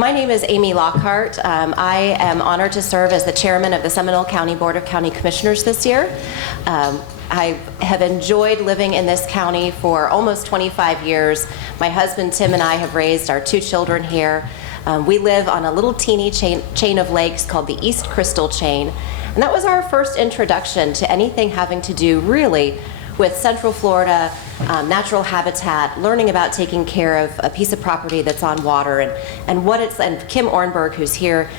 My name is Amy Lockhart. I am honored to serve as the chairman of the Seminole County Board of County Commissioners this year. I have enjoyed living in this county for almost 25 years. My husband Tim and I have raised our 2 children here. We live on a little teeny chain of lakes called the East Crystal Chain, and that was our first introduction to anything having to do really with Central Florida, natural habitat, learning about taking care of a piece of property that's on water, and what it's, and Kim Ornberg, who's here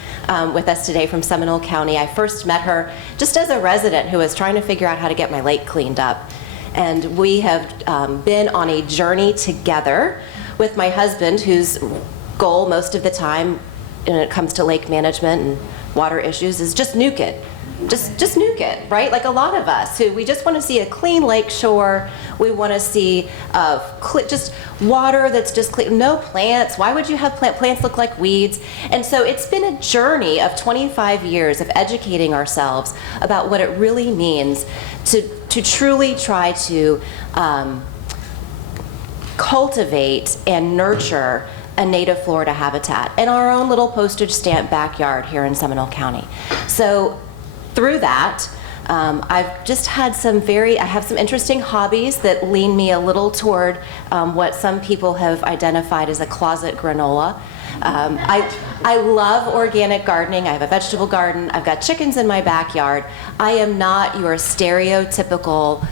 with us today from Seminole County. I first met her just as a resident who was trying to figure out how to get my lake cleaned up. And we have been on a journey together with my husband, whose goal most of the time when it comes to lake management and water issues is just nuke it. Just nuke it, right? Like a lot of us who we just want to see a clean lake shore. We want to see just water that's just clean. No plants. Why would you have plants look like weeds? And so it's been a journey of 25 years of educating ourselves about what it really means to truly try to cultivate and nurture a native Florida habitat in our own little postage stamp backyard here in Seminole County. So through that, I've just had I have some interesting hobbies that lean me a little toward what some people have identified as a closet granola. I love organic gardening. I have a vegetable garden. I've got chickens in my backyard. I am not your stereotypical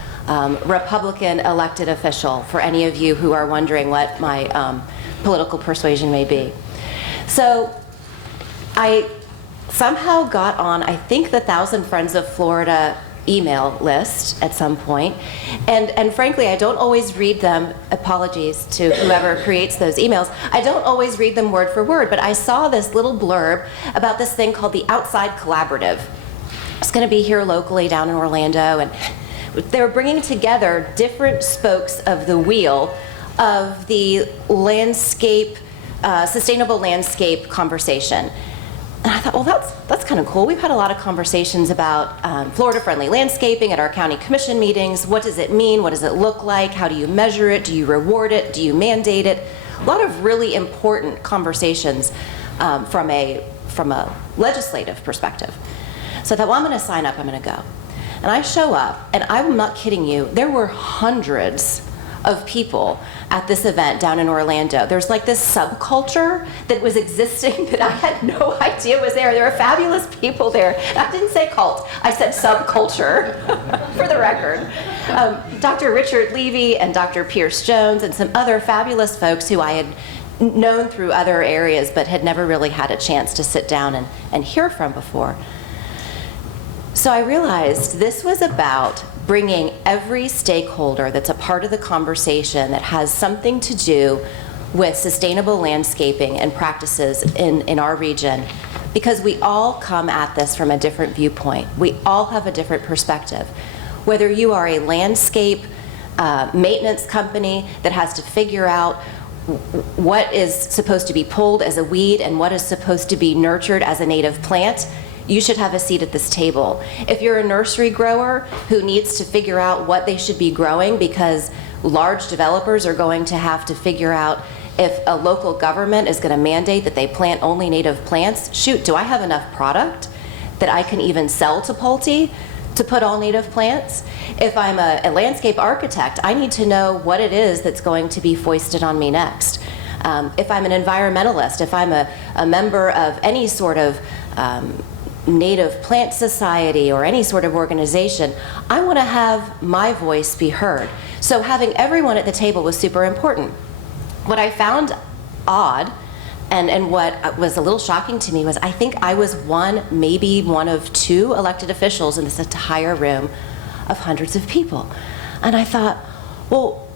Republican elected official, for any of you who are wondering what my political persuasion may be. So I somehow got on, I think, the 1,000 Friends of Florida email list at some point. And frankly, I don't always read them. Apologies to whoever creates those emails. I don't always read them word for word, but I saw this little blurb about this thing called the Outside Collaborative. It's going to be here locally down in Orlando, and they're bringing together different spokes of the wheel of the landscape, sustainable landscape conversation. And I thought, well, that's kind of cool. We've had a lot of conversations about Florida-friendly landscaping at our county commission meetings. What does it mean? What does it look like? How do you measure it? Do you reward it? Do you mandate it? A lot of really important conversations from a legislative perspective. So I thought, well, I'm going to sign up. I'm going to go. And I show up, and I'm not kidding you. There were hundreds of people at this event down in Orlando. There's like this subculture that was existing that I had no idea was there. There were fabulous people there. I didn't say cult, I said subculture, for the record. Dr. Richard Levey and Dr. Pierce Jones and some other fabulous folks who I had known through other areas but had never really had a chance to sit down and hear from before. So I realized this was about bringing every stakeholder that's a part of the conversation that has something to do with sustainable landscaping and practices in our region, because we all come at this from a different viewpoint. We all have a different perspective. Whether you are a landscape maintenance company that has to figure out what is supposed to be pulled as a weed and what is supposed to be nurtured as a native plant, you should have a seat at this table. If you're a nursery grower who needs to figure out what they should be growing because large developers are going to have to figure out if a local government is going to mandate that they plant only native plants, shoot, do I have enough product that I can even sell to Pulte to put all native plants? If I'm a landscape architect, I need to know what it is that's going to be foisted on me next. If I'm an environmentalist, if I'm a member of any sort of native plant society or any sort of organization, I want to have my voice be heard. So having everyone at the table was super important. What I found odd and what was a little shocking to me was I think I was maybe one of 2 elected officials in this entire room of hundreds of people. And I thought, well,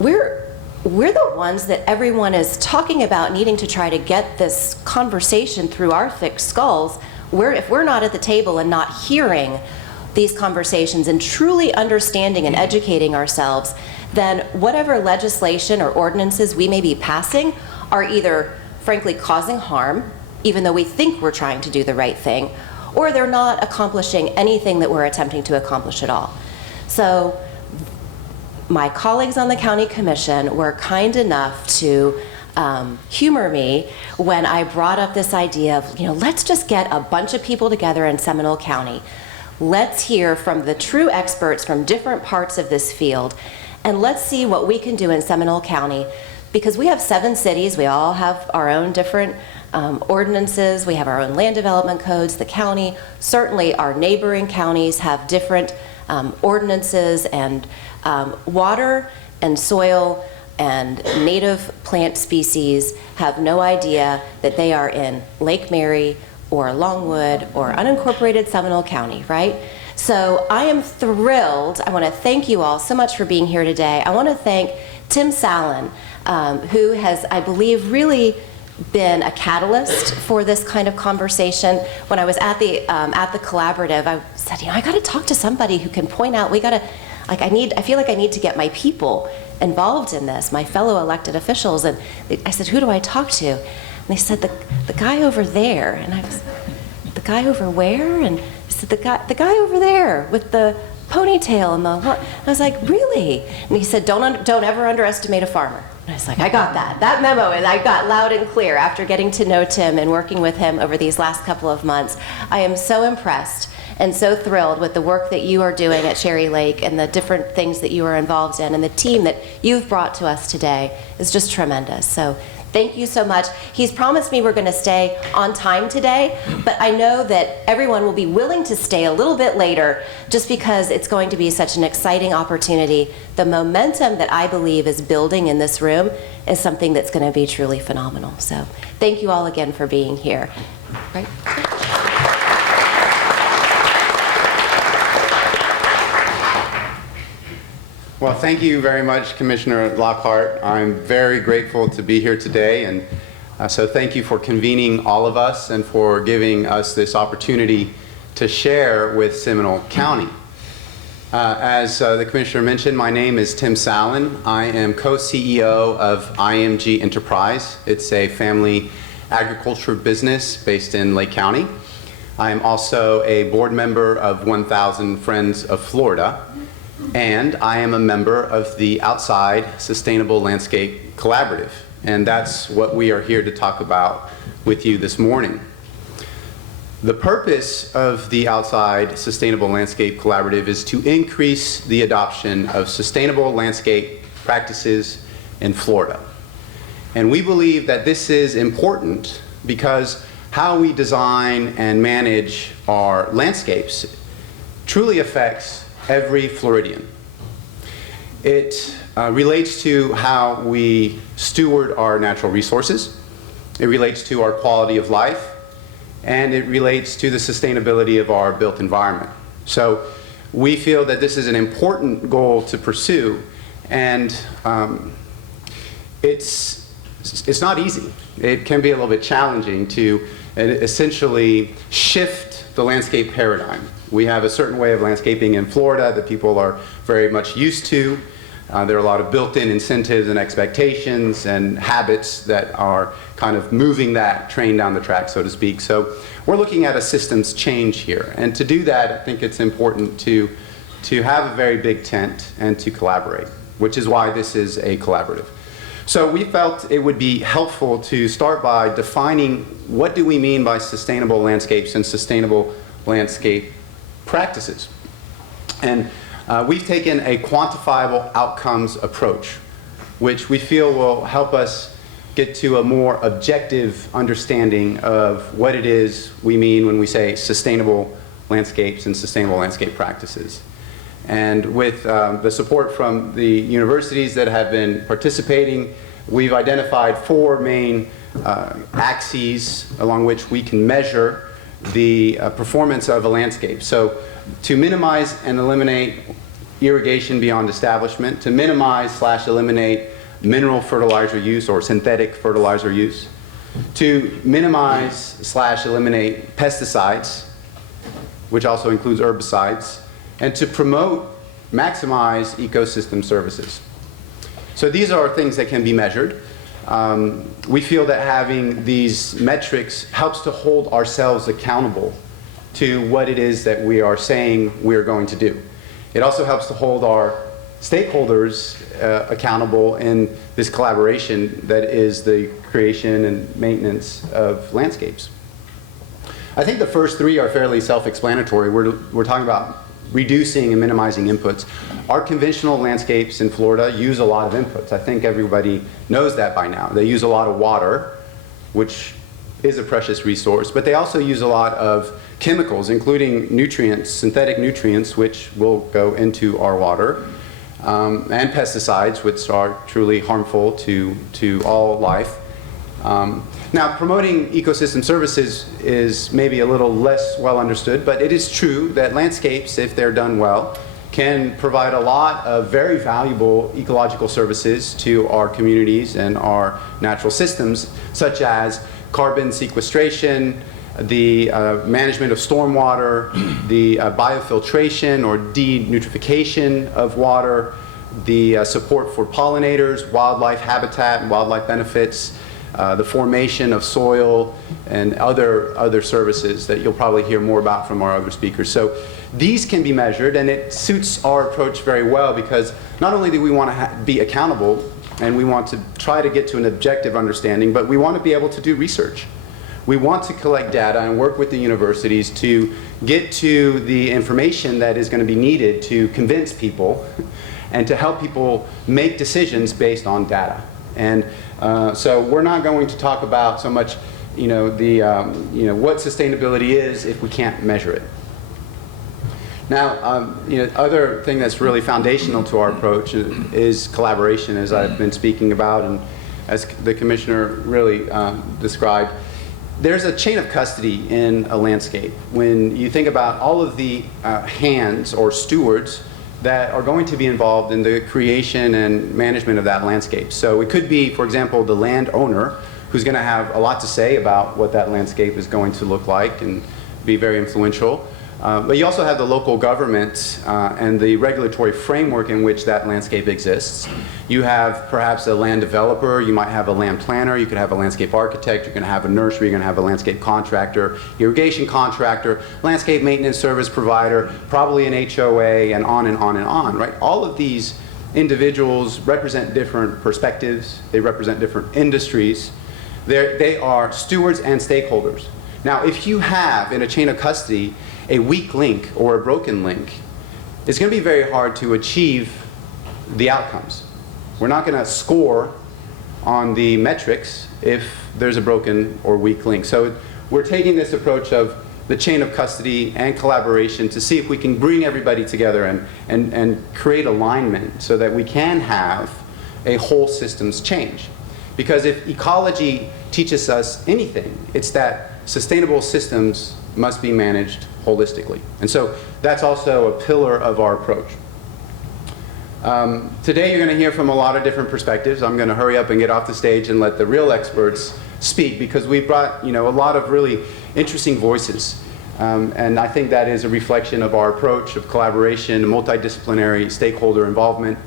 we're the ones that everyone is talking about needing to try to get this conversation through our thick skulls. If we're not at the table and not hearing these conversations and truly understanding and educating ourselves, then whatever legislation or ordinances we may be passing are either frankly causing harm, even though we think we're trying to do the right thing, or they're not accomplishing anything that we're attempting to accomplish at all. So my colleagues on the county commission were kind enough to humor me when I brought up this idea of, let's just get a bunch of people together in Seminole County. Let's hear from the true experts from different parts of this field, and let's see what we can do in Seminole County, because we have 7 cities. We all have our own different ordinances. We have our own land development codes. The county, certainly our neighboring counties have different ordinances, and water and soil and native plant species have no idea that they are in Lake Mary or Longwood or unincorporated Seminole County, right? So I am thrilled. I want to thank you all so much for being here today. I want to thank Tim Sallin, who has, I believe, really been a catalyst for this kind of conversation. When I was at the collaborative, I said, I got to talk to somebody who can point out, I feel like I need to get my people involved in this, my fellow elected officials. And I said, who do I talk to? And they said, the guy over there. And I was, the guy over where? And I said, the guy over there with the ponytail and the what? I was like, really? And he said, don't ever underestimate a farmer. And I was like, I got that. That memo, and I got loud and clear after getting to know Tim and working with him over these last couple of months. I am so impressed and so thrilled with the work that you are doing at Cherry Lake and the different things that you are involved in, and the team that you've brought to us today is just tremendous. So thank you so much. He's promised me we're going to stay on time today, but I know that everyone will be willing to stay a little bit later just because it's going to be such an exciting opportunity. The momentum that I believe is building in this room is something that's going to be truly phenomenal. So thank you all again for being here. Right? Well, thank you very much, Commissioner Lockhart. I'm very grateful to be here today, and so thank you for convening all of us and for giving us this opportunity to share with Seminole County. As the Commissioner mentioned, my name is Tim Sallin. I am co-CEO of IMG Enterprise. It's a family agriculture business based in Lake County. I am also a board member of 1,000 Friends of Florida, and I am a member of the Outside Sustainable Landscape Collaborative, and that's what we are here to talk about with you this morning. The purpose of the Outside Sustainable Landscape Collaborative is to increase the adoption of sustainable landscape practices in Florida. And we believe that this is important because how we design and manage our landscapes truly affects every Floridian. It relates to how we steward our natural resources, it relates to our quality of life, and it relates to the sustainability of our built environment. So we feel that this is an important goal to pursue, and it's not easy. It can be a little bit challenging to essentially shift the landscape paradigm. We have a certain way of landscaping in Florida that people are very much used to. There are a lot of built-in incentives and expectations and habits that are kind of moving that train down the track, so to speak. So we're looking at a systems change here. And to do that, I think it's important to have a very big tent and to collaborate, which is why this is a collaborative. So we felt it would be helpful to start by defining what do we mean by sustainable landscapes and sustainable landscape practices. And we've taken a quantifiable outcomes approach, which we feel will help us get to a more objective understanding of what it is we mean when we say sustainable landscapes and sustainable landscape practices. And with the support from the universities that have been participating, we've identified 4 main axes along which we can measure the performance of a landscape. So to minimize and eliminate irrigation beyond establishment, to minimize/eliminate mineral fertilizer use or synthetic fertilizer use, to minimize/eliminate pesticides, which also includes herbicides, and to promote, maximize ecosystem services. So these are things that can be measured. We feel that having these metrics helps to hold ourselves accountable to what it is that we are saying we're going to do. It also helps to hold our stakeholders accountable in this collaboration that is the creation and maintenance of landscapes. I think the first three are fairly self-explanatory. We're talking about reducing and minimizing inputs. Our conventional landscapes in Florida use a lot of inputs. I think everybody knows that by now. They use a lot of water, which is a precious resource, but they also use a lot of chemicals, including nutrients, synthetic nutrients, which will go into our water, and pesticides, which are truly harmful to all life. Now, promoting ecosystem services is maybe a little less well understood, but it is true that landscapes, if they're done well, can provide a lot of very valuable ecological services to our communities and our natural systems, such as carbon sequestration, the management of stormwater, the biofiltration or denutrification of water, the support for pollinators, wildlife habitat and wildlife benefits, the formation of soil, and other services that you'll probably hear more about from our other speakers. So these can be measured, and it suits our approach very well, because not only do we want to be accountable and we want to try to get to an objective understanding, but we want to be able to do research. We want to collect data and work with the universities to get to the information that is going to be needed to convince people and to help people make decisions based on data. And so we're not going to talk about so much, what sustainability is if we can't measure it. Now, other thing that's really foundational to our approach is collaboration, as I've been speaking about, and as the commissioner really described. There's a chain of custody in a landscape. When you think about all of the hands or stewards that are going to be involved in the creation and management of that landscape. So it could be, for example, the landowner, who's going to have a lot to say about what that landscape is going to look like and be very influential. But you also have the local government and the regulatory framework in which that landscape exists. You have perhaps a land developer, you might have a land planner, you could have a landscape architect, you're going to have a nursery, you're going to have a landscape contractor, irrigation contractor, landscape maintenance service provider, probably an HOA, and on and on and on, right? All of these individuals represent different perspectives, they represent different industries. They are stewards and stakeholders. Now, if you have in a chain of custody a weak link or a broken link, it's going to be very hard to achieve the outcomes. We're not going to score on the metrics if there's a broken or weak link. So we're taking this approach of the chain of custody and collaboration to see if we can bring everybody together and create alignment so that we can have a whole systems change. Because if ecology teaches us anything, it's that sustainable systems must be managed holistically. And so that's also a pillar of our approach. Today you're going to hear from a lot of different perspectives. I'm going to hurry up and get off the stage and let the real experts speak, because we've brought a lot of really interesting voices. And I think that is a reflection of our approach of collaboration, multidisciplinary stakeholder involvement.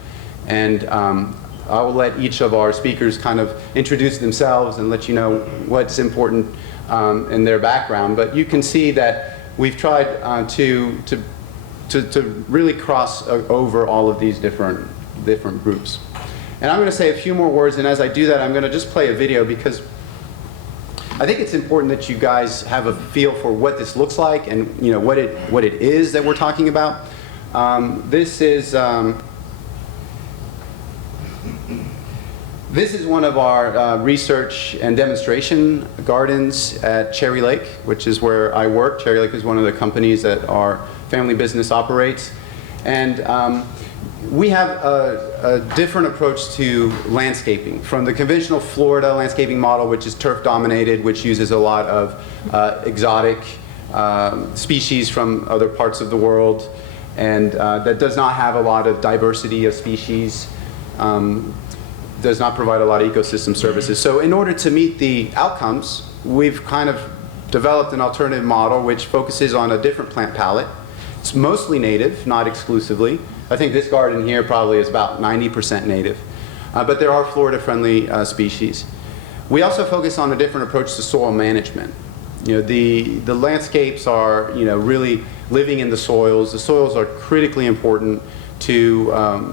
And I will let each of our speakers kind of introduce themselves and let you know what's important in their background. But you can see that we've tried to really cross over all of these different groups. And I'm going to say a few more words, and as I do that, I'm going to just play a video, because I think it's important that you guys have a feel for what this looks like and what it is that we're talking about. This is one of our research and demonstration gardens at Cherry Lake, which is where I work. Cherry Lake is one of the companies that our family business operates. And we have a different approach to landscaping from the conventional Florida landscaping model, which is turf dominated, which uses a lot of exotic species from other parts of the world, and that does not have a lot of diversity of species. Does not provide a lot of ecosystem services. So in order to meet the outcomes, we've kind of developed an alternative model which focuses on a different plant palette. It's mostly native, not exclusively. I think this garden here probably is about 90% native. But there are Florida-friendly species. We also focus on a different approach to soil management. The landscapes are really living in the soils. The soils are critically important to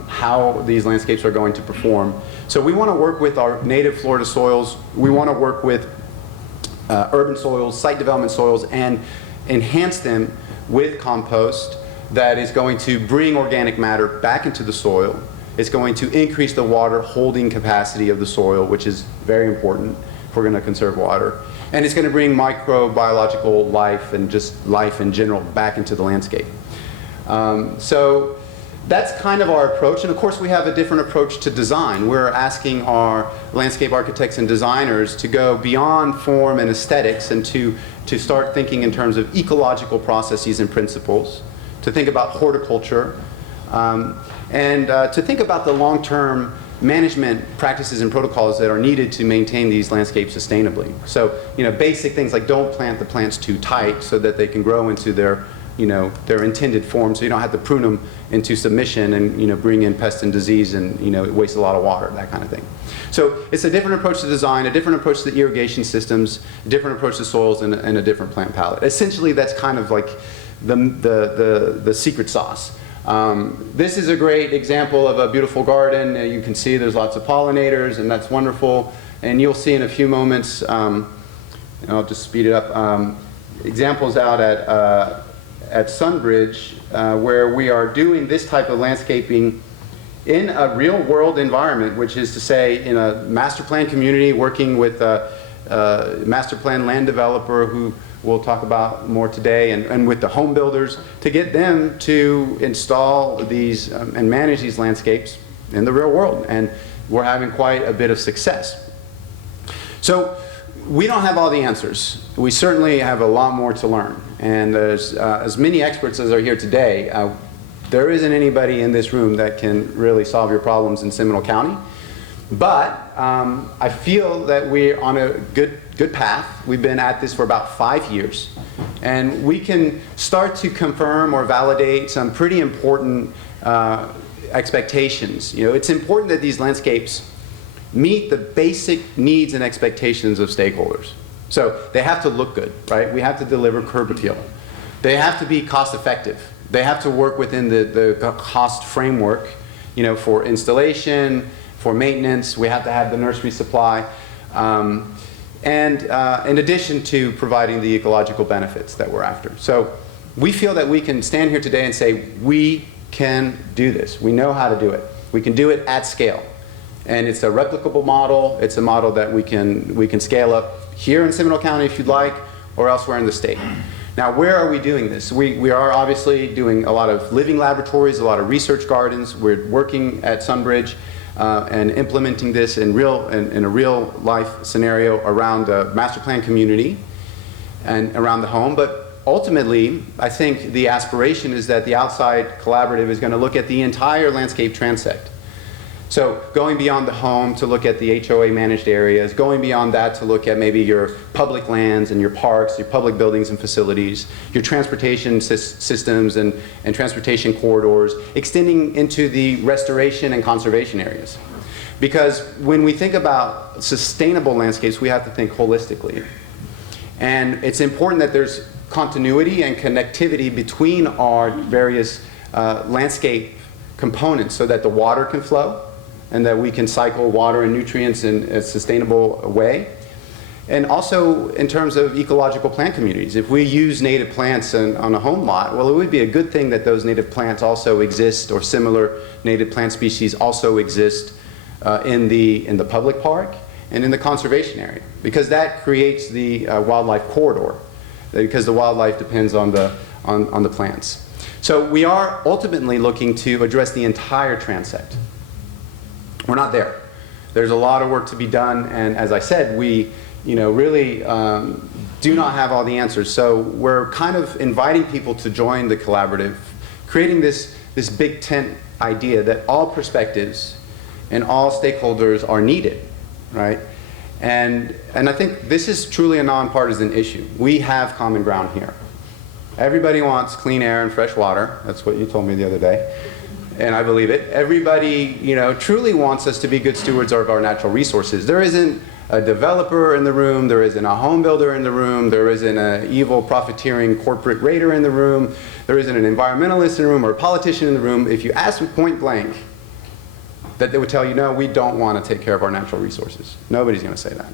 how these landscapes are going to perform. So we want to work with our native Florida soils. We want to work with urban soils, site development soils, and enhance them with compost that is going to bring organic matter back into the soil. It's going to increase the water holding capacity of the soil, which is very important if we're going to conserve water. And it's going to bring microbiological life and just life in general back into the landscape. So that's kind of our approach. And of course, we have a different approach to design. We're asking our landscape architects and designers to go beyond form and aesthetics and to start thinking in terms of ecological processes and principles, to think about horticulture, and to think about the long-term management practices and protocols that are needed to maintain these landscapes sustainably. So, basic things like don't plant the plants too tight so that they can grow into their intended form, so you don't have to prune them into submission and, bring in pest and disease and, it wastes a lot of water, that kind of thing. So it's a different approach to design, a different approach to the irrigation systems, a different approach to soils, and a different plant palette. Essentially, that's kind of like the secret sauce. This is a great example of a beautiful garden. You can see there's lots of pollinators, and that's wonderful. And you'll see in a few moments, and I'll just speed it up, examples out at Sunbridge, where we are doing this type of landscaping in a real world environment, which is to say in a master plan community working with a master plan land developer who we'll talk about more today, and with the home builders to get them to install these and manage these landscapes in the real world. And we're having quite a bit of success. So we don't have all the answers. We certainly have a lot more to learn. And there's as many experts as are here today. There isn't anybody in this room that can really solve your problems in Seminole County. But I feel that we're on a good path. We've been at this for about 5 years. And we can start to confirm or validate some pretty important expectations. It's important that these landscapes meet the basic needs and expectations of stakeholders. So they have to look good, right? We have to deliver curb appeal. They have to be cost effective. They have to work within the cost framework, for installation, for maintenance. We have to have the nursery supply. And in addition to providing the ecological benefits that we're after. So we feel that we can stand here today and say, we can do this. We know how to do it. We can do it at scale. And it's a replicable model. It's a model that we can scale up here in Seminole County if you'd like, or elsewhere in the state. Now, where are we doing this? We are obviously doing a lot of living laboratories, a lot of research gardens. We're working at Sunbridge and implementing this in a real life scenario around the master plan community and around the home. But ultimately, I think the aspiration is that the outside collaborative is going to look at the entire landscape transect. So going beyond the home to look at the HOA managed areas, going beyond that to look at maybe your public lands and your parks, your public buildings and facilities, your transportation systems and transportation corridors, extending into the restoration and conservation areas. Because when we think about sustainable landscapes, we have to think holistically. And it's important that there's continuity and connectivity between our various landscape components so that the water can flow, and that we can cycle water and nutrients in a sustainable way. And also in terms of ecological plant communities. If we use native plants on a home lot, well, it would be a good thing that those native plants also exist, or similar native plant species also exist in the public park and in the conservation area, because that creates the wildlife corridor, because the wildlife depends on the plants. So we are ultimately looking to address the entire transect. We're not there. There's a lot of work to be done, and as I said, we really do not have all the answers. So we're kind of inviting people to join the collaborative, creating this big tent idea that all perspectives and all stakeholders are needed, right? And I think this is truly a nonpartisan issue. We have common ground here. Everybody wants clean air and fresh water. That's what you told me the other day. And I believe it. Everybody, truly wants us to be good stewards of our natural resources. There isn't a developer in the room, there isn't a home builder in the room, there isn't an evil profiteering corporate raider in the room, there isn't an environmentalist in the room or a politician in the room. If you ask them point blank, that they would tell you, no, we don't want to take care of our natural resources. Nobody's going to say that.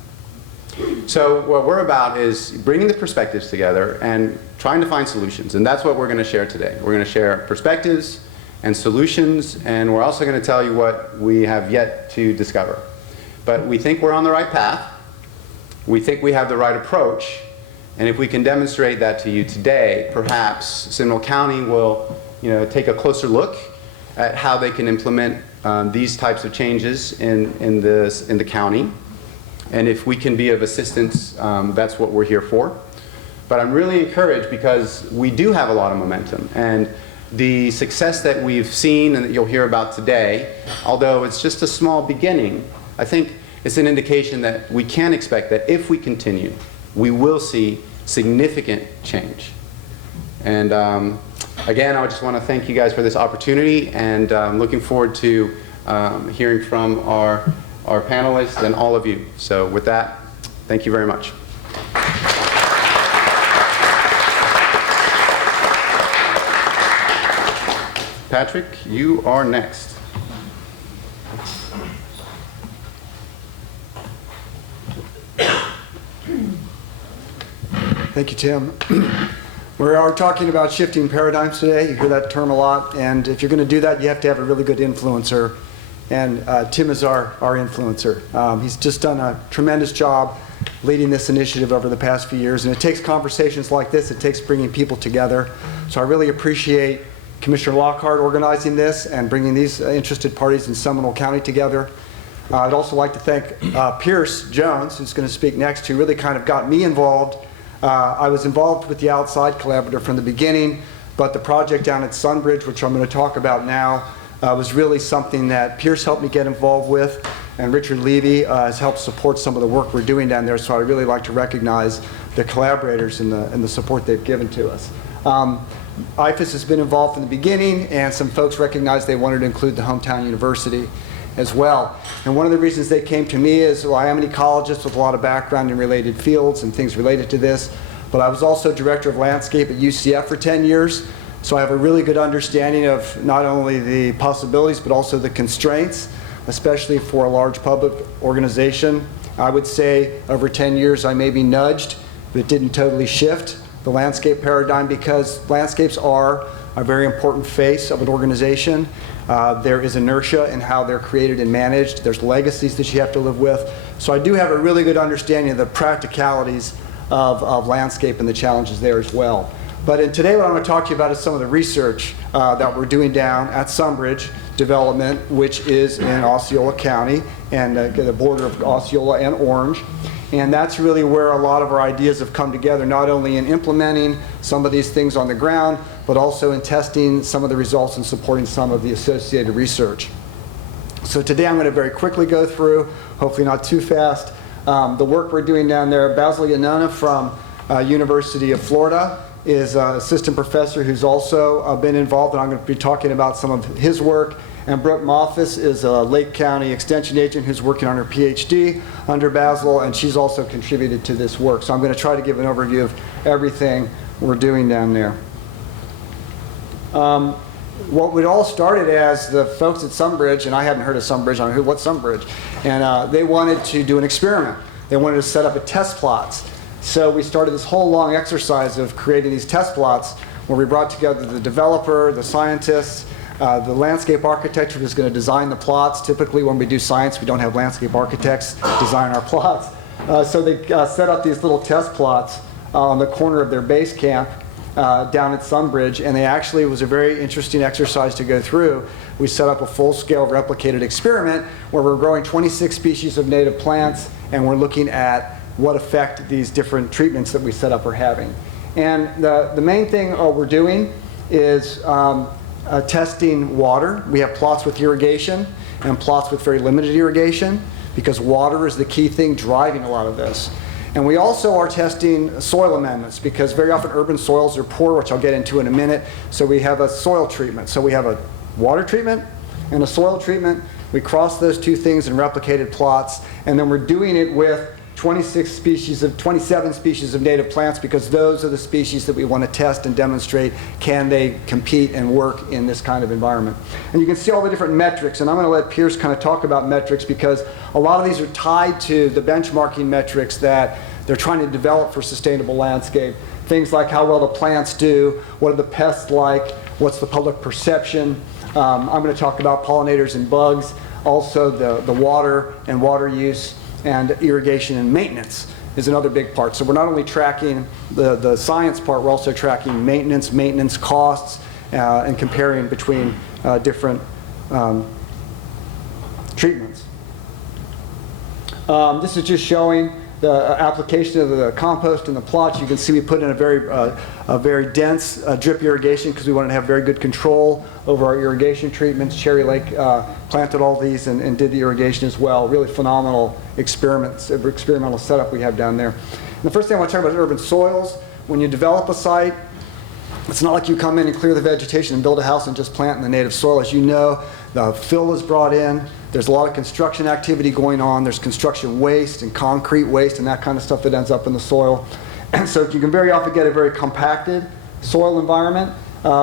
So what we're about is bringing the perspectives together and trying to find solutions, and that's what we're going to share today. We're going to share perspectives and solutions, and we're also going to tell you what we have yet to discover. But we think we're on the right path. We think we have the right approach, and if we can demonstrate that to you today, perhaps Seminole County will, take a closer look at how they can implement these types of changes in the county. And if we can be of assistance, that's what we're here for. But I'm really encouraged because we do have a lot of momentum. And the success that we've seen and that you'll hear about today, although it's just a small beginning, I think it's an indication that we can expect that if we continue, we will see significant change. And again, I just want to thank you guys for this opportunity, and I'm looking forward to hearing from our panelists and all of you. So with that, thank you very much. Patrick, you are next. Thank you, Tim. We are talking about shifting paradigms today. You hear that term a lot, and if you're going to do that, you have to have a really good influencer. And Tim is our influencer. He's just done a tremendous job leading this initiative over the past few years, and it takes conversations like this, it takes bringing people together. So I really appreciate Commissioner Lockhart organizing this and bringing these interested parties in Seminole County together. I'd also like to thank Pierce Jones, who's going to speak next, who really kind of got me involved. I was involved with the Outside Collaborative from the beginning, but the project down at Sunbridge, which I'm going to talk about now, was really something that Pierce helped me get involved with, and Richard Levey has helped support some of the work we're doing down there, so I'd really like to recognize the collaborators and the support they've given to us. IFAS has been involved from the beginning, and some folks recognized they wanted to include the hometown university as well. And one of the reasons they came to me is, well, I am an ecologist with a lot of background in related fields and things related to this, but I was also director of landscape at UCF for 10 years, so I have a really good understanding of not only the possibilities but also the constraints, especially for a large public organization. I would say over 10 years I maybe nudged, but didn't totally shift the landscape paradigm, because landscapes are a very important face of an organization. There is inertia in how they're created and managed. There's legacies that you have to live with. So I do have a really good understanding of the practicalities of landscape and the challenges there as well. But today what I'm going to talk to you about is some of the research that we're doing down at Sunbridge Development, which is in Osceola County and the border of Osceola and Orange. And that's really where a lot of our ideas have come together, not only in implementing some of these things on the ground, but also in testing some of the results and supporting some of the associated research. So today I'm going to very quickly go through, hopefully not too fast, the work we're doing down there. Basil Yanona from University of Florida is an assistant professor who's also been involved, and I'm going to be talking about some of his work. And Brooke Moffis is a Lake County extension agent who's working on her PhD under Basil, and she's also contributed to this work. So I'm going to try to give an overview of everything we're doing down there. What it all started as the folks at Sunbridge, and I hadn't heard of Sunbridge, I don't know what's Sunbridge, and they wanted to do an experiment. They wanted to set up a test plots. So we started this whole long exercise of creating these test plots where we brought together the developer, the scientists, the landscape architect who was going to design the plots. Typically when we do science, we don't have landscape architects design our plots. So they set up these little test plots on the corner of their base camp down at Sunbridge, and it was a very interesting exercise to go through. We set up a full-scale replicated experiment where we're growing 26 species of native plants, and we're looking at what effect these different treatments that we set up are having. And the main thing we're doing is testing water. We have plots with irrigation and plots with very limited irrigation, because water is the key thing driving a lot of this. And we also are testing soil amendments, because very often urban soils are poor, which I'll get into in a minute. So we have a soil treatment. So we have a water treatment and a soil treatment, We crossed those two things in replicated plots, and then we're doing it with 27 species of native plants, because those are the species that we want to test and demonstrate, can they compete and work in this kind of environment. And you can see all the different metrics, and I'm going to let Pierce kind of talk about metrics, because a lot of these are tied to the benchmarking metrics that they're trying to develop for sustainable landscape. Things like how well the plants do, what are the pests like, what's the public perception. I'm going to talk about pollinators and bugs, also the water and water use, and irrigation and maintenance is another big part. So we're not only tracking the science part, we're also tracking maintenance costs, and comparing between different treatments. This is just showing the application of the compost in the plots. You can see we put in a very dense drip irrigation, because we wanted to have very good control over our irrigation treatments. Cherry Lake planted all these and did the irrigation as well. Really phenomenal experimental setup we have down there. And the first thing I want to talk about is urban soils. When you develop a site, it's not like you come in and clear the vegetation and build a house and just plant in the native soil. As you know, the fill is brought in. There's a lot of construction activity going on. There's construction waste and concrete waste and that kind of stuff that ends up in the soil. And so you can very often get a very compacted soil environment,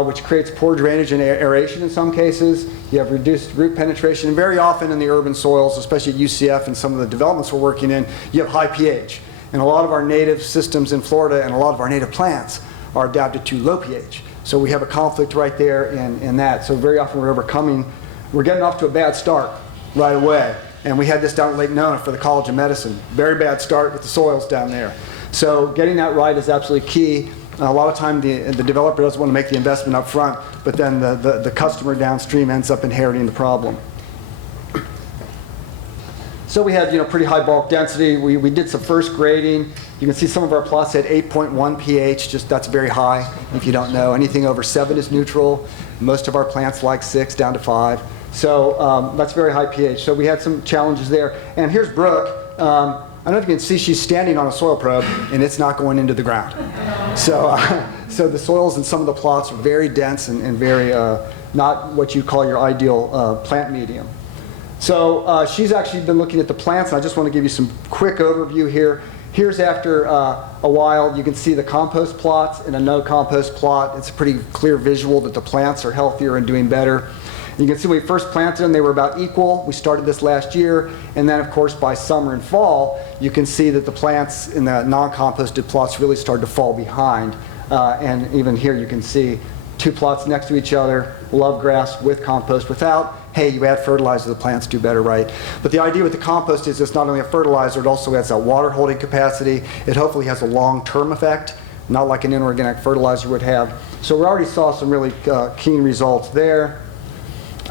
which creates poor drainage and aeration in some cases. You have reduced root penetration. And very often in the urban soils, especially at UCF and some of the developments we're working in, you have high pH. And a lot of our native systems in Florida and a lot of our native plants are adapted to low pH. So we have a conflict right there in that. So very often we're getting off to a bad start right away. And we had this down at Lake Nona for the College of Medicine. Very bad start with the soils down there. So getting that right is absolutely key. A lot of time the developer doesn't want to make the investment up front, but then the customer downstream ends up inheriting the problem. So we had pretty high bulk density. We did some first grading. You can see some of our plots had 8.1 pH, just that's very high if you don't know. Anything over 7 is neutral. Most of our plants like 6 down to 5. So that's very high pH. So we had some challenges there. And here's Brooke. I don't know if you can see, she's standing on a soil probe and it's not going into the ground. So the soils in some of the plots are very dense and very not what you call your ideal plant medium. So she's actually been looking at the plants, and I just want to give you some quick overview here. Here's after a while, you can see the compost plots and a no compost plot. It's a pretty clear visual that the plants are healthier and doing better. You can see when we first planted them, they were about equal. We started this last year, and then of course by summer and fall, you can see that the plants in the non-composted plots really started to fall behind. And even here you can see 2 plots next to each other, love grass with compost, without. Hey, you add fertilizer, the plants do better, right? But the idea with the compost is it's not only a fertilizer, it also has that water holding capacity. It hopefully has a long-term effect, not like an inorganic fertilizer would have. So we already saw some really keen results there.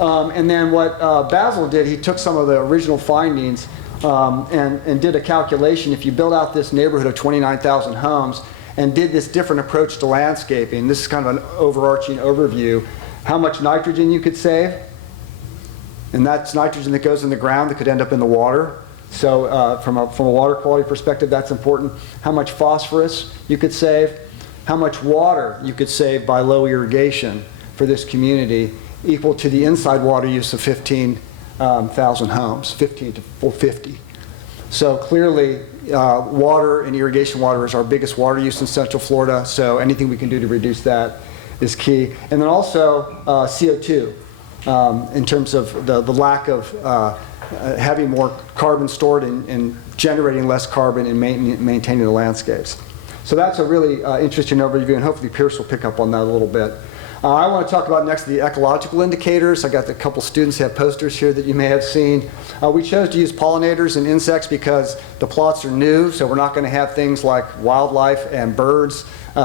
And then what Basil did, he took some of the original findings and did a calculation. If you build out this neighborhood of 29,000 homes and did this different approach to landscaping, this is kind of an overarching overview, how much nitrogen you could save. And that's nitrogen that goes in the ground that could end up in the water. So from a water quality perspective, that's important. How much phosphorus you could save, how much water you could save by low irrigation for this community, equal to the inside water use of 15,000 homes, 15 to 450. So clearly, water and irrigation water is our biggest water use in Central Florida, so anything we can do to reduce that is key. And then also CO2, in terms of the lack of having more carbon stored and generating less carbon and maintaining the landscapes. So that's a really interesting overview, and hopefully Pierce will pick up on that a little bit. I want to talk about next the ecological indicators. I got a couple students who have posters here that you may have seen. We chose to use pollinators and insects because the plots are new, so we're not going to have things like wildlife and birds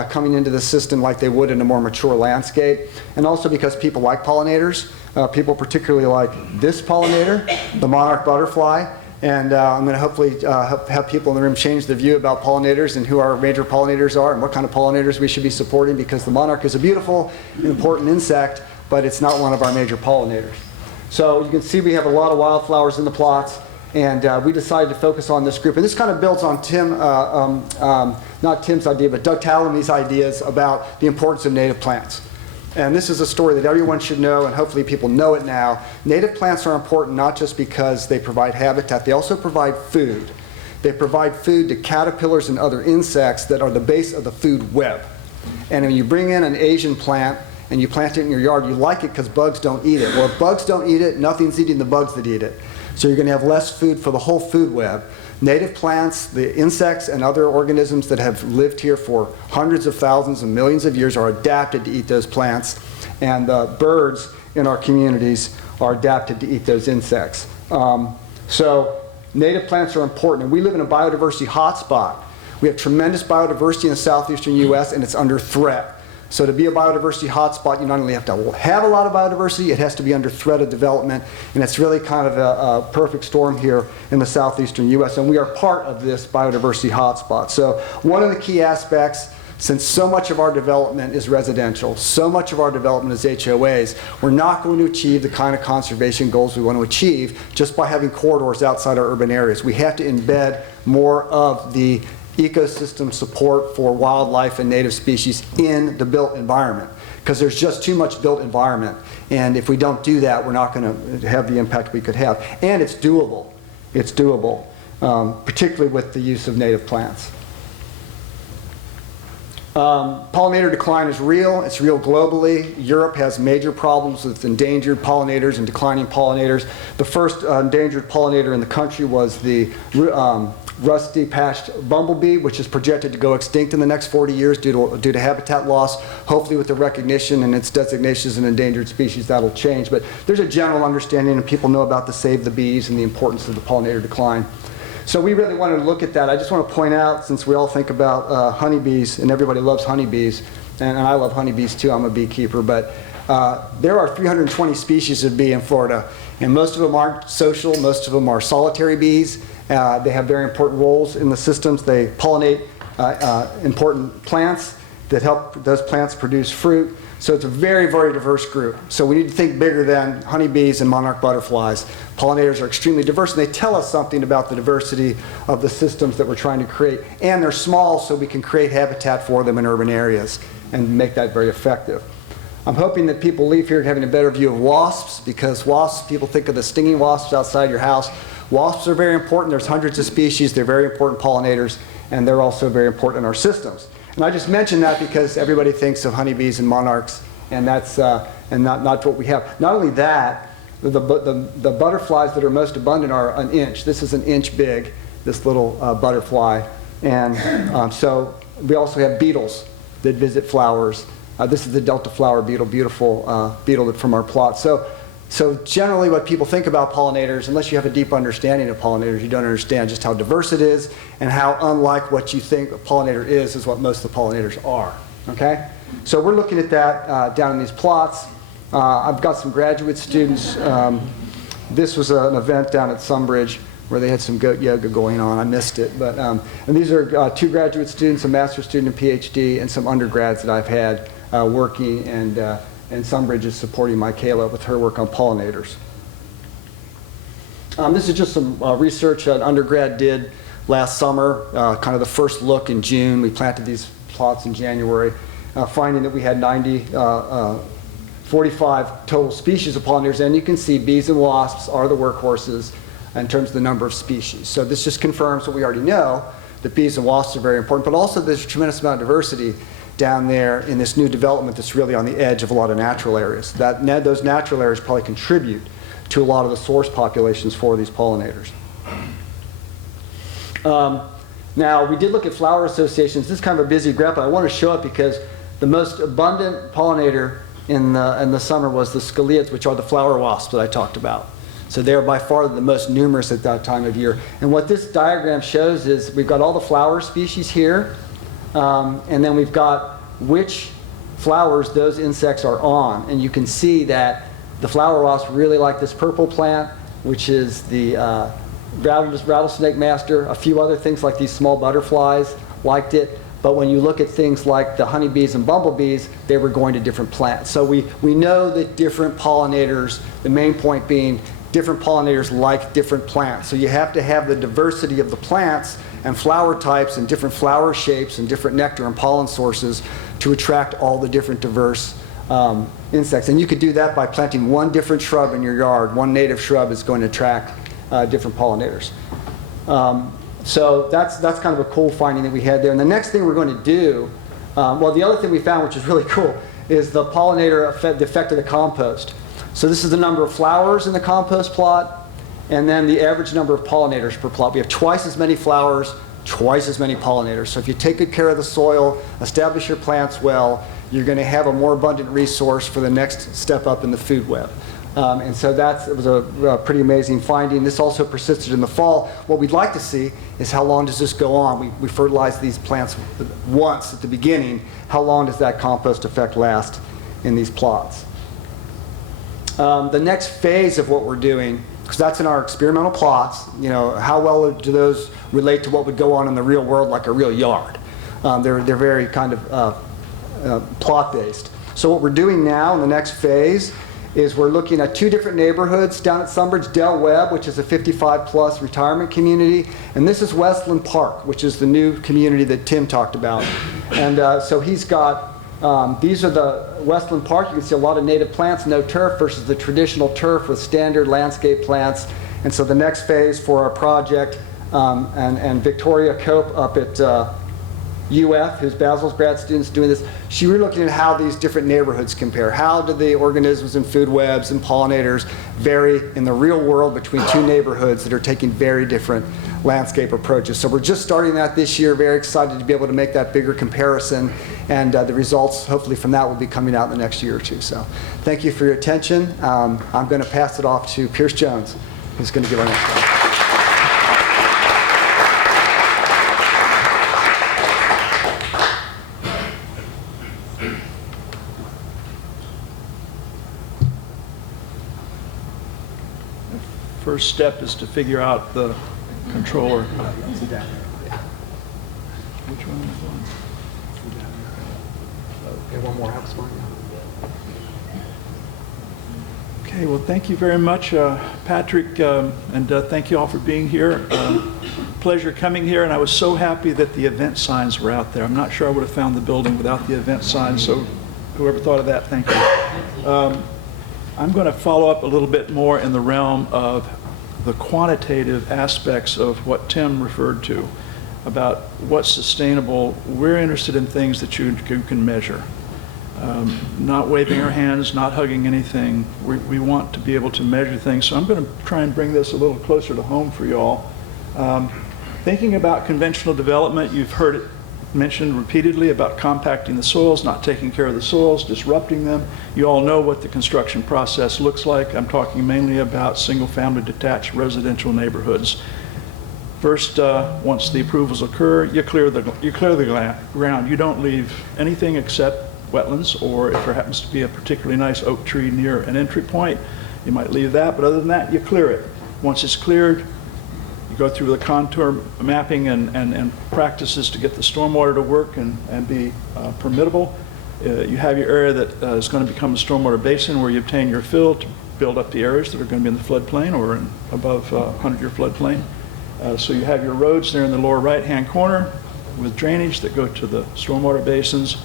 coming into the system like they would in a more mature landscape. And also because people like pollinators. People particularly like this pollinator, the monarch butterfly. And I'm going to hopefully have people in the room change their view about pollinators and who our major pollinators are and what kind of pollinators we should be supporting, because the monarch is a beautiful, important insect, but it's not one of our major pollinators. So you can see we have a lot of wildflowers in the plots, and we decided to focus on this group. And this kind of builds on not Tim's idea, but Doug Tallamy's ideas about the importance of native plants. and this is a story that everyone should know, and hopefully people know it now. Native plants are important not just because they provide habitat, they also provide food. They provide food to caterpillars and other insects that are the base of the food web. And when you bring in an Asian plant and you plant it in your yard, you like it because bugs don't eat it. Well, if bugs don't eat it, nothing's eating the bugs that eat it. So you're going to have less food for the whole food web. Native plants, the insects and other organisms that have lived here for hundreds of thousands and millions of years are adapted to eat those plants, and the birds in our communities are adapted to eat those insects. So native plants are important, and we live in a biodiversity hotspot. We have tremendous biodiversity in the southeastern U.S., and it's under threat. So to be a biodiversity hotspot, you not only have to have a lot of biodiversity, it has to be under threat of development, and it's really kind of a perfect storm here in the southeastern U.S., and we are part of this biodiversity hotspot. So one of the key aspects, since so much of our development is residential, so much of our development is HOAs, we're not going to achieve the kind of conservation goals we want to achieve just by having corridors outside our urban areas. We have to embed more of the ecosystem support for wildlife and native species in the built environment, because there's just too much built environment, and if we don't do that, we're not going to have the impact we could have. And it's doable. It's doable, particularly with the use of native plants. Pollinator decline is real. It's real globally. Europe has major problems with endangered pollinators and declining pollinators. The first endangered pollinator in the country was the rusty-patched bumblebee, which is projected to go extinct in the next 40 years due to habitat loss. Hopefully with the recognition and its designation as an endangered species, that'll change. But there's a general understanding, and people know about the Save the Bees and the importance of the pollinator decline. So we really wanted to look at that. I just want to point out, since we all think about honeybees, and everybody loves honeybees, and I love honeybees too, I'm a beekeeper, but there are 320 species of bee in Florida, and most of them aren't social, most of them are solitary bees. They have very important roles in the systems. They pollinate important plants that help those plants produce fruit. So it's a very, very diverse group. So we need to think bigger than honeybees and monarch butterflies. Pollinators are extremely diverse, and they tell us something about the diversity of the systems that we're trying to create. And they're small, so we can create habitat for them in urban areas and make that very effective. I'm hoping that people leave here having a better view of wasps, because wasps, people think of the stinging wasps outside your house. Wasps are very important. There's hundreds of species. They're very important pollinators, and they're also very important in our systems. And I just mentioned that because everybody thinks of honeybees and monarchs, and that's not what we have. Not only that, the butterflies that are most abundant are an inch. This is an inch big, this little butterfly. And so we also have beetles that visit flowers. This is the Delta flower beetle, beautiful beetle from our plot. So generally what people think about pollinators, unless you have a deep understanding of pollinators, you don't understand just how diverse it is and how unlike what you think a pollinator is what most of the pollinators are. Okay? So we're looking at that down in these plots. I've got some graduate students. This was an event down at Sunbridge where they had some goat yoga going on. I missed it. But, and these are 2 graduate students, a master's student, a PhD, and some undergrads that I've had working, and Sunbridge is supporting Michaela with her work on pollinators. This is just some research an undergrad did last summer, kind of the first look in June. We planted these plots in January, finding that we had 45 total species of pollinators, and you can see bees and wasps are the workhorses in terms of the number of species. So this just confirms what we already know, that bees and wasps are very important, but also there's a tremendous amount of diversity down there in this new development that's really on the edge of a lot of natural areas. Those natural areas probably contribute to a lot of the source populations for these pollinators. Now, we did look at flower associations. This is kind of a busy graph, but I want to show it because the most abundant pollinator in the summer was the scaliids, which are the flower wasps that I talked about. So they're by far the most numerous at that time of year. And what this diagram shows is we've got all the flower species here, and then we've got which flowers those insects are on. And you can see that the flower wasps really like this purple plant, which is the rattlesnake master. A few other things like these small butterflies liked it. But when you look at things like the honeybees and bumblebees, they were going to different plants. So we know that different pollinators, the main point being different pollinators like different plants. So you have to have the diversity of the plants and flower types and different flower shapes and different nectar and pollen sources to attract all the different diverse insects. And you could do that by planting one different shrub in your yard. One native shrub is going to attract different pollinators. So that's kind of a cool finding that we had there. And the next thing we're going to do, well, the other thing we found, which is really cool, is the pollinator effect, the effect of the compost. So this is the number of flowers in the compost plot, and then the average number of pollinators per plot. We have twice as many flowers, twice as many pollinators. So if you take good care of the soil, establish your plants well, you're going to have a more abundant resource for the next step up in the food web. And so it was a pretty amazing finding. This also persisted in the fall. What we'd like to see is how long does this go on? We fertilize these plants once at the beginning. How long does that compost effect last in these plots? The next phase of what we're doing, because that's in our experimental plots, you know, how well do those relate to what would go on in the real world, like a real yard? They're very kind of plot-based. So what we're doing now in the next phase is we're looking at 2 different neighborhoods down at Sunbridge. Del Webb, which is a 55-plus retirement community, and this is Westland Park, which is the new community that Tim talked about. And so he's got, these are the Westland Park. You can see a lot of native plants, no turf, versus the traditional turf with standard landscape plants. And so the next phase for our project, and Victoria Cope up at UF, who's Basil's grad students doing this, she was looking at how these different neighborhoods compare. How do the organisms and food webs and pollinators vary in the real world between 2 neighborhoods that are taking very different landscape approaches? So we're just starting that this year, very excited to be able to make that bigger comparison, and the results hopefully from that will be coming out in the next year or 2. So thank you for your attention. I'm going to pass it off to Pierce Jones, who's going to give our next talk. First step is to figure out the controller. Which one is on? Okay, one more house one. Okay, well, thank you very much, Patrick, and thank you all for being here. Pleasure coming here, and I was so happy that the event signs were out there. I'm not sure I would have found the building without the event signs, so whoever thought of that, thank you. I'm going to follow up a little bit more in the realm of the quantitative aspects of what Tim referred to about what's sustainable. We're interested in things that you can measure. Not waving our hands, not hugging anything. We want to be able to measure things. So I'm going to try and bring this a little closer to home for you all. Thinking about conventional development, you've heard it mentioned repeatedly about compacting the soils, not taking care of the soils, disrupting them. You all know what the construction process looks like. I'm talking mainly about single-family detached residential neighborhoods. First, once the approvals occur, you clear the ground. You don't leave anything except wetlands, or if there happens to be a particularly nice oak tree near an entry point, you might leave that, but other than that, you clear it. Once it's cleared, you go through the contour mapping and practices to get the stormwater to work and be permittable. You have your area that is going to become a stormwater basin where you obtain your fill to build up the areas that are going to be in the floodplain or in above 100-year floodplain. So you have your roads there in the lower right-hand corner with drainage that go to the stormwater basins,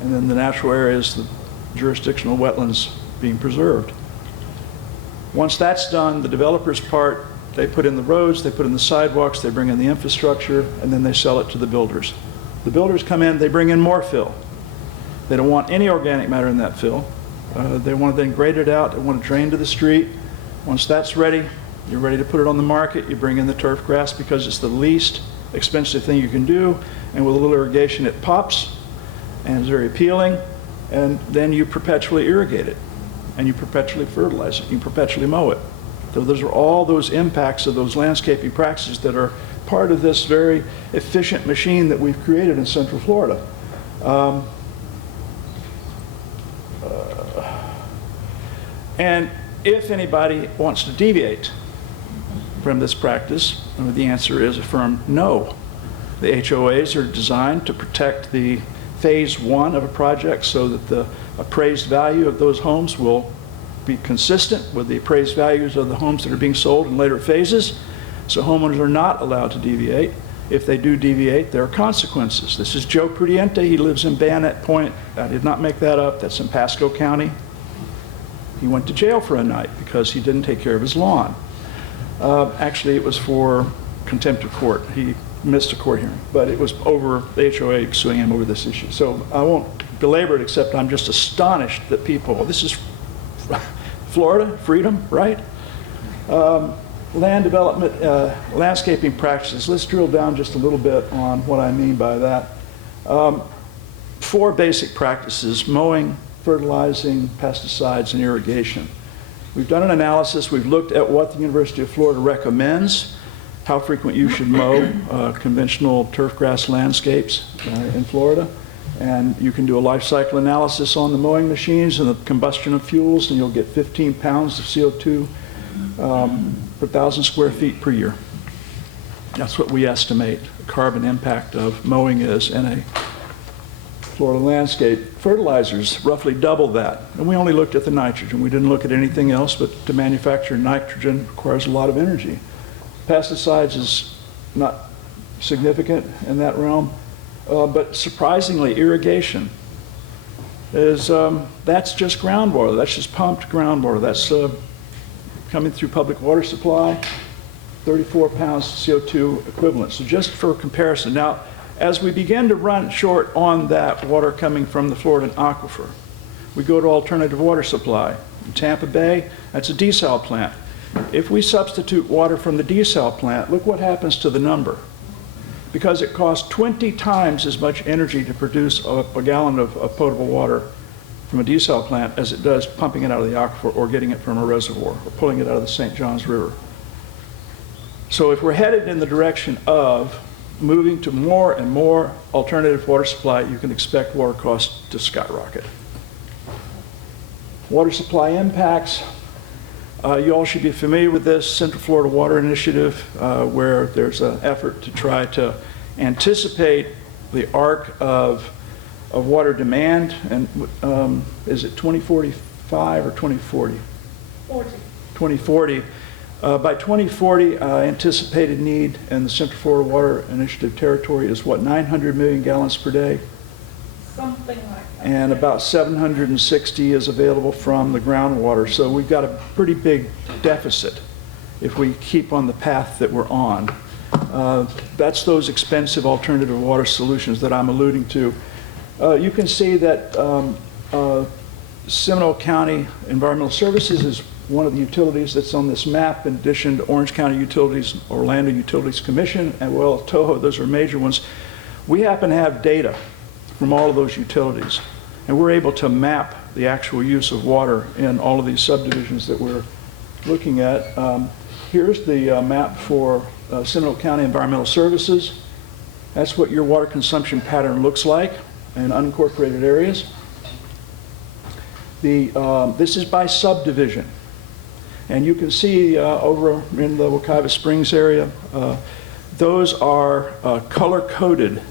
and then the natural areas, the jurisdictional wetlands being preserved. Once that's done, the developer's part, they put in the roads, they put in the sidewalks, they bring in the infrastructure, and then they sell it to the builders. The builders come in, they bring in more fill. They don't want any organic matter in that fill. They want to then grade it out, they want to drain to the street. Once that's ready, you're ready to put it on the market. You bring in the turf grass because it's the least expensive thing you can do, and with a little irrigation it pops and is very appealing, and then you perpetually irrigate it, and you perpetually fertilize it, you perpetually mow it. So those are all those impacts of those landscaping practices that are part of this very efficient machine that we've created in Central Florida. And if anybody wants to deviate from this practice, the answer is a firm no. The HOAs are designed to protect the phase 1 of a project so that the appraised value of those homes will be consistent with the appraised values of the homes that are being sold in later phases. So homeowners are not allowed to deviate. If they do deviate, there are consequences. This is Joe Prudente. He lives in Bayonet Point. I did not make that up. That's in Pasco County. He went to jail for a night because he didn't take care of his lawn. Actually, it was for contempt of court. He missed a court hearing, but it was over the HOA suing him over this issue. So I won't belabor it, except I'm just astonished that people, this is Florida, freedom, right? Land development, landscaping practices. Let's drill down just a little bit on what I mean by that. 4 basic practices: mowing, fertilizing, pesticides, and irrigation. We've done an analysis. We've looked at what the University of Florida recommends, how frequent you should mow conventional turf grass landscapes in Florida. And you can do a life cycle analysis on the mowing machines and the combustion of fuels, and you'll get 15 pounds of CO2 per 1,000 square feet per year. That's what we estimate the carbon impact of mowing is in a Florida landscape. Fertilizers roughly double that. And we only looked at the nitrogen. We didn't look at anything else, but to manufacture nitrogen requires a lot of energy. Pesticides is not significant in that realm. But surprisingly, irrigation is, that's just groundwater. That's just pumped groundwater. That's coming through public water supply, 34 pounds CO2 equivalent. So just for comparison. Now, as we begin to run short on that water coming from the Floridan aquifer, we go to alternative water supply. In Tampa Bay, that's a desal plant. If we substitute water from the desal plant, look what happens to the number. Because it costs 20 times as much energy to produce a gallon of potable water from a desal plant as it does pumping it out of the aquifer or getting it from a reservoir or pulling it out of the St. Johns River. So if we're headed in the direction of moving to more and more alternative water supply, you can expect water costs to skyrocket. Water supply impacts. You all should be familiar with this Central Florida Water Initiative, where there's an effort to try to anticipate the arc of water demand. And is it 2045 or 2040? 2040. By 2040, anticipated need in the Central Florida Water Initiative territory is what, 900 million gallons per day? Something like that. And about 760 is available from the groundwater. So we've got a pretty big deficit if we keep on the path that we're on. That's those expensive alternative water solutions that I'm alluding to. You can see that Seminole County Environmental Services is one of the utilities that's on this map, in addition to Orange County Utilities, Orlando Utilities Commission, and well, Toho. Those are major ones. We happen to have data from all of those utilities, and we're able to map the actual use of water in all of these subdivisions that we're looking at. Here's the map for Seminole County Environmental Services. That's what your water consumption pattern looks like in unincorporated areas. This is by subdivision, and you can see over in the Wekiva Springs area, those are color-coded.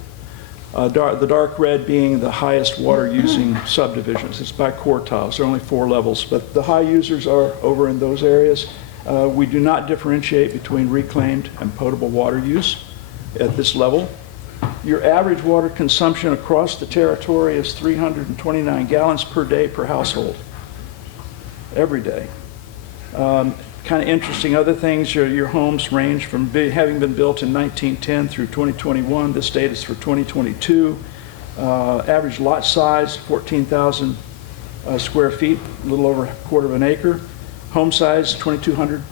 The dark red being the highest water using subdivisions. It's by quartiles. There are only 4 levels, but the high users are over in those areas. We do not differentiate between reclaimed and potable water use at this level. Your average water consumption across the territory is 329 gallons per day per household, every day. Kind of interesting other things, your homes range from having been built in 1910 through 2021. This data is for 2022. Average lot size, 14,000 square feet, a little over a quarter of an acre. Home size, 2,200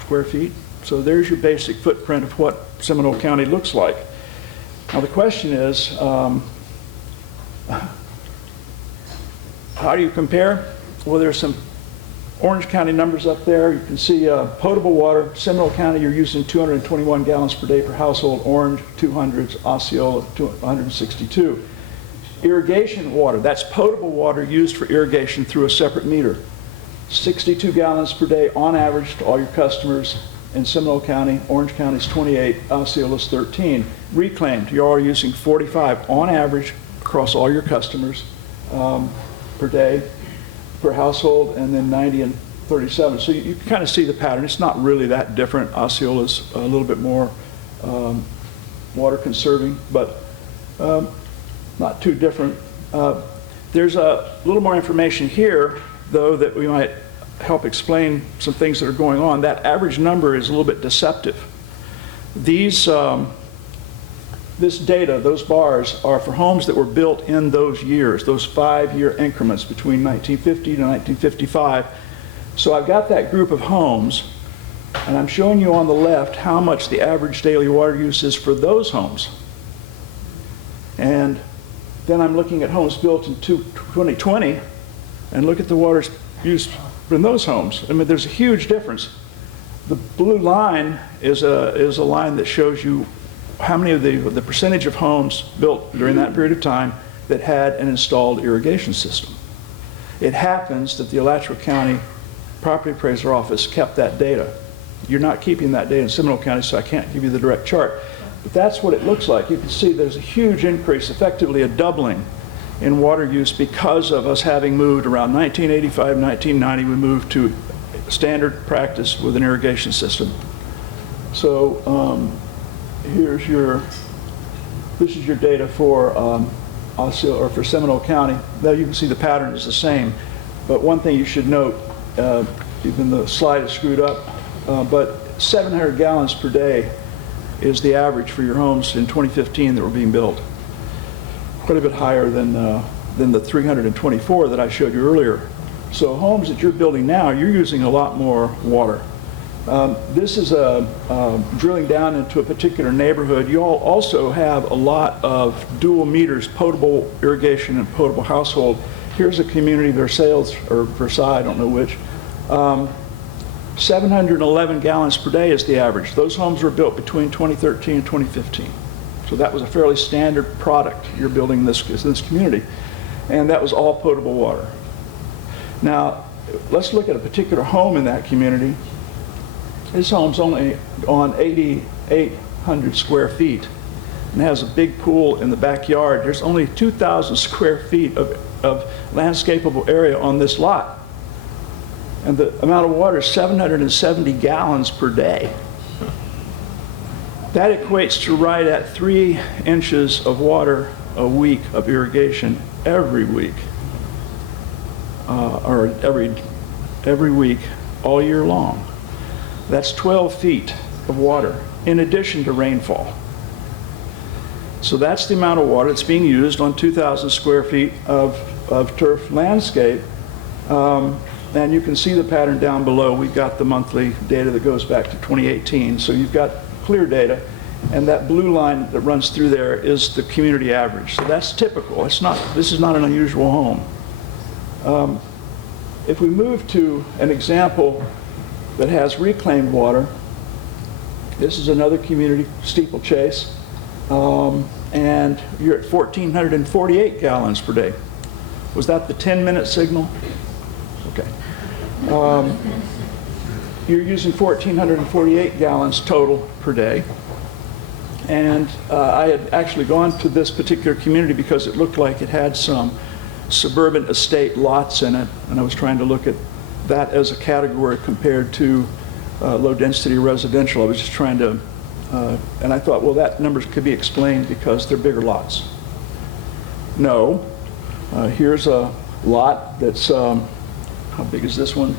square feet. So there's your basic footprint of what Seminole County looks like. Now the question is, how do you compare? Well, there's some Orange County numbers up there. You can see potable water. Seminole County, you're using 221 gallons per day per household. Orange, 200s. Osceola, 162. Irrigation water, that's potable water used for irrigation through a separate meter. 62 gallons per day on average to all your customers in Seminole County. Orange County's 28, Osceola's 13. Reclaimed, you're all using 45 on average across all your customers per day, per household, and then 90 and 37. So you can kind of see the pattern. It's not really that different. Osceola's a little bit more water conserving, but not too different. There's a little more information here, though, that we might help explain some things that are going on. That average number is a little bit deceptive. These, this data, those bars, are for homes that were built in those years, those 5-year increments between 1950 to 1955. So I've got that group of homes, and I'm showing you on the left how much the average daily water use is for those homes. And then I'm looking at homes built in 2020, and look at the water use in those homes. I mean, there's a huge difference. The blue line is a line that shows you how many of the percentage of homes built during that period of time that had an installed irrigation system. It happens that the Alachua County Property Appraiser Office kept that data. You're not keeping that data in Seminole County, so I can't give you the direct chart. But that's what it looks like. You can see there's a huge increase, effectively a doubling in water use because of us having moved around 1985, 1990, we moved to standard practice with an irrigation system. So this is your data for for Seminole County. Now you can see the pattern is the same, but one thing you should note, even the slide is screwed up, but 700 gallons per day is the average for your homes in 2015 that were being built. Quite a bit higher than the 324 that I showed you earlier. So homes that you're building now, you're using a lot more water. This is drilling down into a particular neighborhood. You all also have a lot of dual meters, potable irrigation and potable household. Here's a community, Versailles, or Versailles, I don't know which. 711 gallons per day is the average. Those homes were built between 2013 and 2015. So that was a fairly standard product you're building in this community. And that was all potable water. Now, let's look at a particular home in that community. This home's only on 8,800 square feet and has a big pool in the backyard. There's only 2,000 square feet of landscapable area on this lot. And the amount of water is 770 gallons per day. That equates to right at 3 inches of water a week of irrigation every week, or every week all year long. That's 12 feet of water in addition to rainfall. So that's the amount of water that's being used on 2,000 square feet of turf landscape. And you can see the pattern down below. We've got the monthly data that goes back to 2018. So you've got clear data. And that blue line that runs through there is the community average. So that's typical. This is not an unusual home. If we move to an example that has reclaimed water, this is another community, Steeplechase, and you're at 1,448 gallons per day. Was that the 10-minute signal? Okay. You're using 1,448 gallons total per day. And I had actually gone to this particular community because it looked like it had some suburban estate lots in it, and I was trying to look at that as a category compared to low-density residential. I was just trying to, and I thought, well, that numbers could be explained because they're bigger lots. No. Here's a lot that's, how big is this one?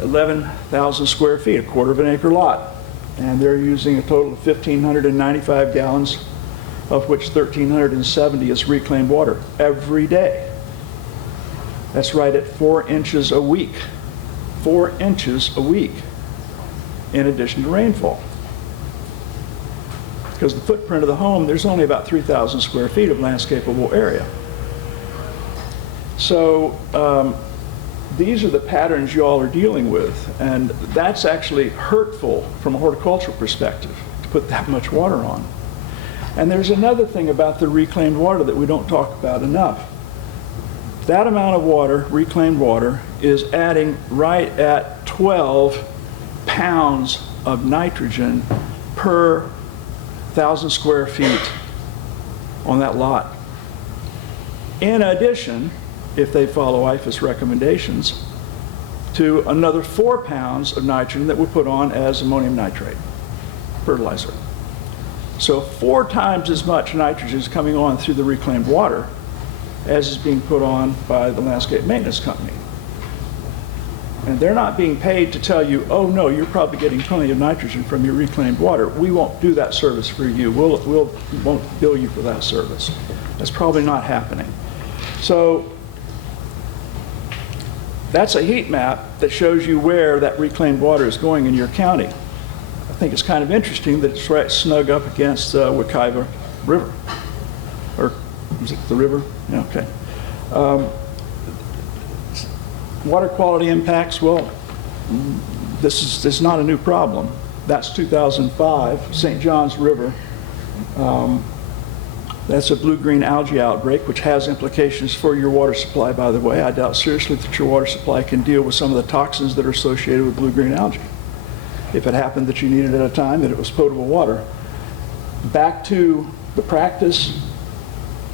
11,000 square feet, a quarter of an acre lot. And they're using a total of 1,595 gallons, of which 1,370 is reclaimed water every day. That's right at 4 inches a week. 4 inches a week, in addition to rainfall. Because the footprint of the home, there's only about 3,000 square feet of landscapable area. So these are the patterns you all are dealing with, and that's actually hurtful from a horticultural perspective to put that much water on. And there's another thing about the reclaimed water that we don't talk about enough. That amount of water, reclaimed water, is adding right at 12 pounds of nitrogen per 1,000 square feet on that lot. In addition, if they follow IFAS recommendations, to another 4 pounds of nitrogen that we put on as ammonium nitrate fertilizer. So 4 times as much nitrogen is coming on through the reclaimed water as is being put on by the landscape maintenance company. And they're not being paid to tell you, oh no, you're probably getting plenty of nitrogen from your reclaimed water. We won't do that service for you. We won't bill you for that service. That's probably not happening. So that's a heat map that shows you where that reclaimed water is going in your county. I think it's kind of interesting that it's right snug up against the Wekiva River. Or is it the river? Yeah, okay. Water quality impacts, well, this is not a new problem. That's 2005, St. John's River. That's a blue-green algae outbreak, which has implications for your water supply, by the way. I doubt seriously that your water supply can deal with some of the toxins that are associated with blue-green algae. If it happened that you needed at a time that it was potable water. Back to the practice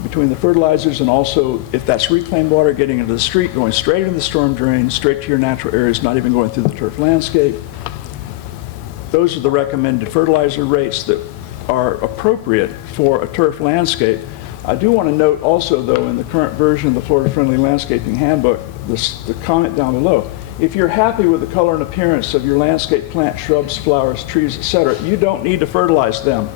between the fertilizers and also if that's reclaimed water getting into the street, going straight into the storm drain, straight to your natural areas, not even going through the turf landscape. Those are the recommended fertilizer rates that are appropriate for a turf landscape. I do want to note also, though, in the current version of the Florida Friendly Landscaping Handbook, the comment down below, if you're happy with the color and appearance of your landscape plants, shrubs, flowers, trees, etc., you don't need to fertilize them.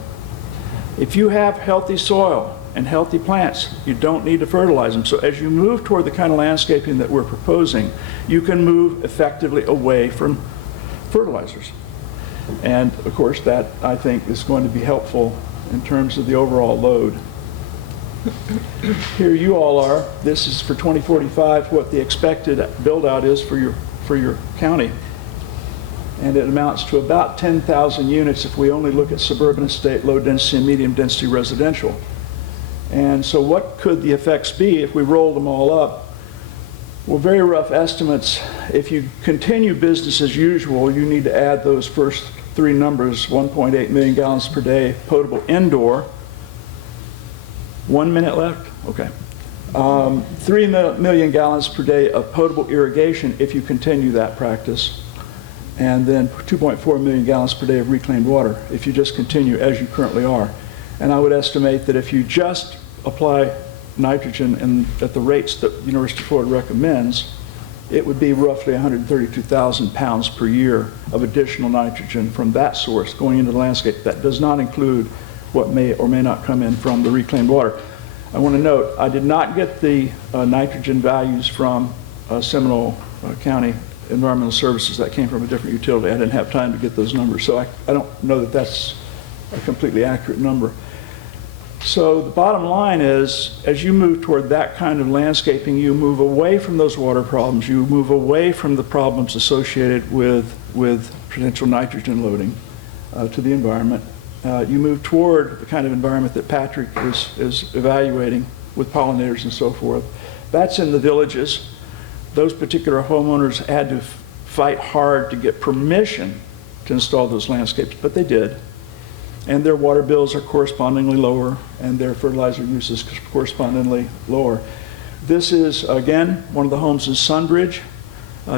If you have healthy soil and healthy plants, you don't need to fertilize them. So as you move toward the kind of landscaping that we're proposing, you can move effectively away from fertilizers. And of course that, I think, is going to be helpful in terms of the overall load. Here you all are. This is for 2045 what the expected build out is for your county. And it amounts to about 10,000 units if we only look at suburban estate, low density and medium density residential. And so what could the effects be if we rolled them all up? Well, very rough estimates. If you continue business as usual, you need to add those first 3 numbers, 1.8 million gallons per day potable indoor. 1 minute left? Okay. 3 million gallons per day of potable irrigation if you continue that practice. And then 2.4 million gallons per day of reclaimed water if you just continue as you currently are. And I would estimate that if you just apply nitrogen at the rates that the University of Florida recommends, it would be roughly 132,000 pounds per year of additional nitrogen from that source going into the landscape. That does not include what may or may not come in from the reclaimed water. I want to note, I did not get the nitrogen values from Seminole County Environmental Services. That came from a different utility. I didn't have time to get those numbers, so I don't know that that's a completely accurate number. So the bottom line is, as you move toward that kind of landscaping, you move away from those water problems, you move away from the problems associated with potential nitrogen loading to the environment. You move toward the kind of environment that Patrick is evaluating with pollinators and so forth. That's in the villages. Those particular homeowners had to fight hard to get permission to install those landscapes, but they did. And their water bills are correspondingly lower, and their fertilizer use is correspondingly lower. This is, again, one of the homes in Sunbridge,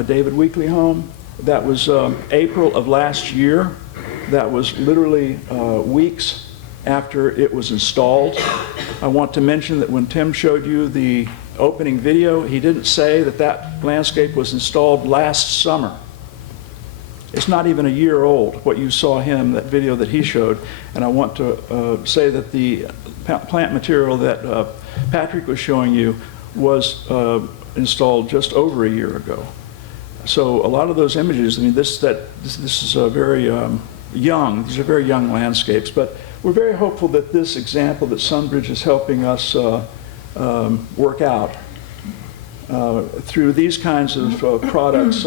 David Weekly home. That was April of last year. That was literally weeks after it was installed. I want to mention that when Tim showed you the opening video, he didn't say that that landscape was installed last summer. It's not even a year old, what you saw him, that video that he showed. And I want to say that the plant material that Patrick was showing you was installed just over a year ago. So a lot of those images, I mean, this is a very young, these are very young landscapes, but we're very hopeful that this example that Sunbridge is helping us work out through these kinds of products.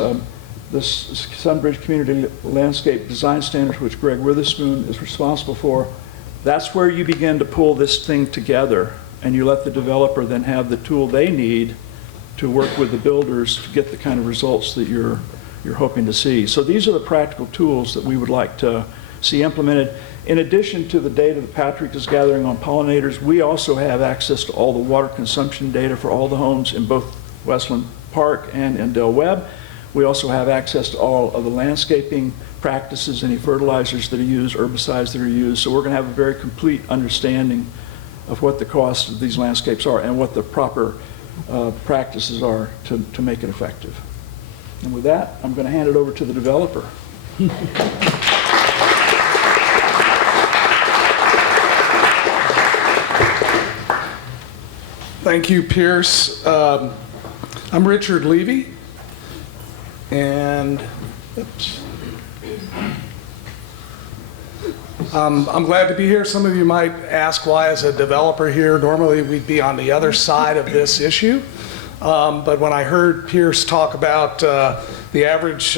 The Sunbridge Community Landscape Design Standards, which Greg Witherspoon is responsible for, that's where you begin to pull this thing together, and you let the developer then have the tool they need to work with the builders to get the kind of results that you're hoping to see. So these are the practical tools that we would like to see implemented. In addition to the data that Patrick is gathering on pollinators, we also have access to all the water consumption data for all the homes in both Westland Park and in Del Webb. We also have access to all of the landscaping practices, any fertilizers that are used, herbicides that are used. So we're going to have a very complete understanding of what the cost of these landscapes are and what the proper practices are to make it effective. And with that, I'm going to hand it over to the developer. Thank you, Pierce. I'm Richard Levey, and oops. I'm glad to be here. Some of you might ask why, as a developer here, normally we'd be on the other side of this issue. But when I heard Pierce talk about the average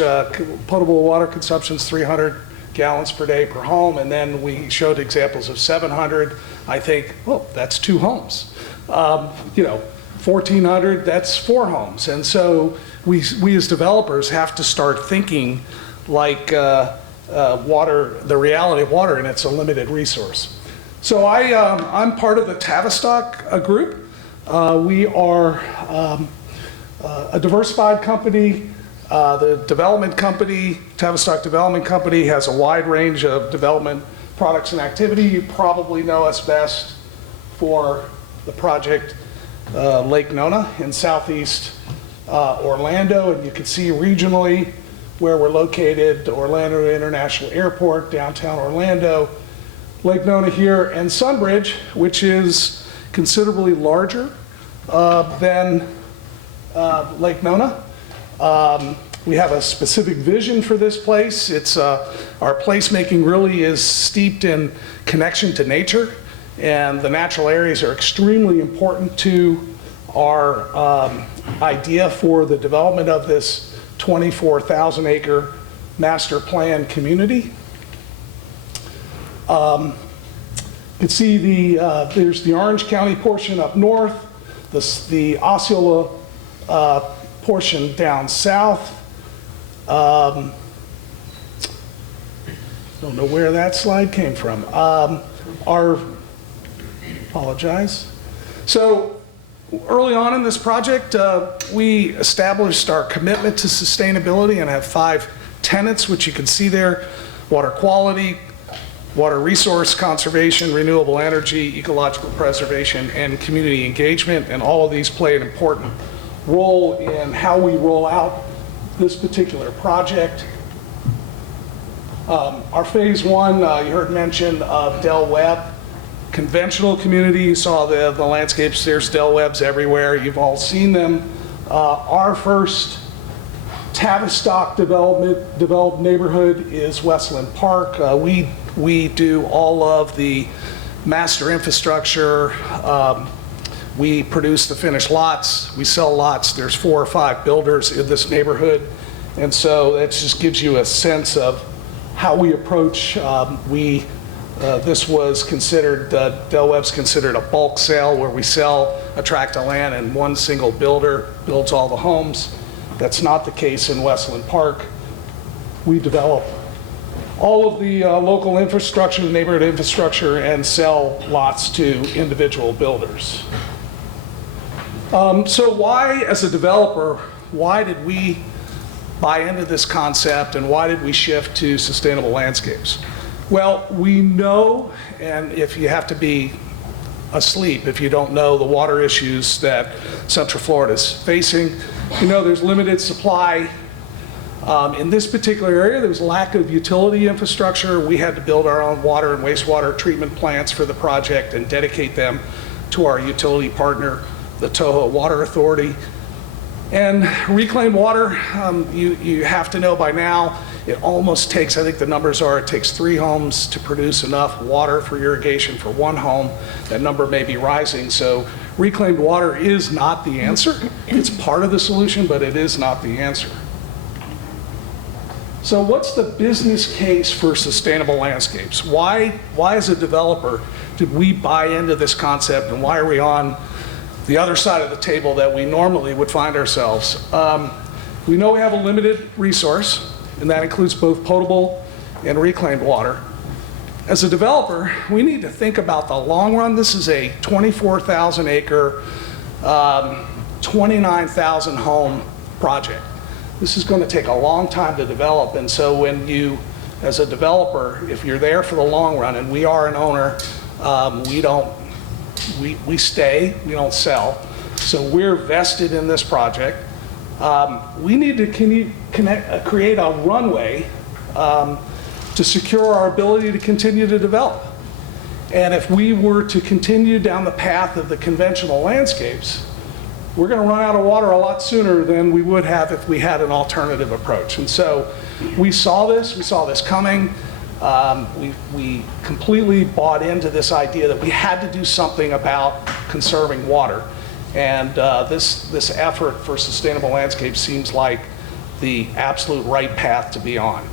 potable water consumption is 300 gallons per day per home, and then we showed examples of 700, I think, well, that's 2 homes. 1,400, that's 4 homes. And so we as developers have to start thinking like water, the reality of water, and it's a limited resource. So I'm part of the Tavistock group. We are a diversified company. The development company, Tavistock Development Company, has a wide range of development products and activity. You probably know us best for the project Lake Nona in southeast Orlando, and you can see regionally where we're located: Orlando International Airport, downtown Orlando, Lake Nona here, and Sunbridge, which is considerably larger than Lake Nona. We have a specific vision for this place. It's our placemaking really is steeped in connection to nature, and the natural areas are extremely important to our idea for the development of this 24,000 acre master plan community. You can see there's the Orange County portion up north, the Osceola portion down south. Don't know where that slide came from. Apologize. So early on in this project, we established our commitment to sustainability and have 5 tenets, which you can see there: water quality, water resource conservation, renewable energy, ecological preservation, and community engagement. And all of these play an important role in how we roll out this particular project. Our phase 1, you heard mention of Del Webb. Conventional community, you saw the landscapes, there's Del Webbs everywhere, you've all seen them. Our first Tavistock developed neighborhood is Westland Park. We do all of the master infrastructure. We produce the finished lots, we sell lots. There's 4 or 5 builders in this neighborhood, and so that just gives you a sense of how we approach. This was considered, Del Webb's considered a bulk sale, where we sell a tract of land and one single builder builds all the homes. That's not the case in Westland Park. We develop all of the local infrastructure, the neighborhood infrastructure, and sell lots to individual builders. So why, as a developer, why did we buy into this concept, and why did we shift to sustainable landscapes? Well, we know, and if you have to be asleep if you don't know the water issues that Central Florida is facing, you know there's limited supply. In this particular area, there was lack of utility infrastructure. We had to build our own water and wastewater treatment plants for the project and dedicate them to our utility partner, the Toho Water Authority. And reclaimed water, you have to know by now, it almost takes, I think the numbers are, it takes 3 homes to produce enough water for irrigation for 1 home. That number may be rising, so reclaimed water is not the answer. It's part of the solution, but it is not the answer. So what's the business case for sustainable landscapes? Why as a developer did we buy into this concept, and why are we on the other side of the table that we normally would find ourselves? We know we have a limited resource, and that includes both potable and reclaimed water. As a developer, we need to think about the long run. This is a 24,000 acre, 29,000 home project. This is going to take a long time to develop, and so when you, as a developer, if you're there for the long run, and we are an owner, we stay, we don't sell, so we're vested in this project. We need to create a runway to secure our ability to continue to develop. And if we were to continue down the path of the conventional landscapes, we're going to run out of water a lot sooner than we would have if we had an alternative approach. And so we saw this coming. We completely bought into this idea that we had to do something about conserving water. And this effort for sustainable landscapes seems like the absolute right path to be on.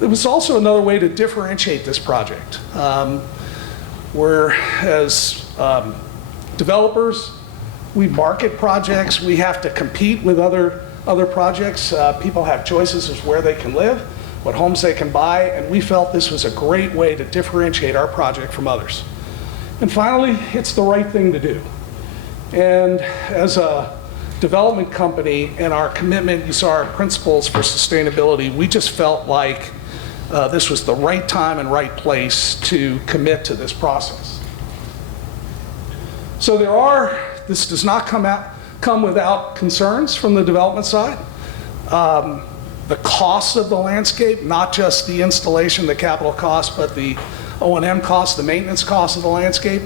It was also another way to differentiate this project. We're, as developers, we market projects, we have to compete with other projects. People have choices as where they can live, what homes they can buy, and we felt this was a great way to differentiate our project from others. And finally, it's the right thing to do. And as a development company and our commitment, you saw our principles for sustainability, we just felt like this was the right time and right place to commit to this process. So this does not come without concerns from the development side. The costs of the landscape, not just the installation, the capital cost, but the O&M costs, the maintenance costs of the landscape.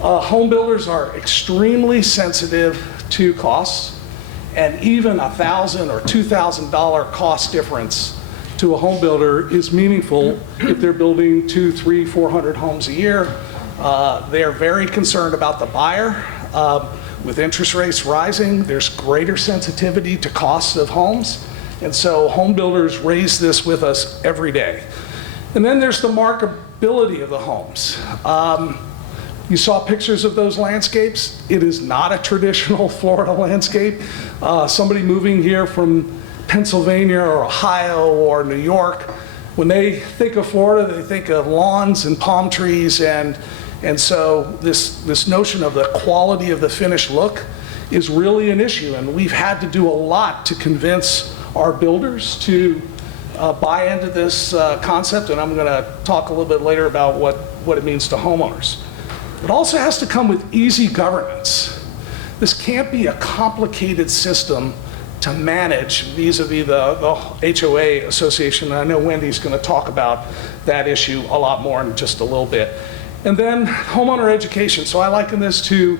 Home builders are extremely sensitive to costs, and even $1,000 or $2,000 cost difference to a home builder is meaningful if they're building 200, 300, 400 homes a year. They're very concerned about the buyer. With interest rates rising, there's greater sensitivity to costs of homes, and so home builders raise this with us every day. And then there's the markability of the homes. You saw pictures of those landscapes. It is not a traditional Florida landscape. Somebody moving here from Pennsylvania or Ohio or New York, when they think of Florida, they think of lawns and palm trees, and so this notion of the quality of the finished look is really an issue, and we've had to do a lot to convince our builders to buy into this concept, and I'm going to talk a little bit later about what it means to homeowners. It also has to come with easy governance. This can't be a complicated system to manage vis-a-vis the HOA association. And I know Wendy's going to talk about that issue a lot more in just a little bit. And then homeowner education. So I liken this to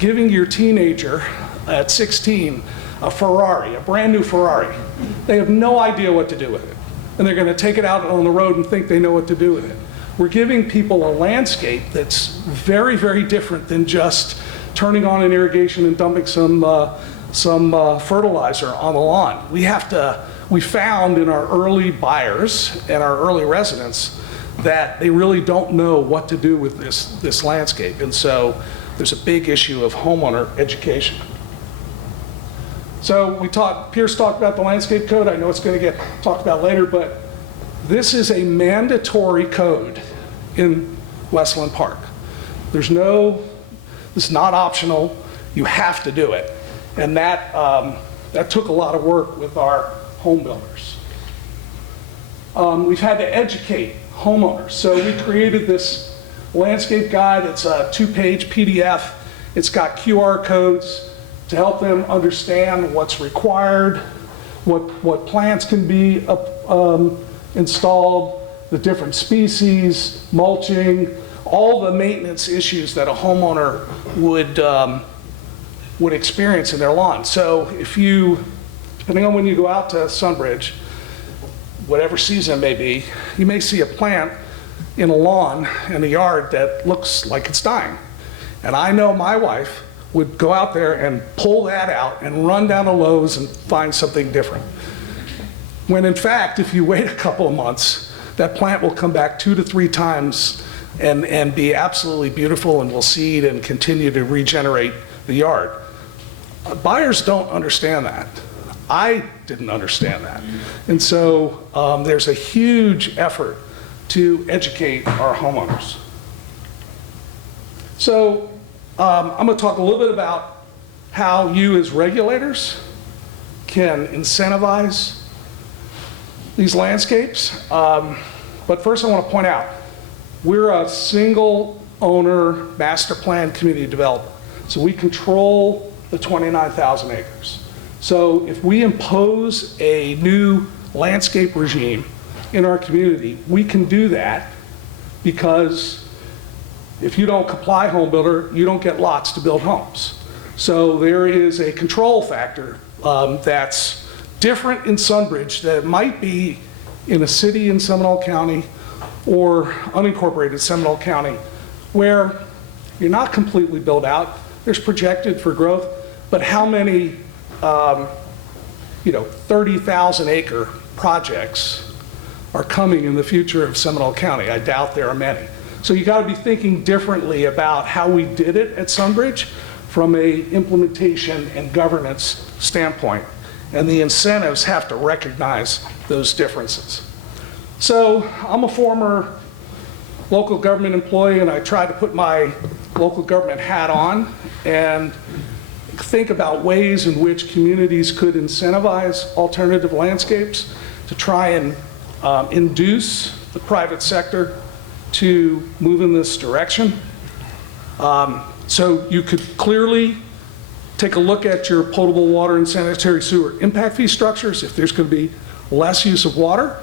giving your teenager at 16 a Ferrari, a brand new Ferrari. They have no idea what to do with it. And they're going to take it out on the road and think they know what to do with it. We're giving people a landscape that's very, very different than just turning on an irrigation and dumping some fertilizer on the lawn. We found in our early buyers and our early residents that they really don't know what to do with this landscape. And so there's a big issue of homeowner education. So Pierce talked about the landscape code. I know it's going to get talked about later, but this is a mandatory code in Westland Park. This is not optional. You have to do it. And that took a lot of work with our home builders. We've had to educate homeowners. So we created this landscape guide. It's a 2-page PDF. It's got QR codes to help them understand what's required, what plants can be installed, the different species, mulching, all the maintenance issues that a homeowner would experience in their lawn. So depending on when you go out to Sunbridge, whatever season it may be, you may see a plant in a lawn in a yard that looks like it's dying. And I know my wife would go out there and pull that out and run down to Lowe's and find something different. When in fact, if you wait a couple of months, that plant will come back 2 to 3 times and be absolutely beautiful and will seed and continue to regenerate the yard. Buyers don't understand that. I didn't understand that. And so there's a huge effort to educate our homeowners. So I'm going to talk a little bit about how you as regulators can incentivize these landscapes. But first I want to point out, we're a single owner master plan community developer. So we control the 29,000 acres. So if we impose a new landscape regime in our community, we can do that because if you don't comply, home builder, you don't get lots to build homes. So there is a control factor that's different in Sunbridge that it might be in a city in Seminole County or unincorporated Seminole County, where you're not completely built out. There's projected for growth, but how many 30,000 acre projects are coming in the future of Seminole County? I doubt there are many. So you got to be thinking differently about how we did it at Sunbridge from a implementation and governance standpoint. And the incentives have to recognize those differences. So I'm a former local government employee, and I try to put my local government hat on and think about ways in which communities could incentivize alternative landscapes to try and induce the private sector to move in this direction. So you could clearly take a look at your potable water and sanitary sewer impact fee structures. If there's going to be less use of water,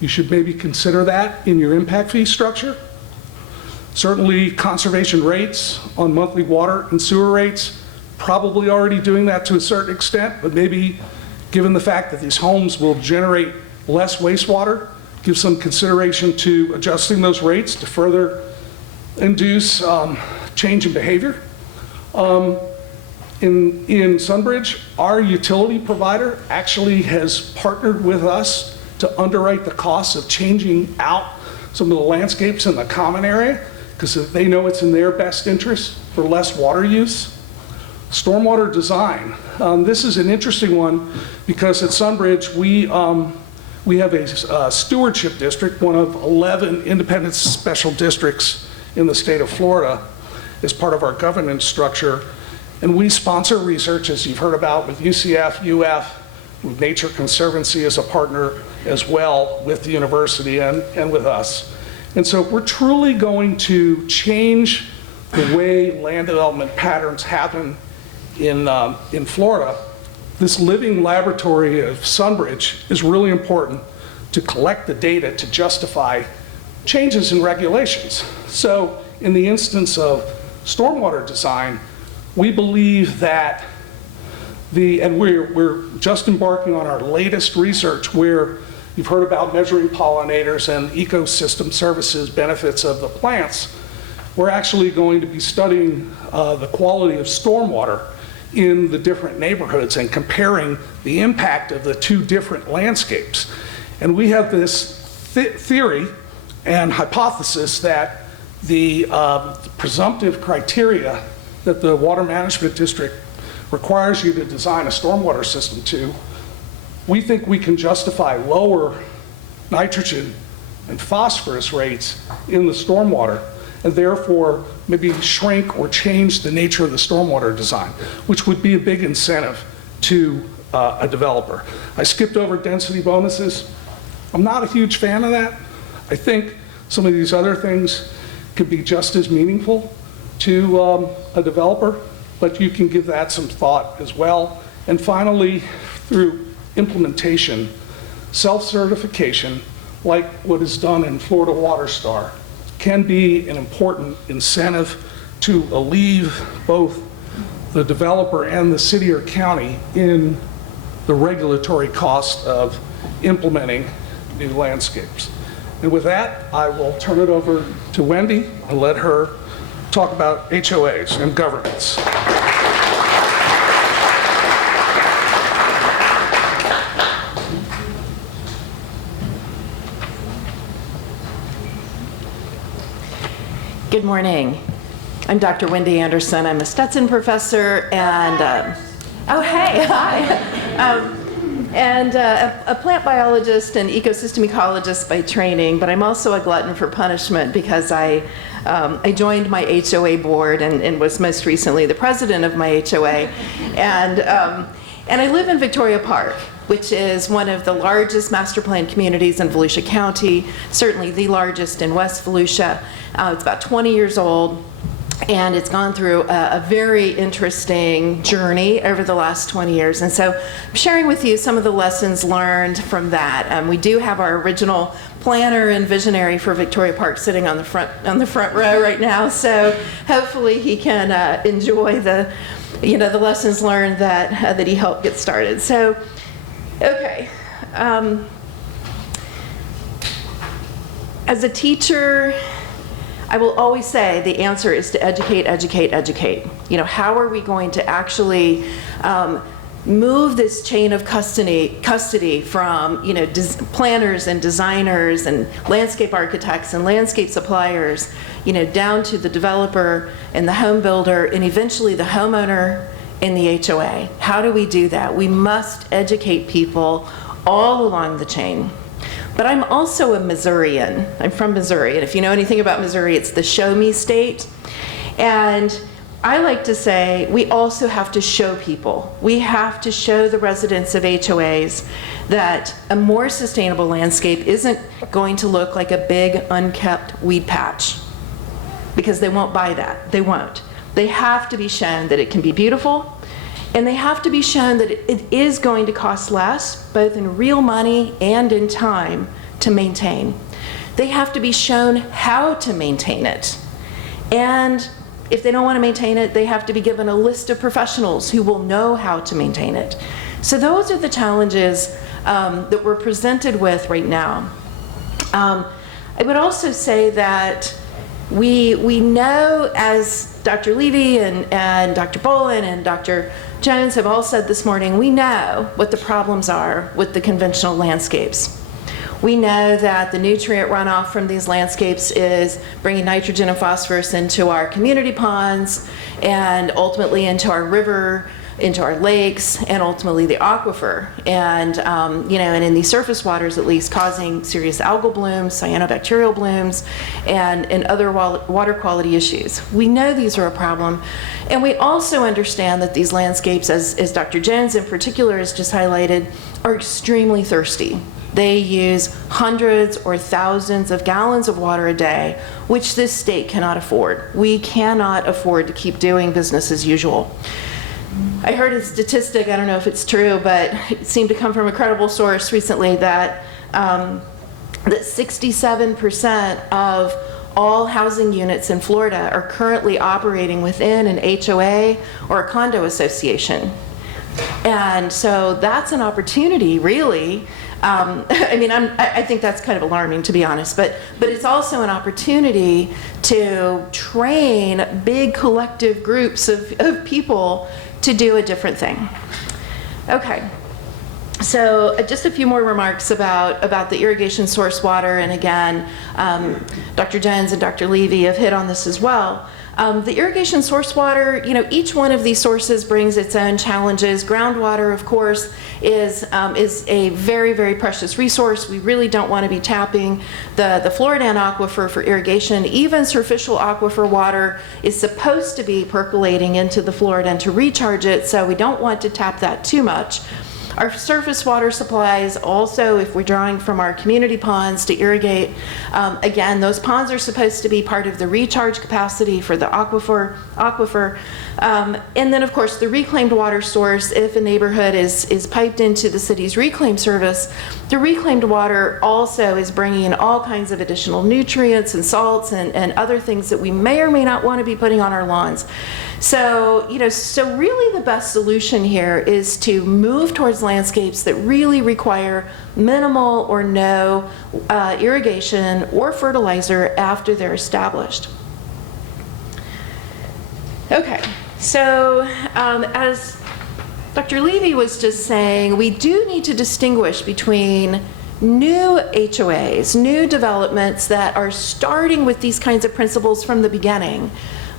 you should maybe consider that in your impact fee structure. Certainly conservation rates on monthly water and sewer rates, probably already doing that to a certain extent, but maybe given the fact that these homes will generate less wastewater, give some consideration to adjusting those rates to further induce change in behavior. In Sunbridge, our utility provider actually has partnered with us to underwrite the costs of changing out some of the landscapes in the common area, because they know it's in their best interest for less water use. Stormwater design. This is an interesting one because at Sunbridge, we have a stewardship district, one of 11 independent special districts in the state of Florida as part of our governance structure. And we sponsor research, as you've heard about, with UCF, UF, with Nature Conservancy as a partner as well with the university and with us. And so if we're truly going to change the way land development patterns happen in Florida, this living laboratory of Sunbridge is really important to collect the data to justify changes in regulations. So in the instance of stormwater design, we believe that and we're just embarking on our latest research where you've heard about measuring pollinators and ecosystem services benefits of the plants. We're actually going to be studying the quality of stormwater in the different neighborhoods and comparing the impact of the two different landscapes. And we have this theory and hypothesis that the presumptive criteria that the Water Management District requires you to design a stormwater system to, we think we can justify lower nitrogen and phosphorus rates in the stormwater, and therefore maybe shrink or change the nature of the stormwater design, which would be a big incentive to a developer. I skipped over density bonuses. I'm not a huge fan of that. I think some of these other things could be just as meaningful to a developer, but you can give that some thought as well. And finally, through implementation, self-certification, like what is done in Florida Water Star, can be an important incentive to alleviate both the developer and the city or county in the regulatory cost of implementing new landscapes. And with that, I will turn it over to Wendy and let her talk about HOAs and governance. Good morning. I'm Dr. Wendy Anderson. I'm a Stetson professor and, oh hey, hi. And a plant biologist and ecosystem ecologist by training, but I'm also a glutton for punishment because I joined my HOA board and was most recently the president of my HOA. And I live in Victoria Park, which is one of the largest master planned communities in Volusia County, certainly the largest in West Volusia. It's about 20 years old, and it's gone through a very interesting journey over the last 20 years. And so I'm sharing with you some of the lessons learned from that. We do have our original planner and visionary for Victoria Park sitting on the front row right now, so hopefully he can enjoy the lessons learned that he helped get started. So, okay. As a teacher, I will always say the answer is to educate, educate, educate. How are we going to actually move this chain of custody from, planners and designers and landscape architects and landscape suppliers, down to the developer and the home builder and eventually the homeowner in the HOA? How do we do that? We must educate people all along the chain. But I'm also a Missourian. I'm from Missouri, and if you know anything about Missouri, it's the show me state. And I like to say we also have to show people. We have to show the residents of HOAs that a more sustainable landscape isn't going to look like a big unkept weed patch, because they won't buy that. They won't. They have to be shown that it can be beautiful, and they have to be shown that it is going to cost less, both in real money and in time, to maintain. They have to be shown how to maintain it. And if they don't want to maintain it, they have to be given a list of professionals who will know how to maintain it. So those are the challenges that we're presented with right now. I would also say that we know, as Dr. Levey and Dr. Bohlen and Dr. Jones have all said this morning, we know what the problems are with the conventional landscapes. We know that the nutrient runoff from these landscapes is bringing nitrogen and phosphorus into our community ponds and ultimately into our river, into our lakes, and ultimately the aquifer. And, and in these surface waters at least, causing serious algal blooms, cyanobacterial blooms, and other water quality issues. We know these are a problem. And we also understand that these landscapes, as Dr. Jones in particular has just highlighted, are extremely thirsty. They use hundreds or thousands of gallons of water a day, which this state cannot afford. We cannot afford to keep doing business as usual. I heard a statistic, I don't know if it's true, but it seemed to come from a credible source recently, that 67% of all housing units in Florida are currently operating within an HOA or a condo association. And so that's an opportunity, really. I think that's kind of alarming, to be honest, but it's also an opportunity to train big collective groups of people to do a different thing. Okay, so just a few more remarks about the irrigation source water, and again, Dr. Jones and Dr. Levey have hit on this as well. The irrigation source water, each one of these sources brings its own challenges. Groundwater, of course, is a very, very precious resource. We really don't want to be tapping the Floridan aquifer for irrigation. Even superficial aquifer water is supposed to be percolating into the Floridan to recharge it, so we don't want to tap that too much. Our surface water supplies also, if we're drawing from our community ponds to irrigate, again, those ponds are supposed to be part of the recharge capacity for the aquifer. And then, of course, the reclaimed water source, if a neighborhood is piped into the city's reclaim service, the reclaimed water also is bringing in all kinds of additional nutrients and salts and other things that we may or may not want to be putting on our lawns. So, so really the best solution here is to move towards landscapes that really require minimal or no irrigation or fertilizer after they're established. Okay, so as Dr. Levey was just saying, we do need to distinguish between new HOAs, new developments that are starting with these kinds of principles from the beginning,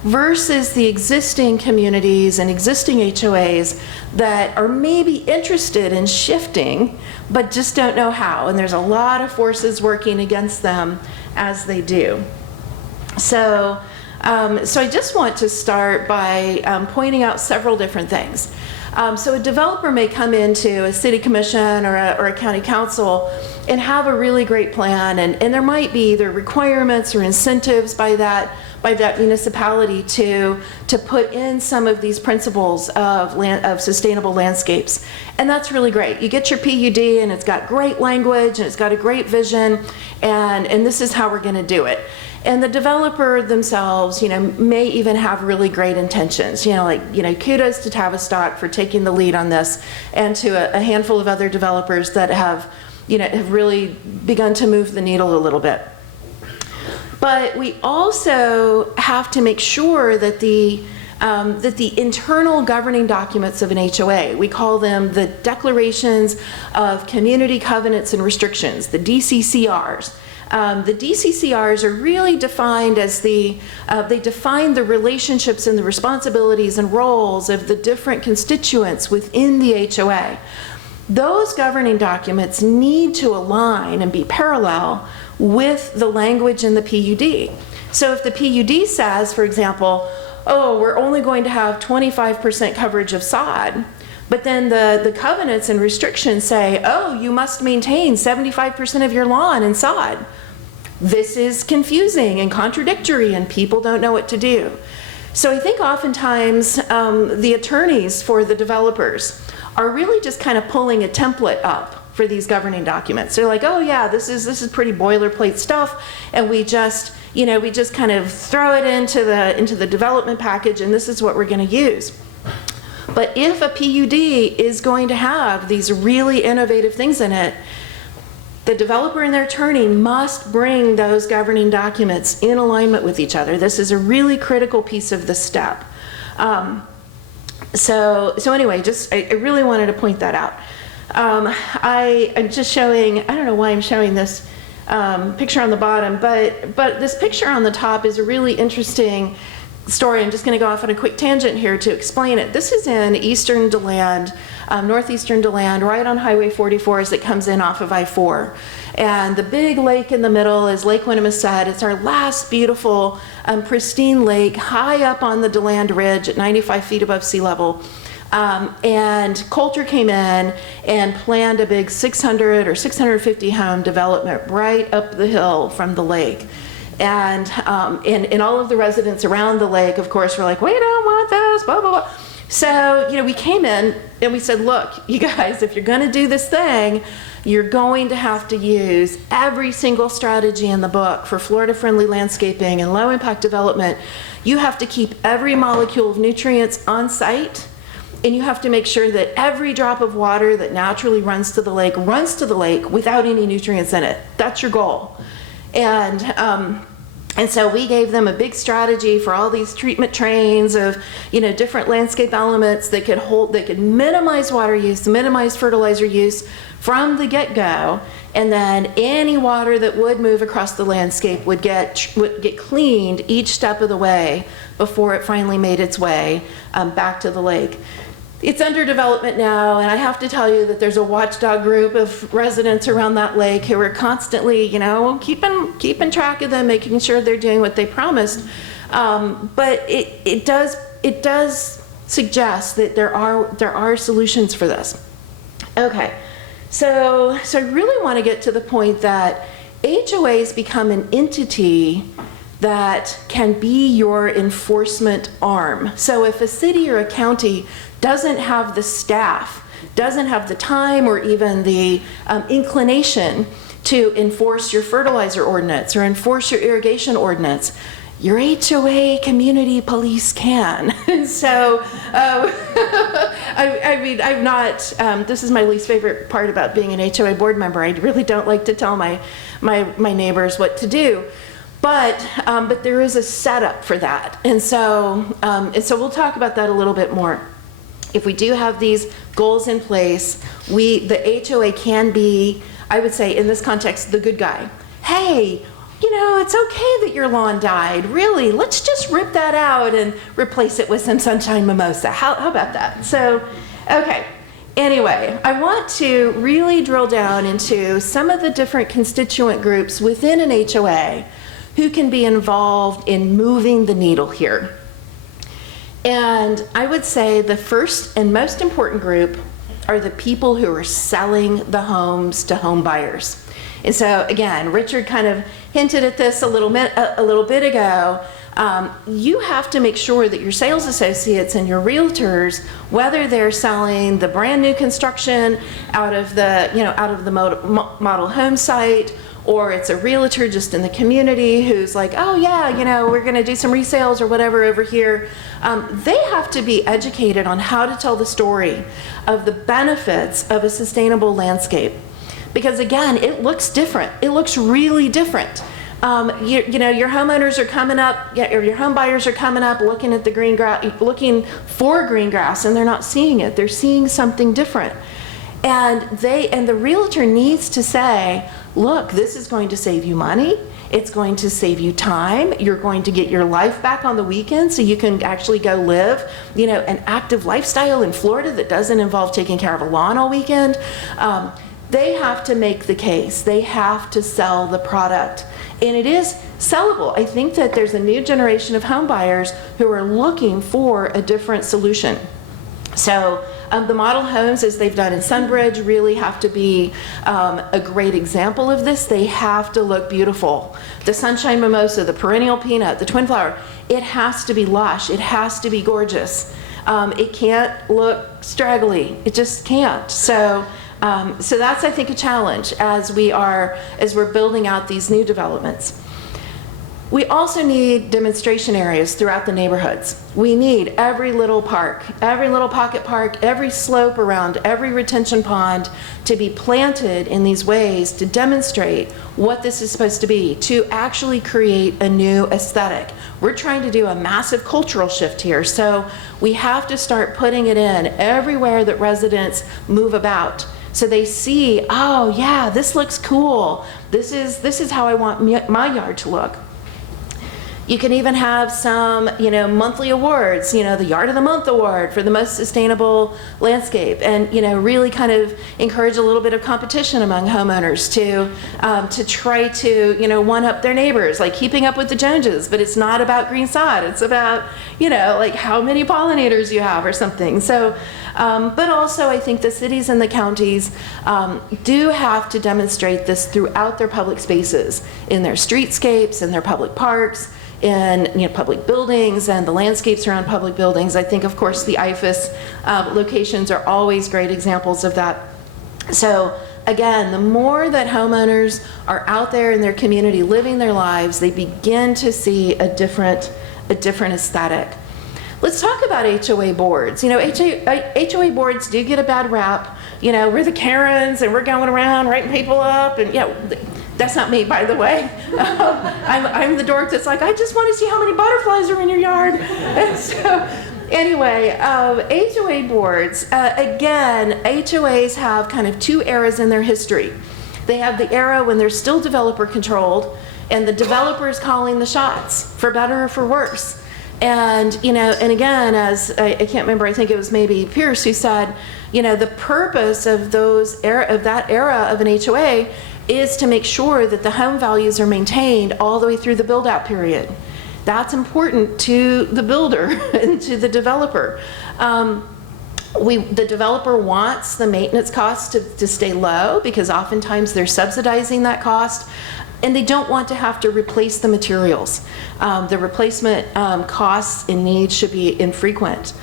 versus the existing communities and existing HOAs that are maybe interested in shifting, but just don't know how. And there's a lot of forces working against them as they do. So I just want to start by pointing out several different things. So a developer may come into a city commission or a county council and have a really great plan, and there might be either requirements or incentives by that municipality to put in some of these principles of sustainable landscapes. And that's really great. You get your PUD and it's got great language and it's got a great vision, and this is how we're going to do it. And the developer themselves, may even have really great intentions. Kudos to Tavistock for taking the lead on this, and to a handful of other developers that have really begun to move the needle a little bit. But we also have to make sure that the internal governing documents of an HOA, we call them the Declarations of Community Covenants and Restrictions, the DCCRs. The DCCRs are really defined as they define the relationships and the responsibilities and roles of the different constituents within the HOA. Those governing documents need to align and be parallel with the language in the PUD. So if the PUD says, for example, oh, we're only going to have 25% coverage of sod, but then the covenants and restrictions say, oh, you must maintain 75% of your lawn in sod. This is confusing and contradictory, and people don't know what to do. So I think oftentimes the attorneys for the developers are really just kind of pulling a template up for these governing documents. They're like, oh yeah, this is pretty boilerplate stuff, and we just kind of throw it into the development package, and this is what we're going to use. But if a PUD is going to have these really innovative things in it, the developer and their attorney must bring those governing documents in alignment with each other. This is a really critical piece of the step. So anyway, I really wanted to point that out. I'm just showing, I don't know why I'm showing this picture on the bottom, but this picture on the top is a really interesting story. I'm just going to go off on a quick tangent here to explain it. This is in eastern DeLand, northeastern DeLand, right on Highway 44 as it comes in off of I-4. And the big lake in the middle is Lake Winnimisset. It's our last beautiful, pristine lake high up on the DeLand Ridge at 95 feet above sea level. And Coulter came in and planned a big 600 or 650 home development right up the hill from the lake. And all of the residents around the lake, of course, were like, we don't want this, blah, blah, blah. So, we came in and we said, look, you guys, if you're going to do this thing, you're going to have to use every single strategy in the book for Florida-friendly landscaping and low-impact development. You have to keep every molecule of nutrients on site, and you have to make sure that every drop of water that naturally runs to the lake without any nutrients in it. That's your goal. And so we gave them a big strategy for all these treatment trains of, different landscape elements that could minimize water use, minimize fertilizer use from the get-go, and then any water that would move across the landscape would get cleaned each step of the way before it finally made its way back to the lake. It's under development now, and I have to tell you that there's a watchdog group of residents around that lake who are constantly, keeping track of them, making sure they're doing what they promised. But it does suggest that there are solutions for this. Okay, so I really want to get to the point that HOAs become an entity that can be your enforcement arm. So if a city or a county doesn't have the staff, doesn't have the time or even the inclination to enforce your fertilizer ordinance or enforce your irrigation ordinance, your HOA community police can. And so, I'm not, this is my least favorite part about being an HOA board member. I really don't like to tell my neighbors what to do. But there is a setup for that. And so we'll talk about that a little bit more. If we do have these goals in place, the HOA can be, I would say in this context, the good guy. Hey, it's okay that your lawn died. Really, let's just rip that out and replace it with some sunshine mimosa. How about that? So, okay. Anyway, I want to really drill down into some of the different constituent groups within an HOA who can be involved in moving the needle here. And I would say the first and most important group are the people who are selling the homes to home buyers. And so again, Richard kind of hinted at this a little bit ago. You have to make sure that your sales associates and your realtors, whether they're selling the brand new construction out of the model home site, or it's a realtor just in the community who's like, oh yeah, we're going to do some resales or whatever over here. They have to be educated on how to tell the story of the benefits of a sustainable landscape. Because again, it looks different. It looks really different. Your homeowners are coming up, or your home buyers are coming up looking at the green grass, looking for green grass, and they're not seeing it. They're seeing something different. And the realtor needs to say, look, this is going to save you money. It's going to save you time. You're going to get your life back on the weekend so you can actually go live, an active lifestyle in Florida that doesn't involve taking care of a lawn all weekend. They have to make the case. They have to sell the product. And it is sellable. I think that there's a new generation of home buyers who are looking for a different solution. So the model homes, as they've done in Sunbridge, really have to be a great example of this. They have to look beautiful. The Sunshine Mimosa, the Perennial Peanut, the Twin Flower, it has to be lush. It has to be gorgeous. It can't look straggly. It just can't. So that's, I think, a challenge as we're building out these new developments. We also need demonstration areas throughout the neighborhoods. We need every little park, every little pocket park, every slope around every retention pond to be planted in these ways to demonstrate what this is supposed to be, to actually create a new aesthetic. We're trying to do a massive cultural shift here, so we have to start putting it in everywhere that residents move about. So they see, oh yeah, this looks cool. This is how I want my yard to look. You can even have some, monthly awards, the Yard of the Month Award for the most sustainable landscape, and, really kind of encourage a little bit of competition among homeowners to try to, one-up their neighbors, like keeping up with the Joneses. But it's not about green sod. It's about, like how many pollinators you have or something. So, but also I think the cities and the counties do have to demonstrate this throughout their public spaces, in their streetscapes, in their public parks, in public buildings and the landscapes around public buildings. I think, of course, the IFAS locations are always great examples of that. So again, the more that homeowners are out there in their community living their lives, they begin to see a different aesthetic. Let's talk about HOA boards. HOA boards do get a bad rap. We're the Karens and we're going around writing people up, and that's not me, by the way. I'm the dork that's like, I just want to see how many butterflies are in your yard. And so, anyway, HOA boards, again, HOAs have kind of two eras in their history. They have the era when they're still developer controlled, and the developer is calling the shots, for better or for worse. And, and again, as I can't remember, I think it was maybe Pierce who said, the purpose of that era of an HOA is to make sure that the home values are maintained all the way through the build-out period. That's important to the builder and to the developer. The developer wants the maintenance costs to stay low, because oftentimes they're subsidizing that cost, and they don't want to have to replace the materials. The replacement costs and needs should be infrequent.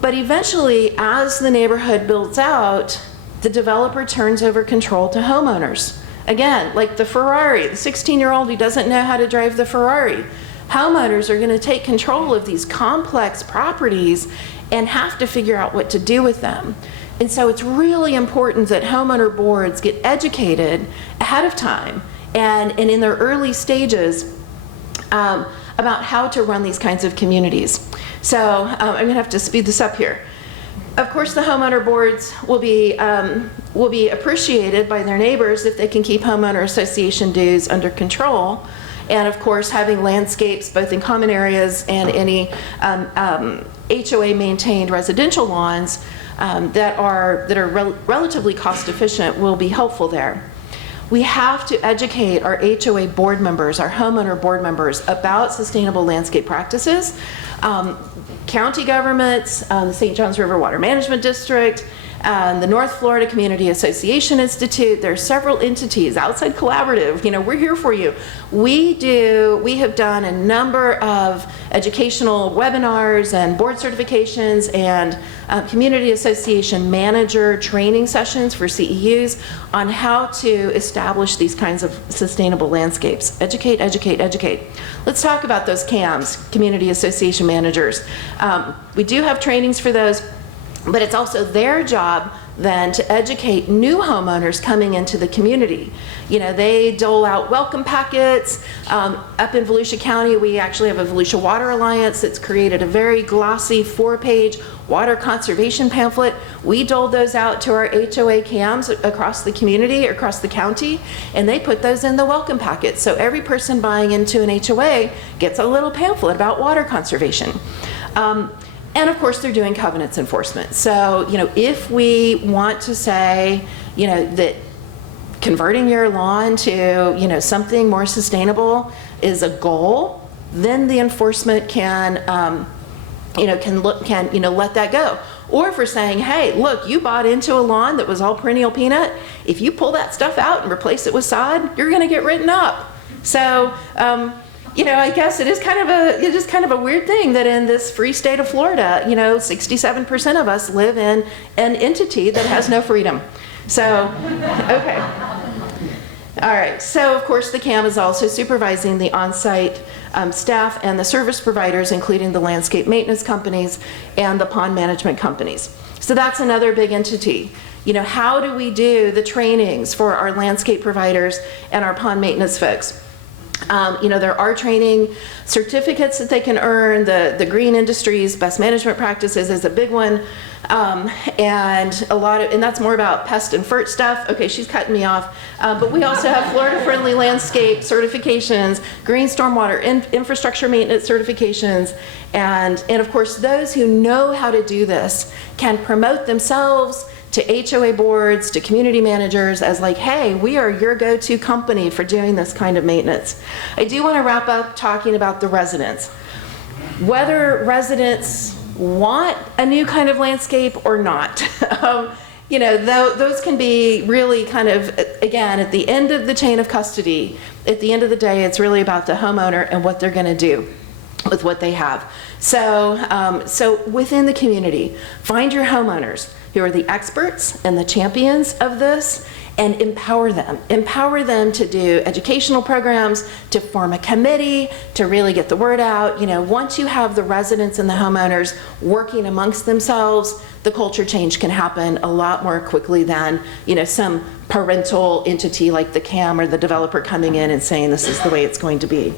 But eventually, as the neighborhood builds out, the developer turns over control to homeowners. Again, like the Ferrari, the 16-year-old who doesn't know how to drive the Ferrari. Homeowners are going to take control of these complex properties and have to figure out what to do with them. And so it's really important that homeowner boards get educated ahead of time and in their early stages about how to run these kinds of communities. So I'm going to have to speed this up here. Of course, the homeowner boards will be appreciated by their neighbors if they can keep homeowner association dues under control, and of course, having landscapes both in common areas and any HOA maintained residential lawns that are relatively cost efficient will be helpful there. We have to educate our HOA board members, our homeowner board members, about sustainable landscape practices. county governments, the St. Johns River Water Management District, the North Florida Community Association Institute. There are several entities, Outside Collaborative, we're here for you. We have done a number of educational webinars and board certifications and community association manager training sessions for CEUs on how to establish these kinds of sustainable landscapes. Educate, educate, educate. Let's talk about those CAMs, community association managers. We do have trainings for those, but it's also their job then to educate new homeowners coming into the community. They dole out welcome packets. Up in Volusia County, we actually have a Volusia Water Alliance that's created a very glossy 4-page water conservation pamphlet. We dole those out to our HOA CAMs across the community, across the county, and they put those in the welcome packet. So every person buying into an HOA gets a little pamphlet about water conservation. And of course, they're doing covenants enforcement. So, if we want to say, that converting your lawn to, something more sustainable is a goal, then the enforcement can let that go. Or if we're saying, hey, look, you bought into a lawn that was all perennial peanut, if you pull that stuff out and replace it with sod, you're going to get written up. So, I guess it is kind of a weird thing that in this free state of Florida, 67% of us live in an entity that has no freedom. So, okay. All right. So, of course, the CAM is also supervising the on-site staff and the service providers, including the landscape maintenance companies and the pond management companies. So that's another big entity. How do we do the trainings for our landscape providers and our pond maintenance folks? There are training certificates that they can earn. The green industries best management practices is a big one, and that's more about pest and fert stuff. Okay, she's cutting me off. But we also have Florida Friendly Landscape certifications, green stormwater infrastructure maintenance certifications, and of course those who know how to do this can promote themselves to HOA boards, to community managers as like, hey, we are your go-to company for doing this kind of maintenance. I do want to wrap up talking about the residents. Whether residents want a new kind of landscape or not, those can be really kind of, again, at the end of the chain of custody, at the end of the day, it's really about the homeowner and what they're going to do with what they have. So within the community, find your homeowners who are the experts and the champions of this, and empower them. Empower them to do educational programs, to form a committee, to really get the word out. Once you have the residents and the homeowners working amongst themselves, the culture change can happen a lot more quickly than, some parental entity like the CAM or the developer coming in and saying this is the way it's going to be.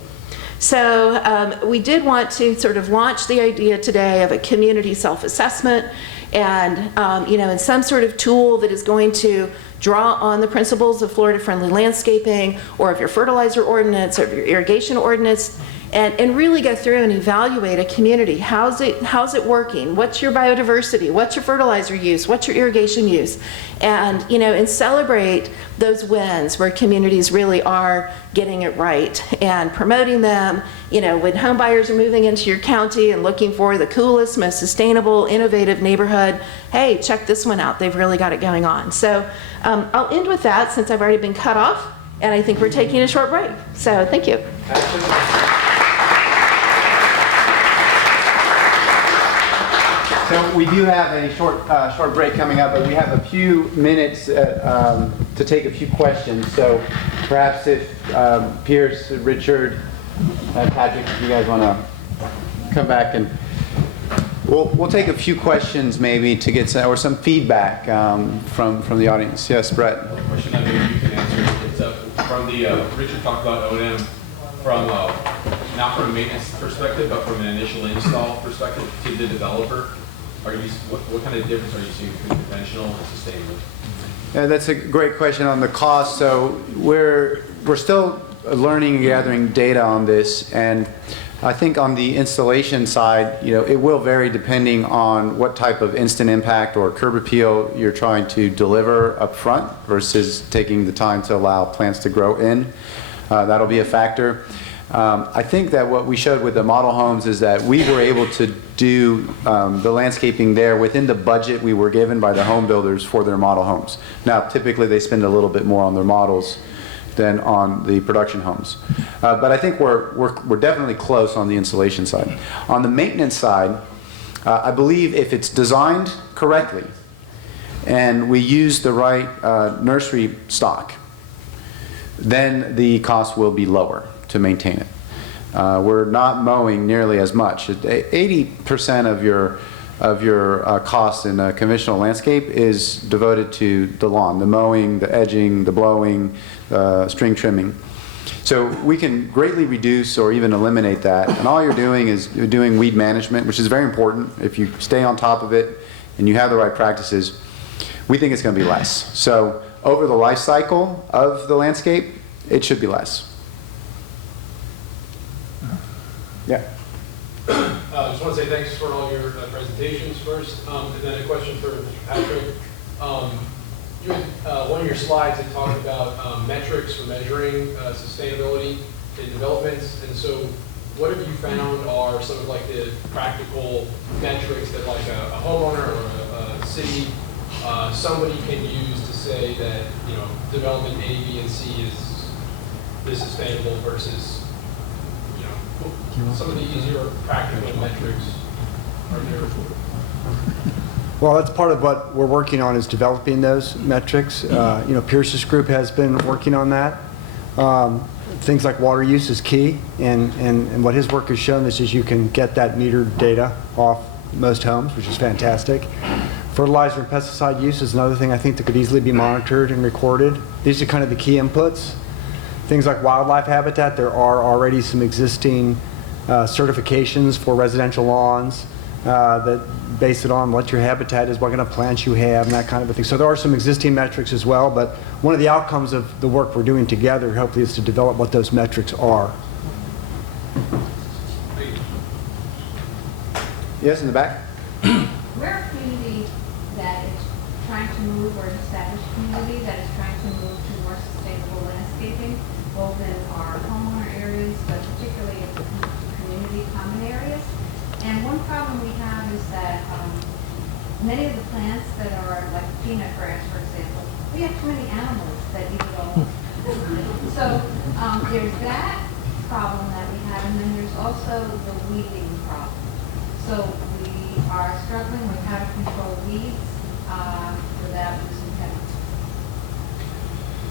So we did want to sort of launch the idea today of a community self-assessment and some sort of tool that is going to draw on the principles of Florida Friendly Landscaping or of your fertilizer ordinance or of your irrigation ordinance, and really go through and evaluate a community. How's it working? What's your biodiversity? What's your fertilizer use? What's your irrigation use? And and celebrate those wins where communities really are getting it right and promoting them. When home buyers are moving into your county and looking for the coolest, most sustainable, innovative neighborhood, hey, check this one out. They've really got it going on. So I'll end with that since I've already been cut off, and I think we're taking a short break. So thank you. So we do have a short break coming up, but we have a few minutes to take a few questions. So perhaps if Pierce, Richard, Patrick, if you guys want to come back, and we'll take a few questions maybe to get some feedback from the audience. Yes, Brett. A question that maybe you can answer. It's from the Richard talked about O&M from not from a maintenance perspective, but from an initial install perspective to the developer. What kind of difference are you seeing between conventional and sustainable? Yeah, that's a great question on the cost. So we're still learning and gathering data on this, and I think on the installation side, it will vary depending on what type of instant impact or curb appeal you're trying to deliver up front versus taking the time to allow plants to grow in. That'll be a factor. I think that what we showed with the model homes is that we were able to do the landscaping there within the budget we were given by the home builders for their model homes. Now, typically they spend a little bit more on their models than on the production homes. But I think we're definitely close on the installation side. On the maintenance side, I believe if it's designed correctly and we use the right nursery stock, then the cost will be lower to maintain it. We're not mowing nearly as much. 80% of your cost in a conventional landscape is devoted to the lawn, the mowing, the edging, the blowing, string trimming. So we can greatly reduce or even eliminate that, and all you're doing is you're doing weed management, which is very important. If you stay on top of it and you have the right practices, we think it's going to be less. So over the life cycle of the landscape, it should be less. Yeah. I just want to say thanks for all your presentations first, and then a question for Mr. Patrick. You had, one of your slides had talked about metrics for measuring sustainability in developments, and so what have you found are some of like the practical metrics that like a homeowner or a city, somebody can use to say that, you know, development A, B, and C is sustainable versus, some of the easier practical metrics are there. Well, that's part of what we're working on, is developing those metrics. Pierce's group has been working on that. Things like water use is key, and what his work has shown is you can get that metered data off most homes, which is fantastic. Fertilizer and pesticide use is another thing I think that could easily be monitored and recorded. These are kind of the key inputs. Things like wildlife habitat, there are already some existing certifications for residential lawns that base it on what your habitat is, what kind of plants you have, and that kind of a thing. So there are some existing metrics as well, but one of the outcomes of the work we're doing together, hopefully, is to develop what those metrics are. Yes, in the back? We're a community that is trying to move, or an established community that is trying to move to more sustainable landscaping, both in our homeowner areas, but particularly in the community common areas. And one problem we have is that many of the plants that are like peanut grass, for example, we have too many animals that eat it all. So there's that problem that we have, and then there's also the weeding problem. So we are struggling with how to control weeds without using chemicals.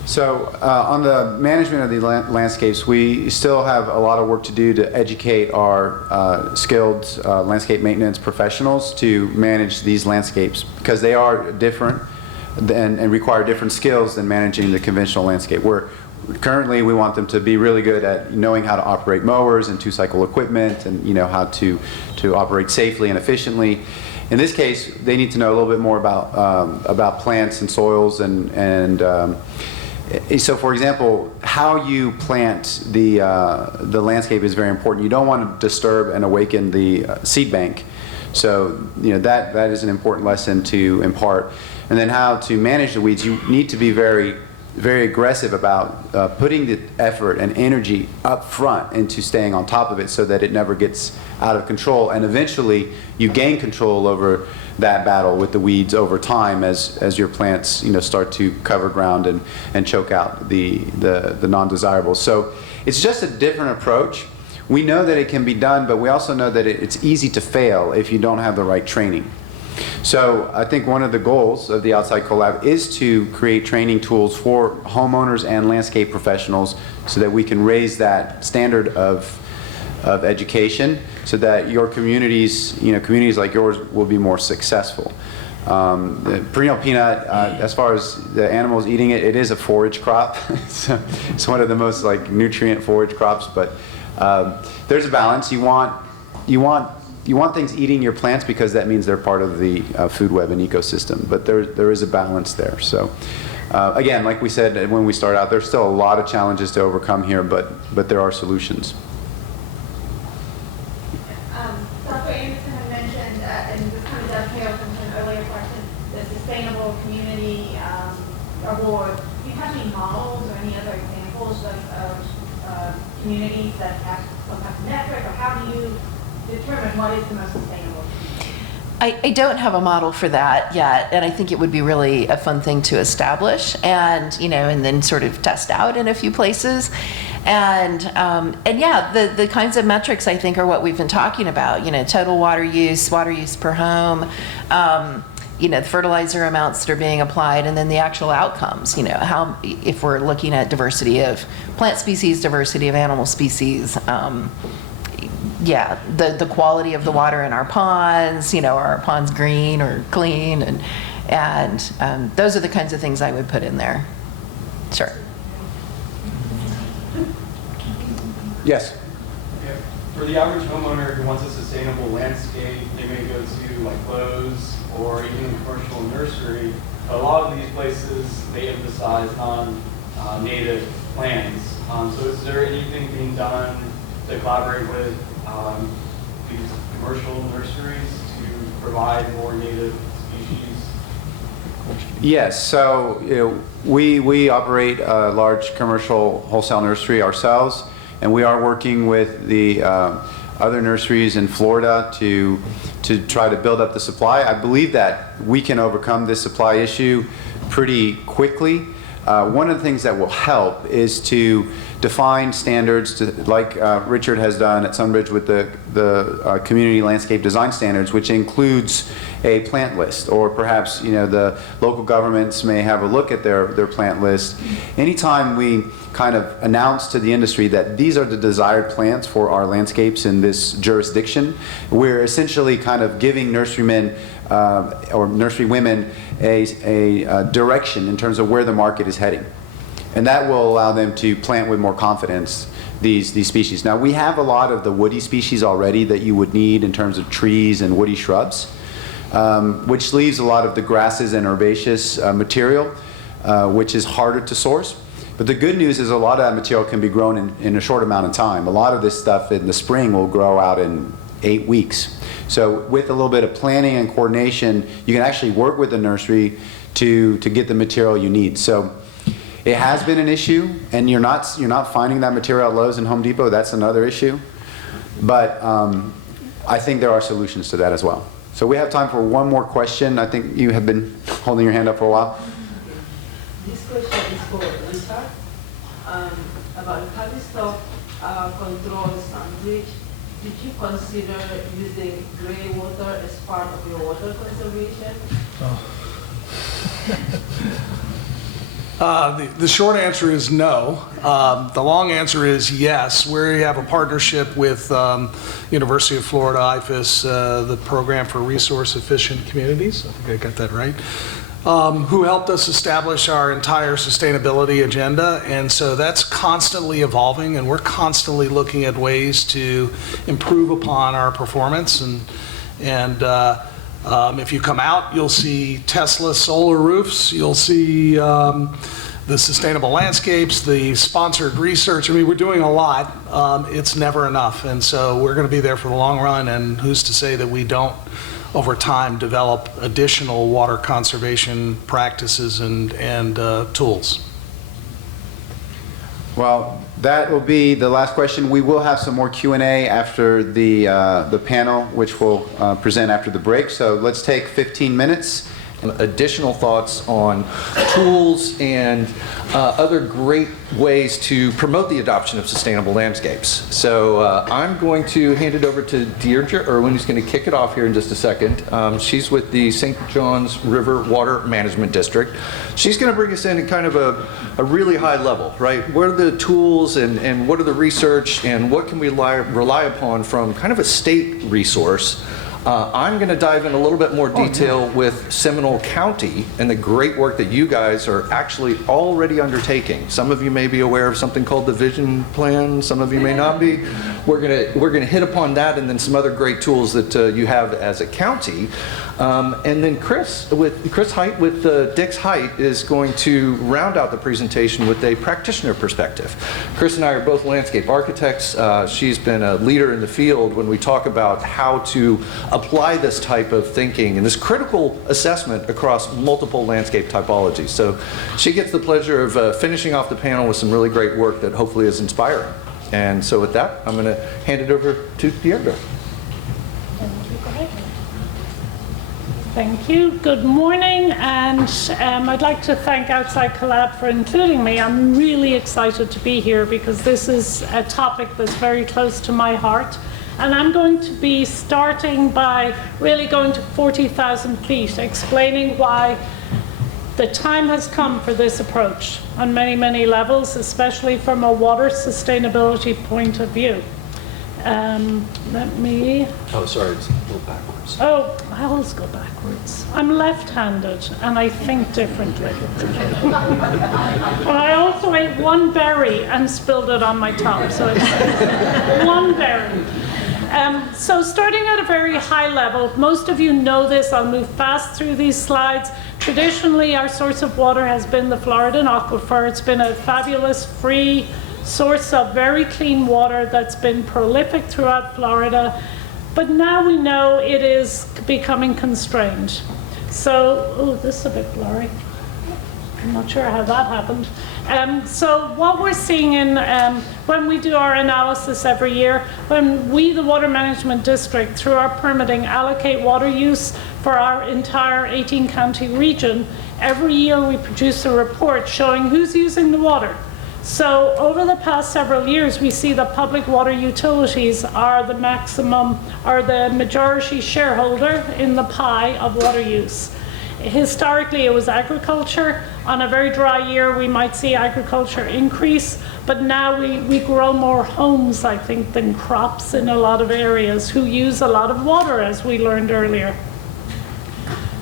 So on the management of the landscapes, we still have a lot of work to do to educate our skilled landscape maintenance professionals to manage these landscapes, because they are different and require different skills than managing the conventional landscape. Currently, we want them to be really good at knowing how to operate mowers and two-cycle equipment, and how to operate safely and efficiently. In this case, they need to know a little bit more about plants and soils and so, for example, how you plant the landscape is very important. You don't want to disturb and awaken the seed bank. So, that is an important lesson to impart. And then how to manage the weeds. You need to be very, very aggressive about putting the effort and energy up front into staying on top of it so that it never gets out of control. And eventually, you gain control over that battle with the weeds over time as your plants start to cover ground and choke out the non-desirables. So it's just a different approach. We know that it can be done, but we also know that it's easy to fail if you don't have the right training. So I think one of the goals of the Outside Collab is to create training tools for homeowners and landscape professionals so that we can raise that standard of education so that your communities, communities like yours will be more successful. The perennial peanut, as far as the animals eating it, it is a forage crop. It's one of the most nutrient forage crops, but there's a balance. You want things eating your plants because that means they're part of the food web and ecosystem, but there is a balance there. So again, like we said when we started out, there's still a lot of challenges to overcome here, but there are solutions. Dr. Anderson had mentioned, and this kind of dovetails into an earlier question, the sustainable community award. Do you have any models or any other examples of communities that have some kind of metric, or how do you determine what is the most sustainable? I don't have a model for that yet, and I think it would be really a fun thing to establish, and and then sort of test out in a few places, and yeah, the kinds of metrics I think are what we've been talking about. Total water use per home, the fertilizer amounts that are being applied, and then the actual outcomes. How if we're looking at diversity of plant species, diversity of animal species. Yeah, the quality of the water in our ponds, are our ponds green or clean, and those are the kinds of things I would put in there. Sure. Yes. Yeah. For the average homeowner who wants a sustainable landscape, they may go to like Lowe's or even a commercial nursery. A lot of these places, they emphasize non-native plants. So is there anything being done to collaborate with these commercial nurseries to provide more native species? Yes, so we operate a large commercial wholesale nursery ourselves, and we are working with the other nurseries in Florida to try to build up the supply. I believe that we can overcome this supply issue pretty quickly. One of the things that will help is to define standards like Richard has done at Sunbridge with the community landscape design standards, which includes a plant list, or perhaps the local governments may have a look at their plant list. Anytime we kind of announce to the industry that these are the desired plants for our landscapes in this jurisdiction, we're essentially kind of giving nurserymen or nursery women a direction in terms of where the market is heading. And that will allow them to plant with more confidence these species. Now, we have a lot of the woody species already that you would need in terms of trees and woody shrubs, which leaves a lot of the grasses and herbaceous material, which is harder to source. But the good news is a lot of that material can be grown in a short amount of time. A lot of this stuff in the spring will grow out in 8 weeks. So with a little bit of planning and coordination, you can actually work with the nursery to get the material you need. So it has been an issue, and you're not finding that material at Lowe's and Home Depot. That's another issue. But I think there are solutions to that as well. So we have time for one more question. I think you have been holding your hand up for a while. This question is for Richard. About Tavistock control Sandwich. Did you consider using gray water as part of your water conservation? The short answer is no. The long answer is yes. We have a partnership with University of Florida, IFAS, the Program for Resource Efficient Communities. I think I got that right. Who helped us establish our entire sustainability agenda. And so that's constantly evolving, and we're constantly looking at ways to improve upon our performance. And if you come out, you'll see Tesla solar roofs, you'll see the sustainable landscapes, the sponsored research. I mean, we're doing a lot. It's never enough. And so we're going to be there for the long run, and who's to say that we don't, over time, develop additional water conservation practices and tools. Well, that will be the last question. We will have some more Q&A after the panel, which we'll present after the break. So let's take 15 minutes. Additional thoughts on tools and other great ways to promote the adoption of sustainable landscapes. So I'm going to hand it over to Deirdre Irwin, who's going to kick it off here in just a second. She's with the St. John's River Water Management District. She's going to bring us in at kind of a really high level, right? What are the tools and what are the research and what can we rely upon from kind of a state resource? I'm going to dive in a little bit more detail with Seminole County and the great work that you guys are actually already undertaking. Some of you may be aware of something called the Vision Plan. Some of you may not be. We're going to hit upon that, and then some other great tools that you have as a county. And then Dix.Hite with Dix.Hite is going to round out the presentation with a practitioner perspective. Chris and I are both landscape architects. She's been a leader in the field when we talk about how to apply this type of thinking and this critical assessment across multiple landscape typologies. So she gets the pleasure of finishing off the panel with some really great work that hopefully is inspiring. And so with that, I'm going to hand it over to Deirdre. Thank you. Good morning, and I'd like to thank Outside Collab for including me. I'm really excited to be here because this is a topic that's very close to my heart. And I'm going to be starting by really going to 40,000 feet, explaining why the time has come for this approach on many, many levels, especially from a water sustainability point of view. Let me... Oh, sorry, it's a little backwards. Oh, I always go backwards. I'm left-handed, and I think differently. But I also ate one berry and spilled it on my top, so it's one berry. So starting at a very high level, most of you know this, I'll move fast through these slides. Traditionally, our source of water has been the Floridan aquifer. It's been a fabulous, free source of very clean water that's been prolific throughout Florida. But now we know it is becoming constrained. So, oh, this is a bit blurry. I'm not sure how that happened. So what we're seeing in when we do our analysis every year, when we, the Water Management District, through our permitting, allocate water use for our entire 18-county region, every year we produce a report showing who's using the water. So over the past several years, we see that public water utilities are the maximum, are the majority shareholder in the pie of water use. Historically, it was agriculture. On a very dry year, we might see agriculture increase, but now we grow more homes, I think, than crops in a lot of areas who use a lot of water, as we learned earlier.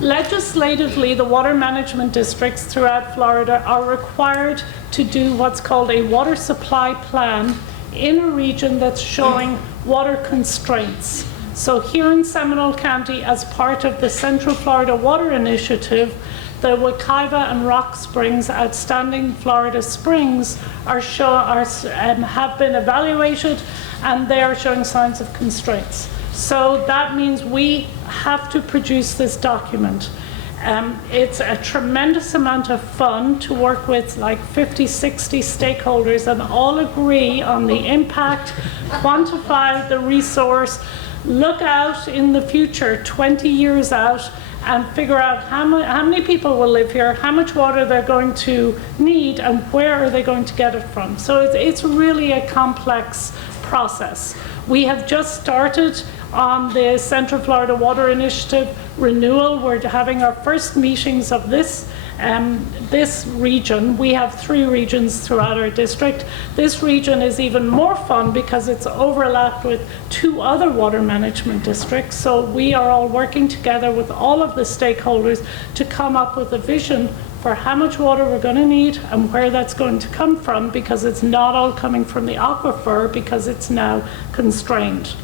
Legislatively, the water management districts throughout Florida are required to do what's called a water supply plan in a region that's showing water constraints. So here in Seminole County, as part of the Central Florida Water Initiative, the Wekiva and Rock Springs, outstanding Florida springs, have been evaluated, and they are showing signs of constraints. So that means we have to produce this document. It's a tremendous amount of fun to work with like 50, 60 stakeholders and all agree on the impact, quantify the resource, look out in the future, 20 years out, and figure out how many people will live here, how much water they're going to need, and where are they going to get it from. So it's really a complex process. We have just started on the Central Florida Water Initiative renewal. We're having our first meetings of this region. We have 3 regions throughout our district. This region is even more fun because it's overlapped with 2 other water management districts. So we are all working together with all of the stakeholders to come up with a vision for how much water we're going to need and where that's going to come from, because it's not all coming from the aquifer because it's now constrained.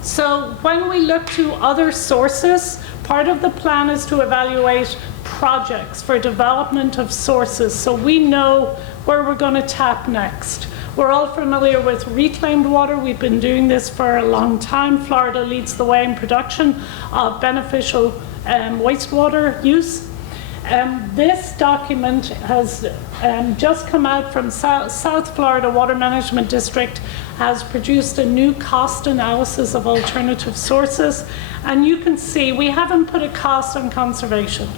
So when we look to other sources, part of the plan is to evaluate projects for development of sources so we know where we're going to tap next. We're all familiar with reclaimed water. We've been doing this for a long time. Florida leads the way in production of beneficial wastewater use. This document has just come out from South Florida Water Management District, has produced a new cost analysis of alternative sources. And you can see we haven't put a cost on conservation.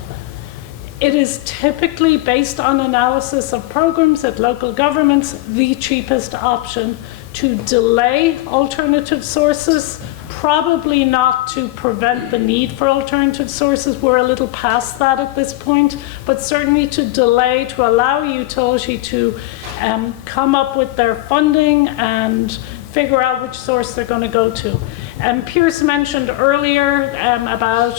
It is typically based on analysis of programs at local governments, the cheapest option to delay alternative sources, probably not to prevent the need for alternative sources. We're a little past that at this point, but certainly to delay, to allow a utility to come up with their funding and figure out which source they're going to go to. Pierce mentioned earlier about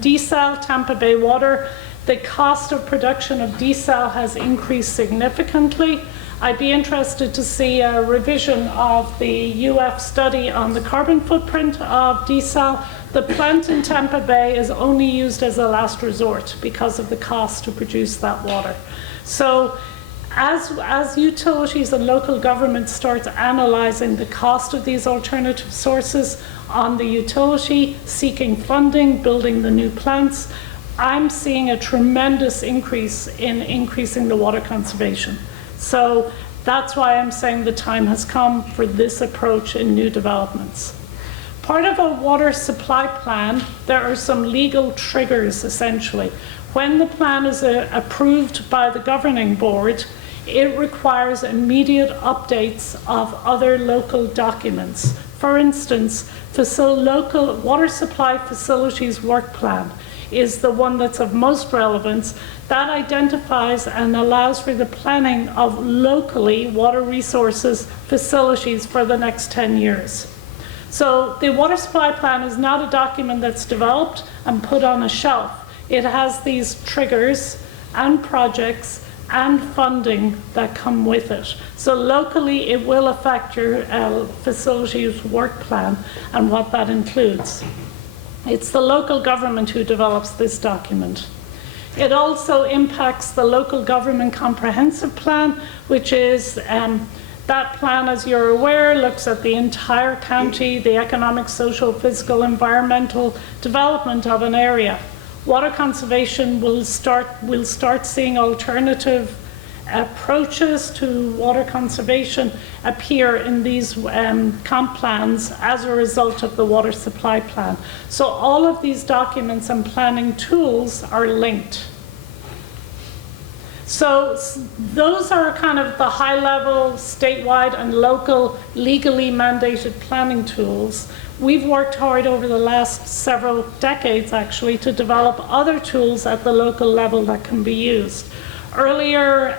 desal, Tampa Bay Water. The cost of production of desal has increased significantly. I'd be interested to see a revision of the UF study on the carbon footprint of desal. The plant in Tampa Bay is only used as a last resort because of the cost to produce that water. So as utilities and local governments start analyzing the cost of these alternative sources, on the utility, seeking funding, building the new plants. I'm seeing a tremendous increase in increasing the water conservation. So that's why I'm saying the time has come for this approach in new developments. Part of a water supply plan, there are some legal triggers essentially. When the plan is approved by the governing board, it requires immediate updates of other local documents. For instance, local water supply facilities work plan is the one that's of most relevance. That identifies and allows for the planning of locally water resources facilities for the next 10 years. So the water supply plan is not a document that's developed and put on a shelf. It has these triggers and projects and funding that come with it. So locally it will affect your facility's work plan and what that includes. It's the local government who develops this document. It also impacts the local government comprehensive plan, which is that plan, as you're aware, looks at the entire county, the economic, social, physical, environmental development of an area. Water conservation will start seeing alternative approaches to water conservation appear in these comp plans as a result of the water supply plan. So all of these documents and planning tools are linked. So those are kind of the high-level, statewide and local legally mandated planning tools. We've worked hard over the last several decades, actually, to develop other tools at the local level that can be used. Earlier,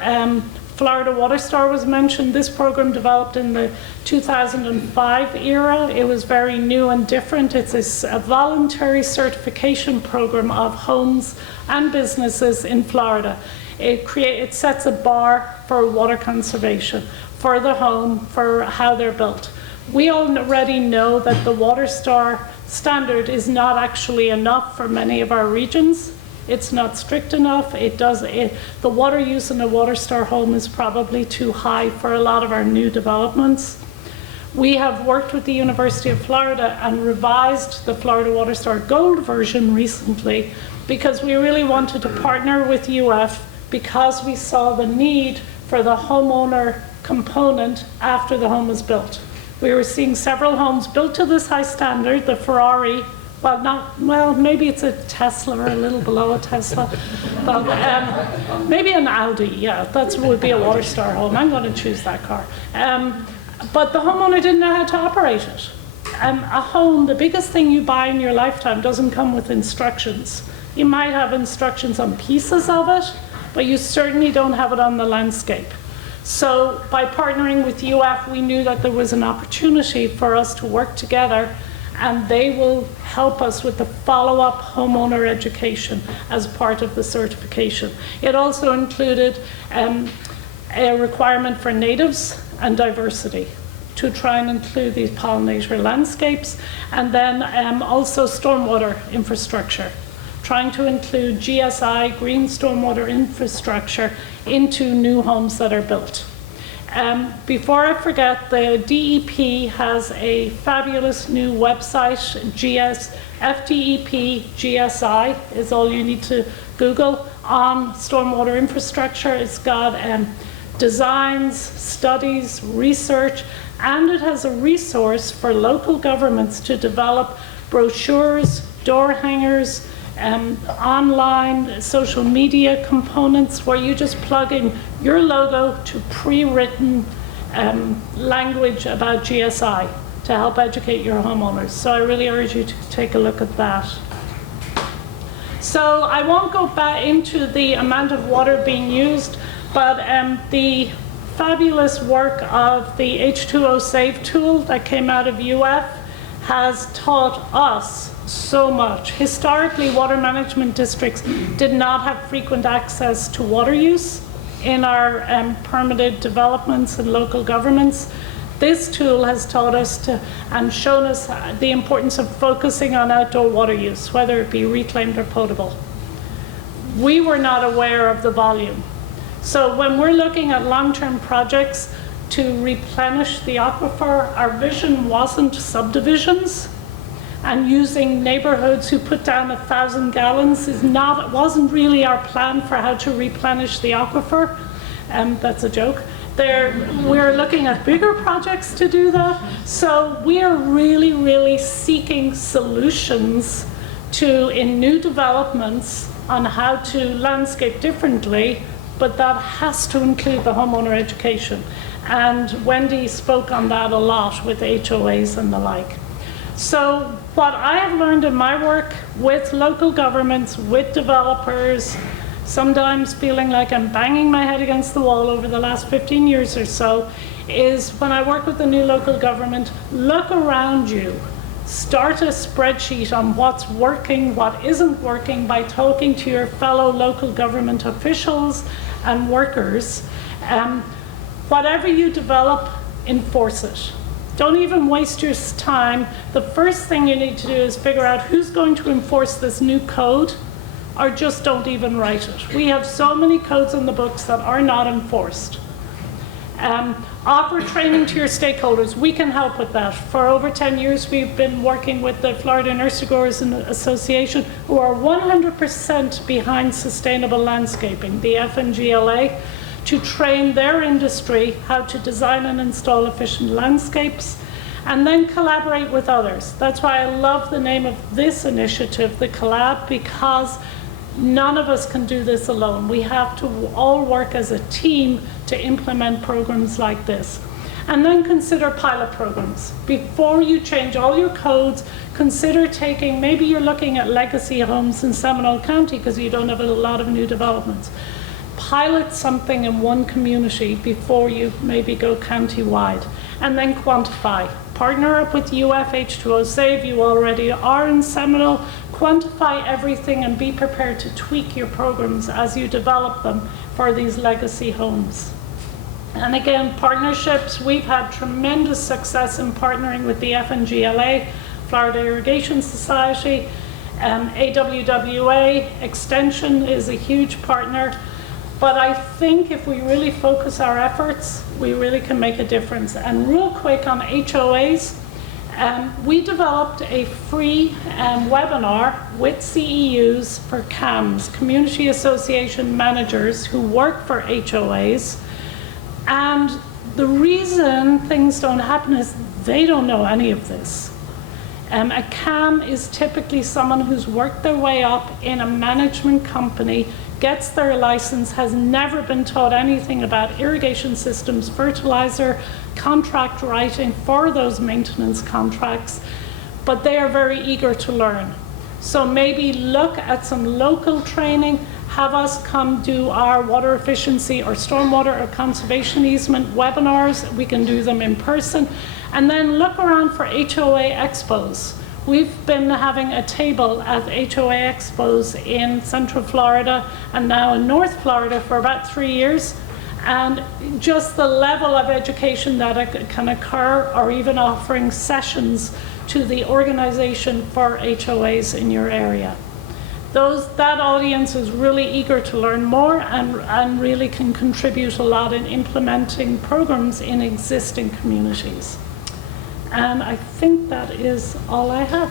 Florida Water Star was mentioned. This program developed in the 2005 era. It was very new and different. It's a voluntary certification program of homes and businesses in Florida. It sets a bar for water conservation, for the home, for how they're built. We already know that the Water Star standard is not actually enough for many of our regions. It's not strict enough. The water use in a Water Star home is probably too high for a lot of our new developments. We have worked with the University of Florida and revised the Florida Water Star Gold version recently because we really wanted to partner with UF because we saw the need for the homeowner component after the home was built. We were seeing several homes built to this high standard, the Ferrari, maybe it's a Tesla or a little below a Tesla, but maybe an Audi, yeah, that would be a Water Star home. I'm going to choose that car. But the homeowner didn't know how to operate it. A home, the biggest thing you buy in your lifetime doesn't come with instructions. You might have instructions on pieces of it, but you certainly don't have it on the landscape. So by partnering with UF, we knew that there was an opportunity for us to work together, and they will help us with the follow-up homeowner education as part of the certification. It also included a requirement for natives and diversity to try and include these pollinator landscapes, and then also stormwater infrastructure, trying to include GSI, green stormwater infrastructure, into new homes that are built. Before I forget, the DEP has a fabulous new website, FDEP GSI is all you need to Google on stormwater infrastructure. It's got designs, studies, research, and it has a resource for local governments to develop brochures, door hangers, online social media components where you just plug in your logo to pre-written language about GSI to help educate your homeowners. So I really urge you to take a look at that. So I won't go back into the amount of water being used, but the fabulous work of the H2O Save tool that came out of UF has taught us so much. Historically, water management districts did not have frequent access to water use in our permitted developments and local governments. This tool has taught us and shown us the importance of focusing on outdoor water use, whether it be reclaimed or potable. We were not aware of the volume. So when we're looking at long-term projects to replenish the aquifer, our vision wasn't subdivisions. and using neighborhoods who put down 1,000 gallons wasn't really our plan for how to replenish the aquifer. That's a joke. We're looking at bigger projects to do that. So we are really, really seeking solutions in new developments on how to landscape differently, but that has to include the homeowner education. And Wendy spoke on that a lot with HOAs and the like. So what I have learned in my work with local governments, with developers, sometimes feeling like I'm banging my head against the wall over the last 15 years or so, is when I work with the new local government, look around you. Start a spreadsheet on what's working, what isn't working by talking to your fellow local government officials and workers. Whatever you develop, enforce it. Don't even waste your time. The first thing you need to do is figure out who's going to enforce this new code, or just don't even write it. We have so many codes in the books that are not enforced. Offer training to your stakeholders. We can help with that. For over 10 years, we've been working with the Florida Nursery Growers Association, who are 100% behind sustainable landscaping, the FNGLA, to train their industry how to design and install efficient landscapes, and then collaborate with others. That's why I love the name of this initiative, the Collab, because none of us can do this alone. We have to all work as a team to implement programs like this. And then consider pilot programs. Before you change all your codes, consider maybe you're looking at legacy homes in Seminole County because you don't have a lot of new developments. Pilot something in one community before you maybe go county-wide, and then quantify. Partner up with UFH2O Save, you already are in Seminole. Quantify everything and be prepared to tweak your programs as you develop them for these legacy homes. And again, partnerships, we've had tremendous success in partnering with the FNGLA, Florida Irrigation Society, AWWA, Extension is a huge partner. But I think if we really focus our efforts, we really can make a difference. And real quick on HOAs, we developed a free webinar with CEUs for CAMs, Community Association Managers who work for HOAs. And the reason things don't happen is they don't know any of this. A CAM is typically someone who's worked their way up in a management company, gets their license, has never been taught anything about irrigation systems, fertilizer, contract writing for those maintenance contracts, but they are very eager to learn. So maybe look at some local training, have us come do our water efficiency or stormwater or conservation easement webinars. We can do them in person. And then look around for HOA expos. We've been having a table at HOA expos in Central Florida and now in North Florida for about 3 years. And just the level of education that can occur, or even offering sessions to the organization for HOAs in your area. That audience is really eager to learn more and really can contribute a lot in implementing programs in existing communities. And I think that is all I have.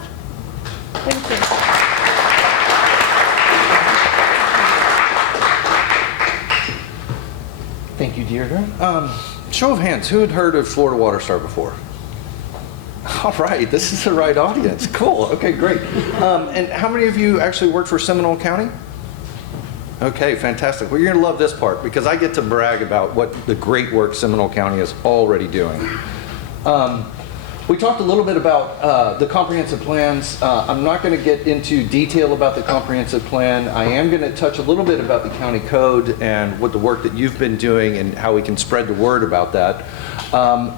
Thank you. Thank you, Deirdre. Show of hands, who had heard of Florida WaterStar before? All right, this is the right audience. Cool, okay, great. And how many of you actually work for Seminole County? Okay, fantastic. Well, you're gonna love this part because I get to brag about what the great work Seminole County is already doing. We talked a little bit about the comprehensive plans. I'm not going to get into detail about the comprehensive plan. I am going to touch a little bit about the county code and what the work that you've been doing and how we can spread the word about that.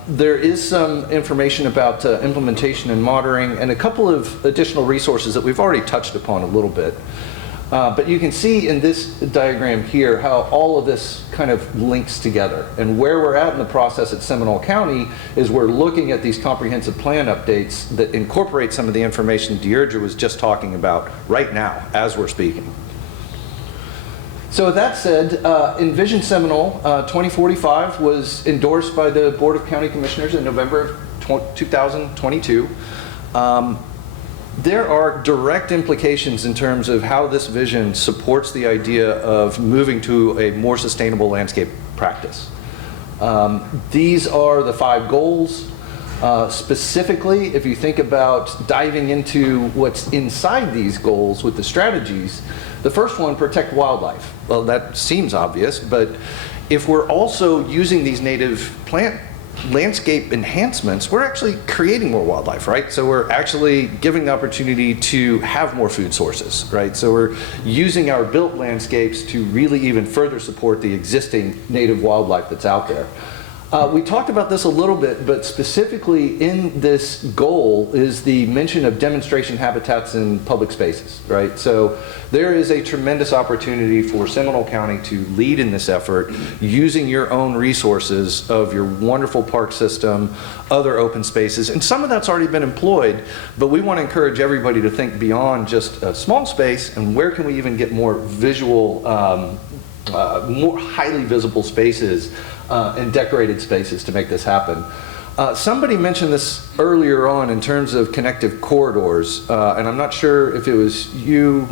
There is some information about implementation and monitoring and a couple of additional resources that we've already touched upon a little bit. But you can see in this diagram here how all of this kind of links together. And where we're at in the process at Seminole County is we're looking at these comprehensive plan updates that incorporate some of the information Deirdre was just talking about right now as we're speaking. So with that said, Envision Seminole 2045 was endorsed by the Board of County Commissioners in November of 2022. There are direct implications in terms of how this vision supports the idea of moving to a more sustainable landscape practice. These are the 5 goals. Specifically, if you think about diving into what's inside these goals with the strategies, the first one, protect wildlife. Well, that seems obvious, but if we're also using these native plant landscape enhancements, we're actually creating more wildlife, right? So we're actually giving the opportunity to have more food sources, right? So we're using our built landscapes to really even further support the existing native wildlife that's out there. We talked about this a little bit, but specifically in this goal is the mention of demonstration habitats in public spaces, right? So there is a tremendous opportunity for Seminole County to lead in this effort using your own resources of your wonderful park system, other open spaces, and some of that's already been employed, but we want to encourage everybody to think beyond just a small space and where can we even get more visual, more highly visible spaces and decorated spaces to make this happen. Somebody mentioned this earlier on in terms of connective corridors, and I'm not sure if it was you,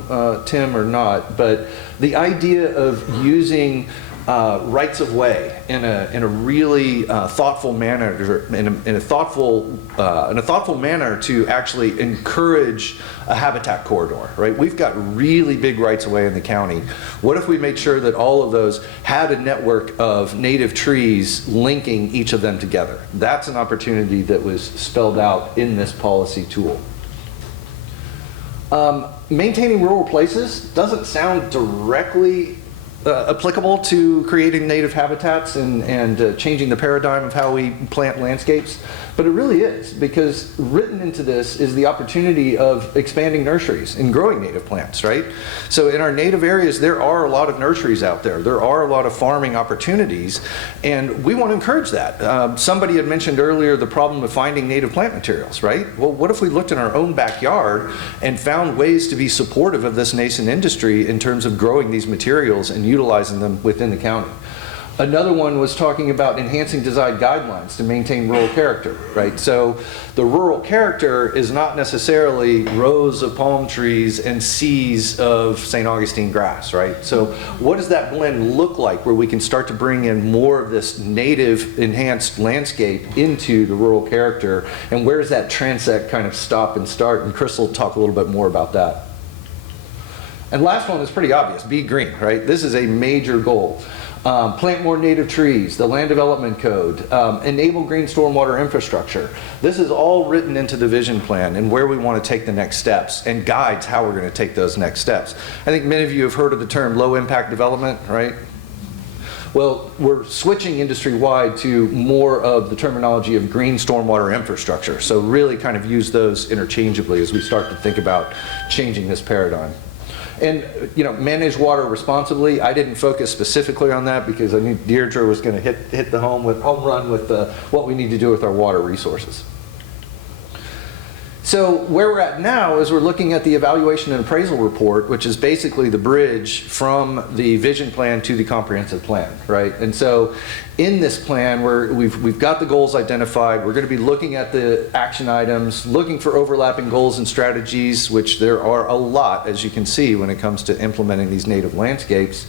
Tim, or not, but the idea of using rights of way in a really thoughtful manner, in a thoughtful manner to actually encourage a habitat corridor, right? We've got really big rights of way in the county. What if we made sure that all of those had a network of native trees linking each of them together? That's an opportunity that was spelled out in this policy tool. Maintaining rural places doesn't sound directly applicable to creating native habitats and changing the paradigm of how we plant landscapes, but it really is, because written into this is the opportunity of expanding nurseries and growing native plants, right? So in our native areas, there are a lot of nurseries out there. There are a lot of farming opportunities, and we want to encourage that. Somebody had mentioned earlier the problem of finding native plant materials, right? Well, what if we looked in our own backyard and found ways to be supportive of this nascent industry in terms of growing these materials and utilizing them within the county? Another one was talking about enhancing design guidelines to maintain rural character, right? So the rural character is not necessarily rows of palm trees and seas of St. Augustine grass, right? So what does that blend look like where we can start to bring in more of this native enhanced landscape into the rural character, and where does that transect kind of stop and start? And Chris will talk a little bit more about that. And last one is pretty obvious, be green, right? This is a major goal. Plant more native trees, the land development code, enable green stormwater infrastructure. This is all written into the vision plan and where we want to take the next steps and guides how we're going to take those next steps. I think many of you have heard of the term low impact development, right? Well, we're switching industry-wide to more of the terminology of green stormwater infrastructure. So really kind of use those interchangeably as we start to think about changing this paradigm. And, you know, manage water responsibly. I didn't focus specifically on that because I knew Deirdre was going to hit the home run with what we need to do with our water resources. So where we're at now is we're looking at the evaluation and appraisal report, which is basically the bridge from the vision plan to the comprehensive plan, right? And so in this plan, we've got the goals identified. We're going to be looking at the action items, looking for overlapping goals and strategies, which there are a lot, as you can see, when it comes to implementing these native landscapes.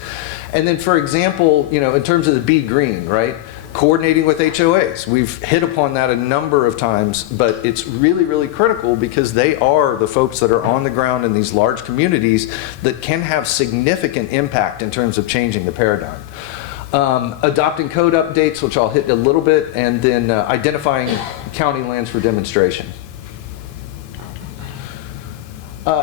And then, for example, you know, in terms of the Be Green, right? Coordinating with HOAs. We've hit upon that a number of times, but it's really, really critical because they are the folks that are on the ground in these large communities that can have significant impact in terms of changing the paradigm. Adopting code updates, which I'll hit a little bit, and then identifying county lands for demonstration.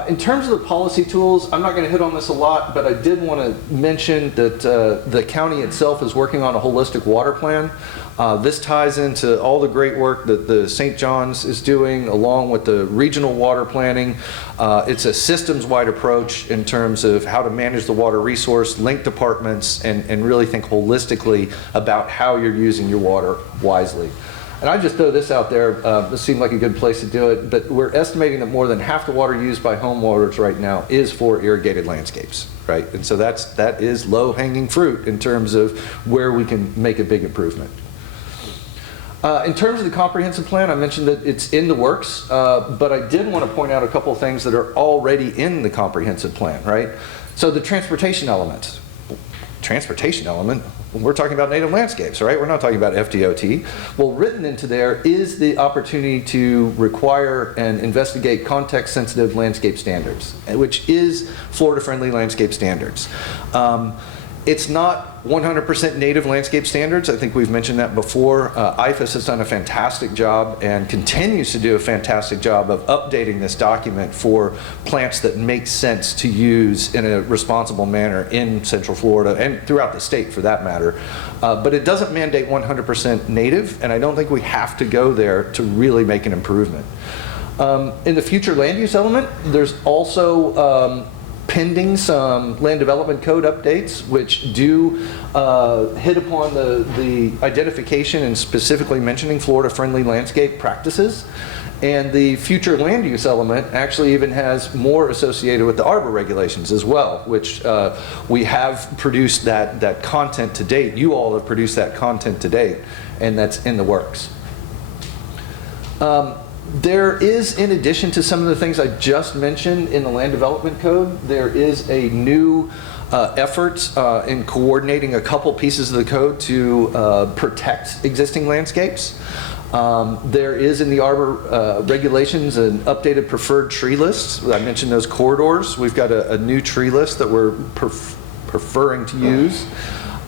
In terms of the policy tools, I'm not going to hit on this a lot, but I did want to mention that the county itself is working on a holistic water plan. This ties into all the great work that the St. John's is doing along with the regional water planning. It's a systems-wide approach in terms of how to manage the water resource, link departments, and really think holistically about how you're using your water wisely. And I just throw this out there, this seemed like a good place to do it, but we're estimating that more than half the water used by homeowners right now is for irrigated landscapes, right? And so that is low-hanging fruit in terms of where we can make a big improvement. In terms of the comprehensive plan, I mentioned that it's in the works, but I did want to point out a couple of things that are already in the comprehensive plan, right? So the transportation element. Transportation element? We're talking about native landscapes, right? We're not talking about FDOT. Well, written into there is the opportunity to require and investigate context-sensitive landscape standards, which is Florida-friendly landscape standards. It's not 100% native landscape standards. I think we've mentioned that before. IFAS has done a fantastic job and continues to do a fantastic job of updating this document for plants that make sense to use in a responsible manner in Central Florida and throughout the state for that matter. But it doesn't mandate 100% native, and I don't think we have to go there to really make an improvement. In the future land use element, there's also pending some land development code updates which do hit upon the identification and specifically mentioning Florida-friendly landscape practices. And the future land use element actually even has more associated with the arbor regulations as well, which we have produced that content to date. You all have produced that content to date, and that's in the works. There is, in addition to some of the things I just mentioned in the Land Development Code, there is a new effort in coordinating a couple pieces of the code to protect existing landscapes. There is in the arbor regulations an updated preferred tree list. I mentioned those corridors. We've got a new tree list that we're preferring to use.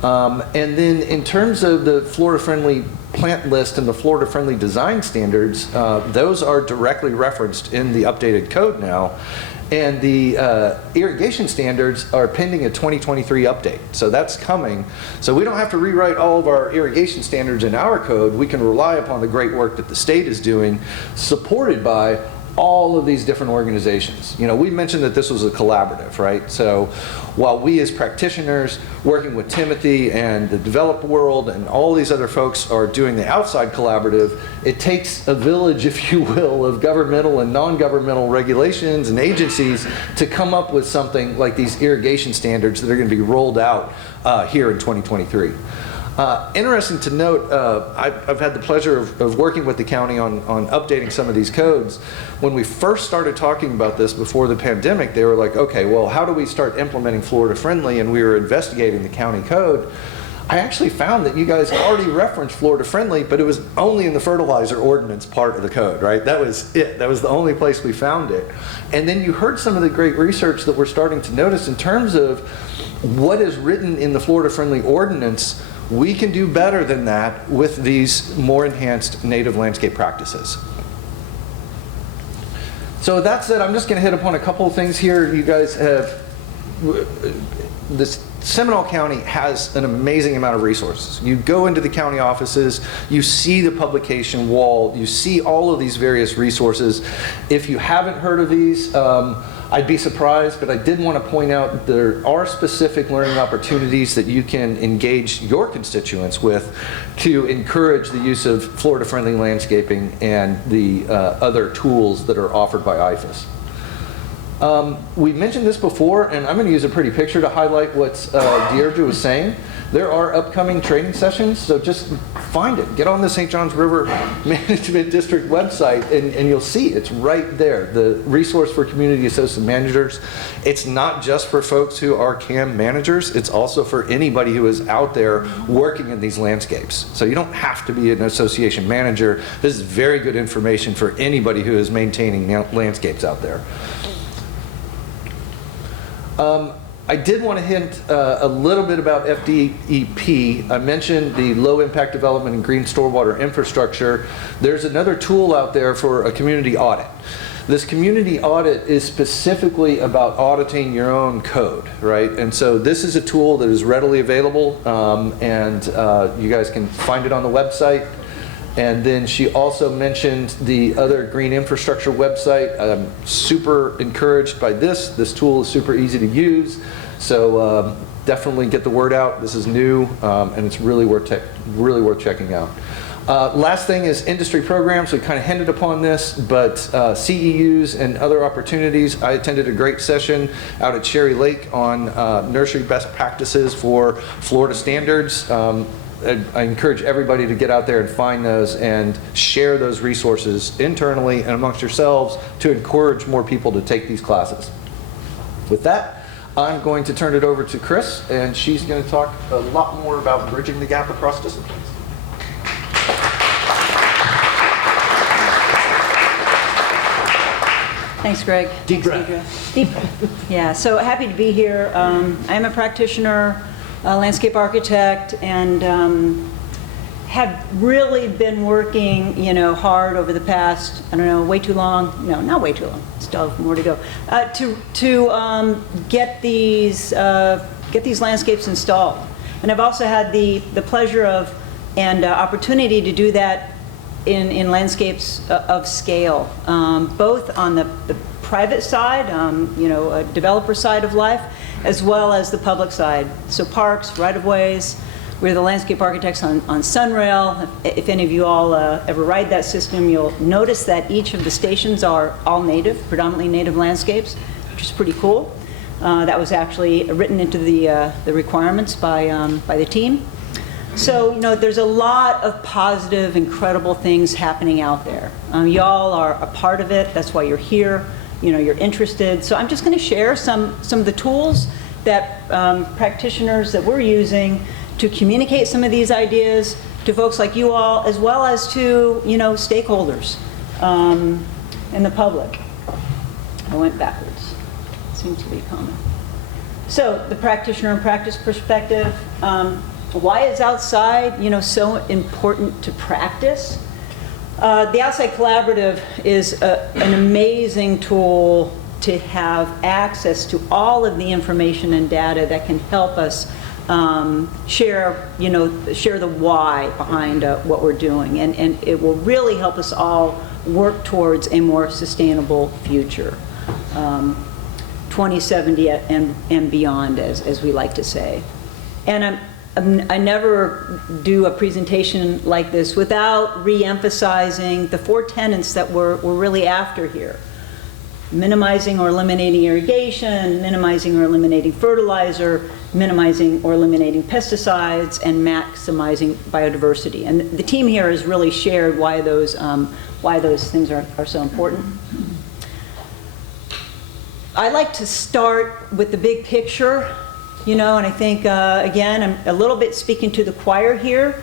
And then in terms of the Florida-friendly plant list and the Florida-friendly design standards, those are directly referenced in the updated code now. And the irrigation standards are pending a 2023 update. So that's coming. So we don't have to rewrite all of our irrigation standards in our code. We can rely upon the great work that the state is doing, supported by all of these different organizations. You know, we mentioned that this was a collaborative, right? So while we as practitioners working with Timothee and the developer world and all these other folks are doing the outside collaborative, it takes a village, if you will, of governmental and non-governmental regulations and agencies to come up with something like these irrigation standards that are going to be rolled out here in 2023. Interesting to note, I've had the pleasure of working with the county on updating some of these codes. When we first started talking about this before the pandemic, they were like, okay, well, how do we start implementing Florida friendly? And we were investigating the county code. I actually found that you guys already referenced Florida friendly, but it was only in the fertilizer ordinance part of the code, right? That was it. That was the only place we found it. And then you heard some of the great research that we're starting to notice in terms of what is written in the Florida friendly ordinance. We can do better than that with these more enhanced native landscape practices. So that said, I'm just going to hit upon a couple of things here. You guys have, this Seminole County has an amazing amount of resources. You go into the county offices, you see the publication wall, you see all of these various resources. If you haven't heard of these, I'd be surprised, but I did want to point out there are specific learning opportunities that you can engage your constituents with to encourage the use of Florida-friendly landscaping and the other tools that are offered by IFAS. We mentioned this before, and I'm going to use a pretty picture to highlight what Deirdre was saying. There are upcoming training sessions, so just find it. Get on the St. Johns River Management District website, and you'll see it's right there, the resource for community associate managers. It's not just for folks who are CAM managers, it's also for anybody who is out there working in these landscapes. So you don't have to be an association manager. This is very good information for anybody who is maintaining landscapes out there. I did want to hint a little bit about FDEP. I mentioned the low impact development and green stormwater infrastructure. There's another tool out there for a community audit. This community audit is specifically about auditing your own code, right? And so this is a tool that is readily available, and you guys can find it on the website. And then she also mentioned the other green infrastructure website. I'm super encouraged by this. This tool is super easy to use. So definitely get the word out. This is new, and it's really worth checking out. Last thing is industry programs. We kind of hinted upon this, but CEUs and other opportunities. I attended a great session out at Cherry Lake on nursery best practices for Florida standards. I encourage everybody to get out there and find those and share those resources internally and amongst yourselves to encourage more people to take these classes. With that, I'm going to turn it over to Chris, and she's going to talk a lot more about bridging the gap across disciplines. Thanks, Greg. Deirdre. Yeah, so happy to be here. I'm a practitioner, a landscape architect, and have really been working, hard over the past, I don't know, way too long. No, not way too long. Still have more to go. To get these landscapes installed, and I've also had the pleasure of and opportunity to do that in landscapes of scale, both on the private side, a developer side of life, as well as the public side. So parks, right-of-ways. We're the landscape architects on Sunrail. If any of you all ever ride that system, you'll notice that each of the stations are all native, predominantly native landscapes, which is pretty cool. That was actually written into the requirements by the team. So, there's a lot of positive, incredible things happening out there. Y'all are a part of it. That's why you're here. You're interested. So I'm just going to share some of the tools that practitioners that we're using to communicate some of these ideas to folks like you all, as well as to, stakeholders and the public. I went backwards. Seems to be common. So the practitioner and practice perspective. Why is outside, so important to practice? The Outside Collaborative is an amazing tool to have access to all of the information and data that can help us share the why behind what we're doing, and it will really help us all work towards a more sustainable future, 2070 and beyond, as we like to say. And I never do a presentation like this without re-emphasizing the 4 tenets that we're really after here. Minimizing or eliminating irrigation, minimizing or eliminating fertilizer, minimizing or eliminating pesticides, and maximizing biodiversity. And the team here has really shared why those things are so important. I like to start with the big picture. And I think, again, I'm a little bit speaking to the choir here,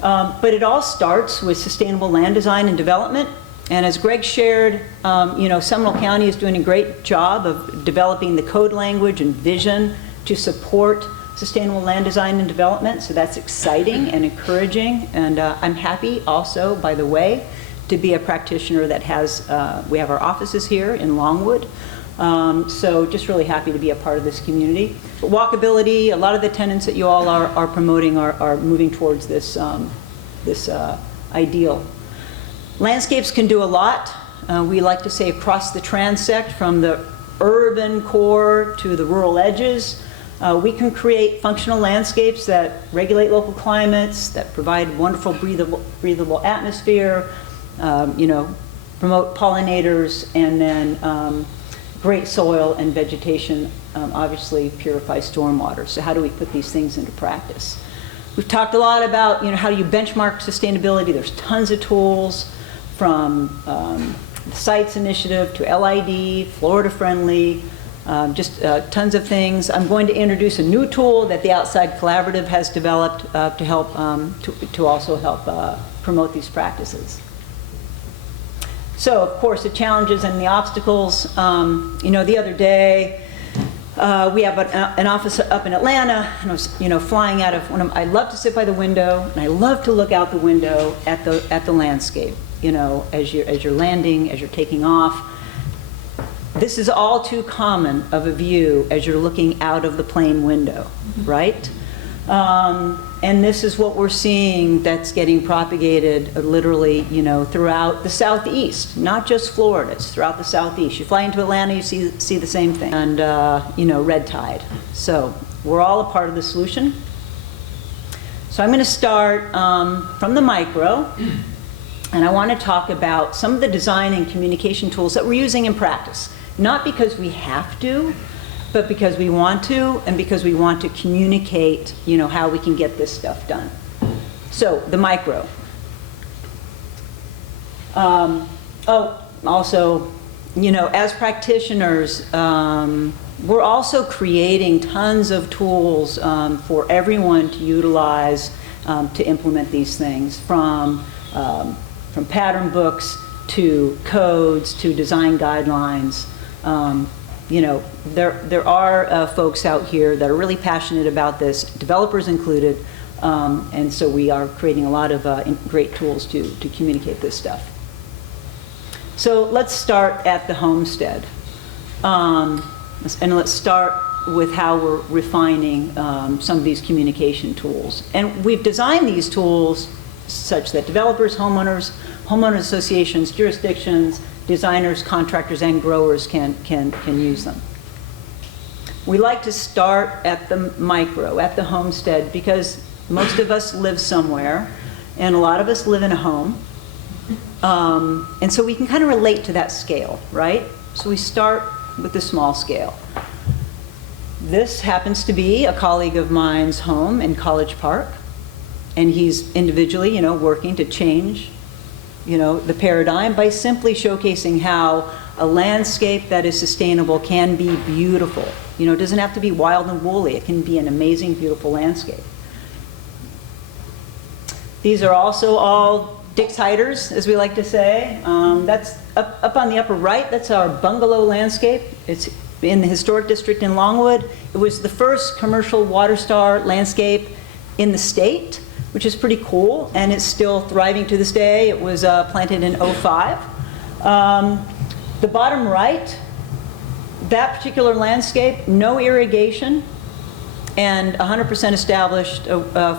but it all starts with sustainable land design and development. And as Greg shared, Seminole County is doing a great job of developing the code language and vision to support sustainable land design and development. So that's exciting and encouraging. And I'm happy also, by the way, to be a practitioner that we have our offices here in Longwood. So just really happy to be a part of this community. But walkability, a lot of the tenets that you all are promoting are moving towards this ideal. Landscapes can do a lot. We like to say across the transect, from the urban core to the rural edges. We can create functional landscapes that regulate local climates, that provide wonderful breathable atmosphere, promote pollinators, and then great soil and vegetation, obviously purify stormwater. So how do we put these things into practice? We've talked a lot about, how do you benchmark sustainability. There's tons of tools, from the Sites Initiative to LID, Florida Friendly, just tons of things. I'm going to introduce a new tool that the Outside Collaborative has developed to help to also help promote these practices. So, of course, the challenges and the obstacles. The other day, we have an office up in Atlanta, and I was, flying out of I love to sit by the window, and I love to look out the window at the landscape. As you're landing, as you're taking off. This is all too common of a view as you're looking out of the plane window, right? And this is what we're seeing that's getting propagated literally, throughout the Southeast, not just Florida, it's throughout the Southeast. You fly into Atlanta, you see the same thing, and, red tide. So we're all a part of the solution. So I'm going to start from the micro, and I want to talk about some of the design and communication tools that we're using in practice. Not because we have to, but because we want to, and because we want to communicate, how we can get this stuff done. So the micro. Also, you know, as practitioners, we're also creating tons of tools for everyone to utilize to implement these things, from pattern books to codes to design guidelines. You know, there are folks out here that are really passionate about this, developers included, and so we are creating a lot of great tools to communicate this stuff. So let's start at the homestead. And let's start with how we're refining some of these communication tools. And we've designed these tools such that developers, homeowners, homeowner associations, jurisdictions, designers, contractors, and growers can use them. We like to start at the micro, at the homestead, because most of us live somewhere, and a lot of us live in a home. And so we can kind of relate to that scale, right? So we start with the small scale. This happens to be a colleague of mine's home in College Park, and he's individually, you know, working to change, you know, the paradigm by simply showcasing how a landscape that is sustainable can be beautiful. You know, it doesn't have to be wild and woolly. It can be an amazing, beautiful landscape. These are also all Dix.Hiters, as we like to say. That's up on the upper right. That's our bungalow landscape. It's in the historic district in Longwood. It was the first commercial water star landscape in the state, which is pretty cool, and it's still thriving to this day. It was planted in '05. The bottom right, that particular landscape, no irrigation, and 100% established,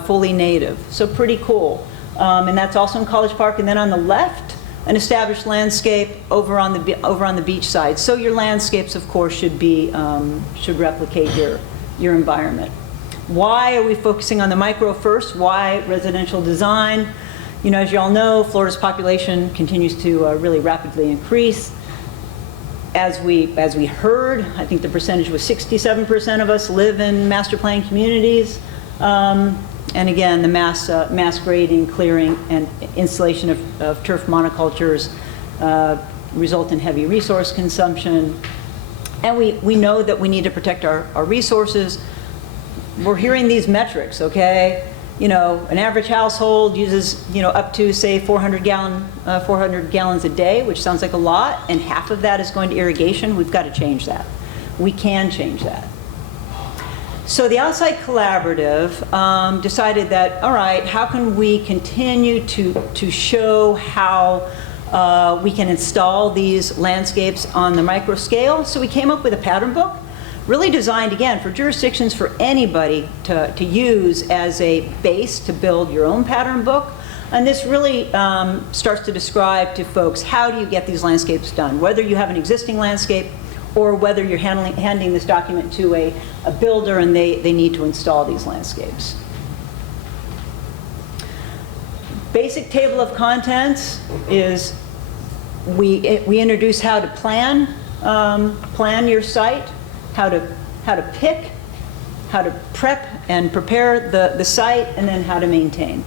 fully native. So pretty cool. And that's also in College Park. And then on the left, an established landscape over on the beach side. So your landscapes, of course, should replicate your environment. Why are we focusing on the micro first? Why residential design? You know, as you all know, Florida's population continues to really rapidly increase. As we heard, I think the percentage was 67% of us live in master plan communities. And again, the mass grading, clearing, and installation of turf monocultures result in heavy resource consumption. And we know that we need to protect our resources. We're hearing these metrics, okay? You know, an average household uses, you know, up to, say, 400 gallons a day, which sounds like a lot, and half of that is going to irrigation. We've got to change that. We can change that. So the Outside Collaborative decided that, all right, how can we continue to show how we can install these landscapes on the micro scale? So we came up with a pattern book, really designed, again, for jurisdictions, for anybody to use as a base to build your own pattern book. And this really starts to describe to folks, how do you get these landscapes done? Whether you have an existing landscape or whether you're handing this document to a builder and they need to install these landscapes. Basic table of contents is we introduce how to plan your site, how to pick, how to prep and prepare the site, and then how to maintain.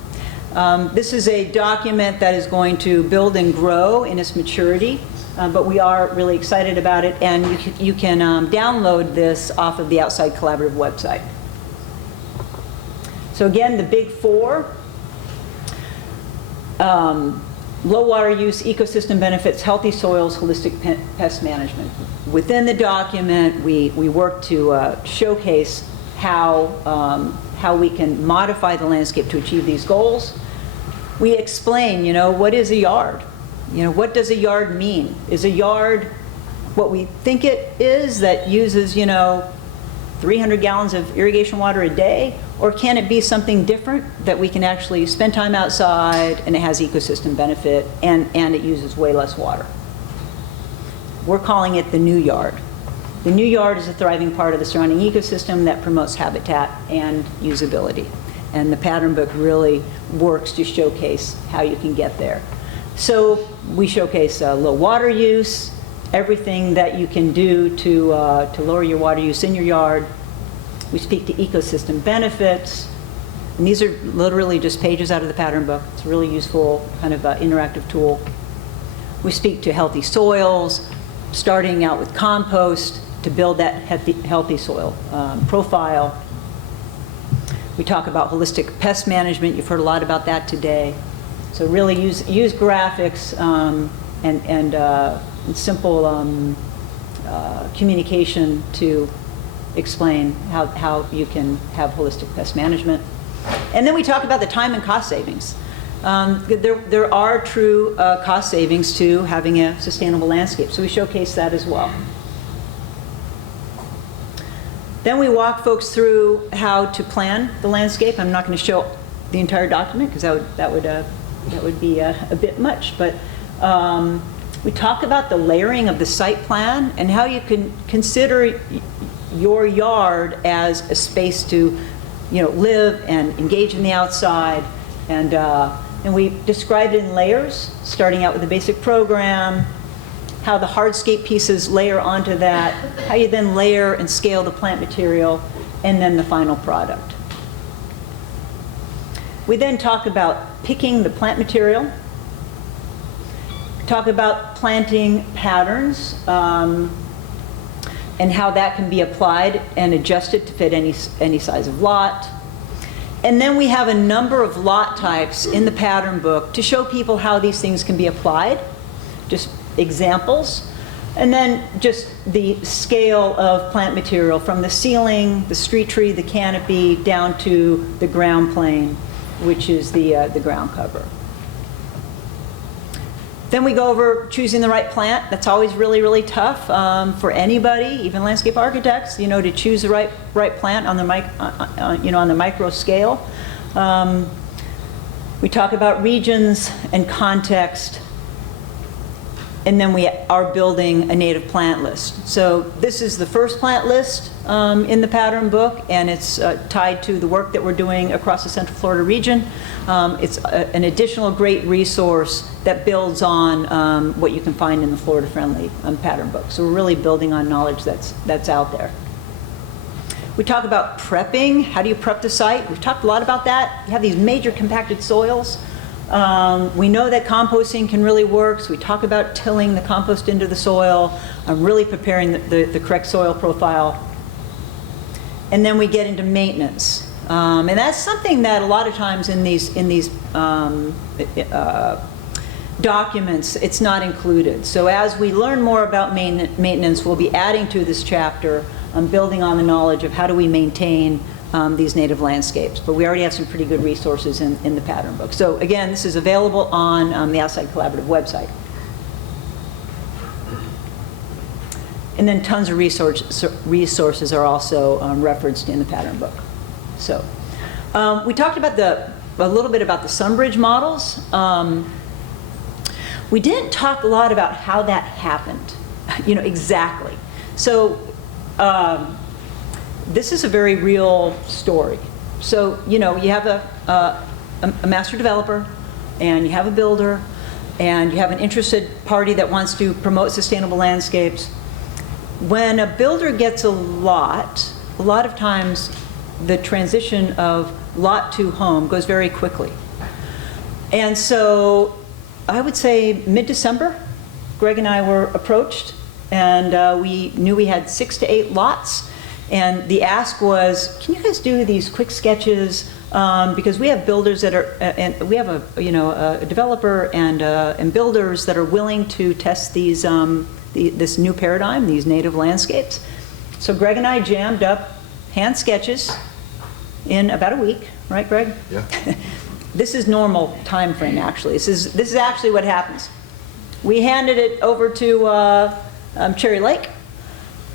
This is a document that is going to build and grow in its maturity. But we are really excited about it, and you can download this off of the Outside Collaborative website. So again, the big four: low water use, ecosystem benefits, healthy soils, holistic pest management. Within the document, we work to showcase how we can modify the landscape to achieve these goals. We explain, you know, what is a yard? You know, what does a yard mean? Is a yard what we think it is, that uses, you know, 300 gallons of irrigation water a day? Or can it be something different, that we can actually spend time outside and it has ecosystem benefit and it uses way less water? We're calling it the new yard. The new yard is a thriving part of the surrounding ecosystem that promotes habitat and usability. And the pattern book really works to showcase how you can get there. So we showcase low water use, everything that you can do to lower your water use in your yard. We speak to ecosystem benefits. And these are literally just pages out of the pattern book. It's a really useful kind of interactive tool. We speak to healthy soils, starting out with compost to build that healthy soil profile. We talk about holistic pest management. You've heard a lot about that today. So really use graphics and simple communication to explain how you can have holistic pest management. And then we talk about the time and cost savings. There are true cost savings to having a sustainable landscape, so we showcase that as well. Then we walk folks through how to plan the landscape. I'm not going to show the entire document because that would be a bit much, but we talk about the layering of the site plan and how you can consider your yard as a space to, live and engage in the outside, and we describe it in layers, starting out with the basic program, how the hardscape pieces layer onto that, how you then layer and scale the plant material, and then the final product. We then talk about picking the plant material, talk about planting patterns, and how that can be applied and adjusted to fit any size of lot. And then we have a number of lot types in the pattern book to show people how these things can be applied, just examples. And then just the scale of plant material from the ceiling, the street tree, the canopy, down to the ground plane, which is the ground cover. Then we go over choosing the right plant. That's always really, really tough for anybody, even landscape architects, to choose the right plant on the on the micro scale. We talk about regions and context, and then we are building a native plant list. So this is the first plant list in the pattern book, and it's tied to the work that we're doing across the Central Florida region. It's an additional great resource that builds on what you can find in the Florida-friendly pattern book. So we're really building on knowledge that's out there. We talk about prepping. How do you prep the site? We've talked a lot about that. You have these major compacted soils. We know that composting can really work, so we talk about tilling the compost into the soil, really preparing the correct soil profile. And then we get into maintenance. And that's something that a lot of times in these documents, it's not included. So as we learn more about maintenance, we'll be adding to this chapter, building on the knowledge of how do we maintain these native landscapes. But we already have some pretty good resources in the pattern book. So again, this is available on the Outside Collaborative website. And then tons of resources are also referenced in the pattern book. So we talked about a little bit about the Sunbridge models. We didn't talk a lot about how that happened, exactly. So this is a very real story. So, you have a master developer, and you have a builder, and you have an interested party that wants to promote sustainable landscapes. When a builder gets a lot of times the transition of lot to home goes very quickly. And so I would say mid-December, Greg and I were approached, and we knew we had 6 to 8 lots. And the ask was, can you guys do these quick sketches? Because we have builders that are, and we have a developer and builders that are willing to test these this new paradigm, these native landscapes. So Greg and I jammed up hand sketches in about a week, right, Greg? Yeah. This is normal time frame, actually. This is actually what happens. We handed it over to Cherry Lake.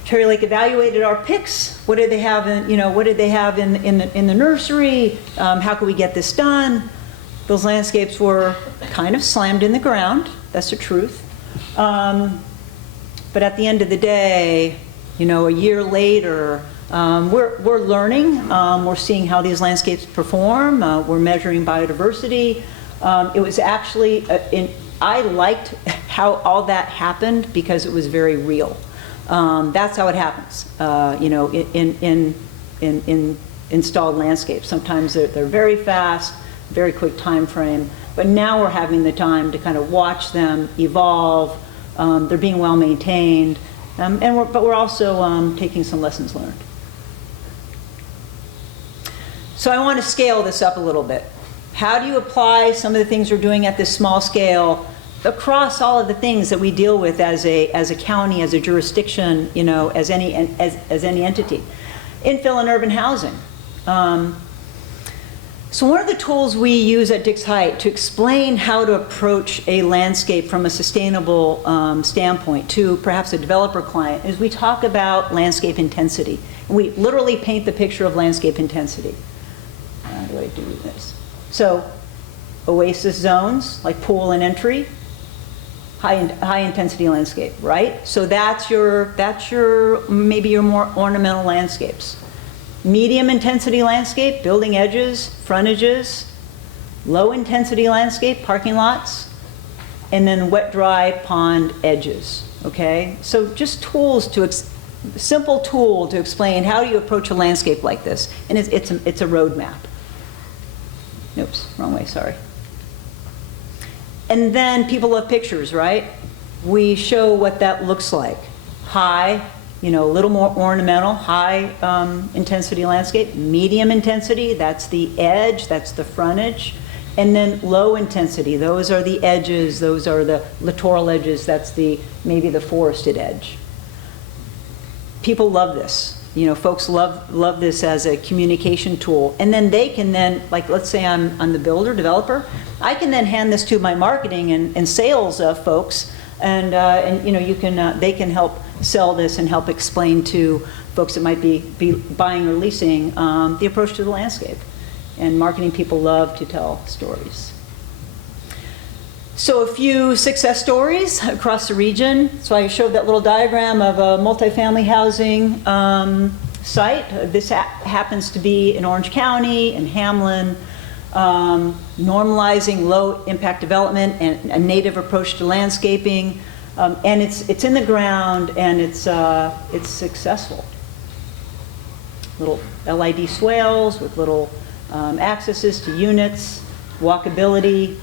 Cherry Lake evaluated our picks. What did they have in, what did they have in the nursery? How could we get this done? Those landscapes were kind of slammed in the ground. That's the truth. But at the end of the day, a year later, we're learning. We're seeing how these landscapes perform. We're measuring biodiversity. It was actually, I liked how all that happened because it was very real. That's how it happens. In installed landscapes. Sometimes they're very fast, very quick time frame, but now we're having the time to kind of watch them evolve. They're being well maintained, but we're also taking some lessons learned. So I want to scale this up a little bit. How do you apply some of the things we're doing at this small scale across all of the things that we deal with as a county, as a jurisdiction, you know, as any entity? Infill and urban housing. So one of the tools we use at Dix.Hite to explain how to approach a landscape from a sustainable standpoint to perhaps a developer client is we talk about landscape intensity. We literally paint the picture of landscape intensity. How do I do this? So oasis zones, like pool and entry, high intensity landscape, right? So that's your maybe your more ornamental landscapes. Medium intensity landscape, building edges, frontages. Low intensity landscape, parking lots. And then wet dry pond edges, okay? So just tools to, simple tool to explain how do you approach a landscape like this. And it's a roadmap. Oops, wrong way, sorry. And then people love pictures, right? We show what that looks like. High, you know, a little more ornamental, high intensity landscape. Medium intensity, that's the edge, that's the frontage. And then low intensity, those are the edges, those are the littoral edges, that's maybe the forested edge. People love this. You know, folks love this as a communication tool. And then they can then, like let's say I'm the builder, developer, I can then hand this to my marketing and sales folks, and you know, you can they can help sell this and help explain to folks that might be buying or leasing the approach to the landscape. And marketing people love to tell stories. So a few success stories across the region. So I showed that little diagram of a multifamily housing site. This happens to be in Orange County, in Hamlin, normalizing low impact development and a native approach to landscaping. And it's in the ground and it's successful. Little LID swales with little accesses to units, walkability.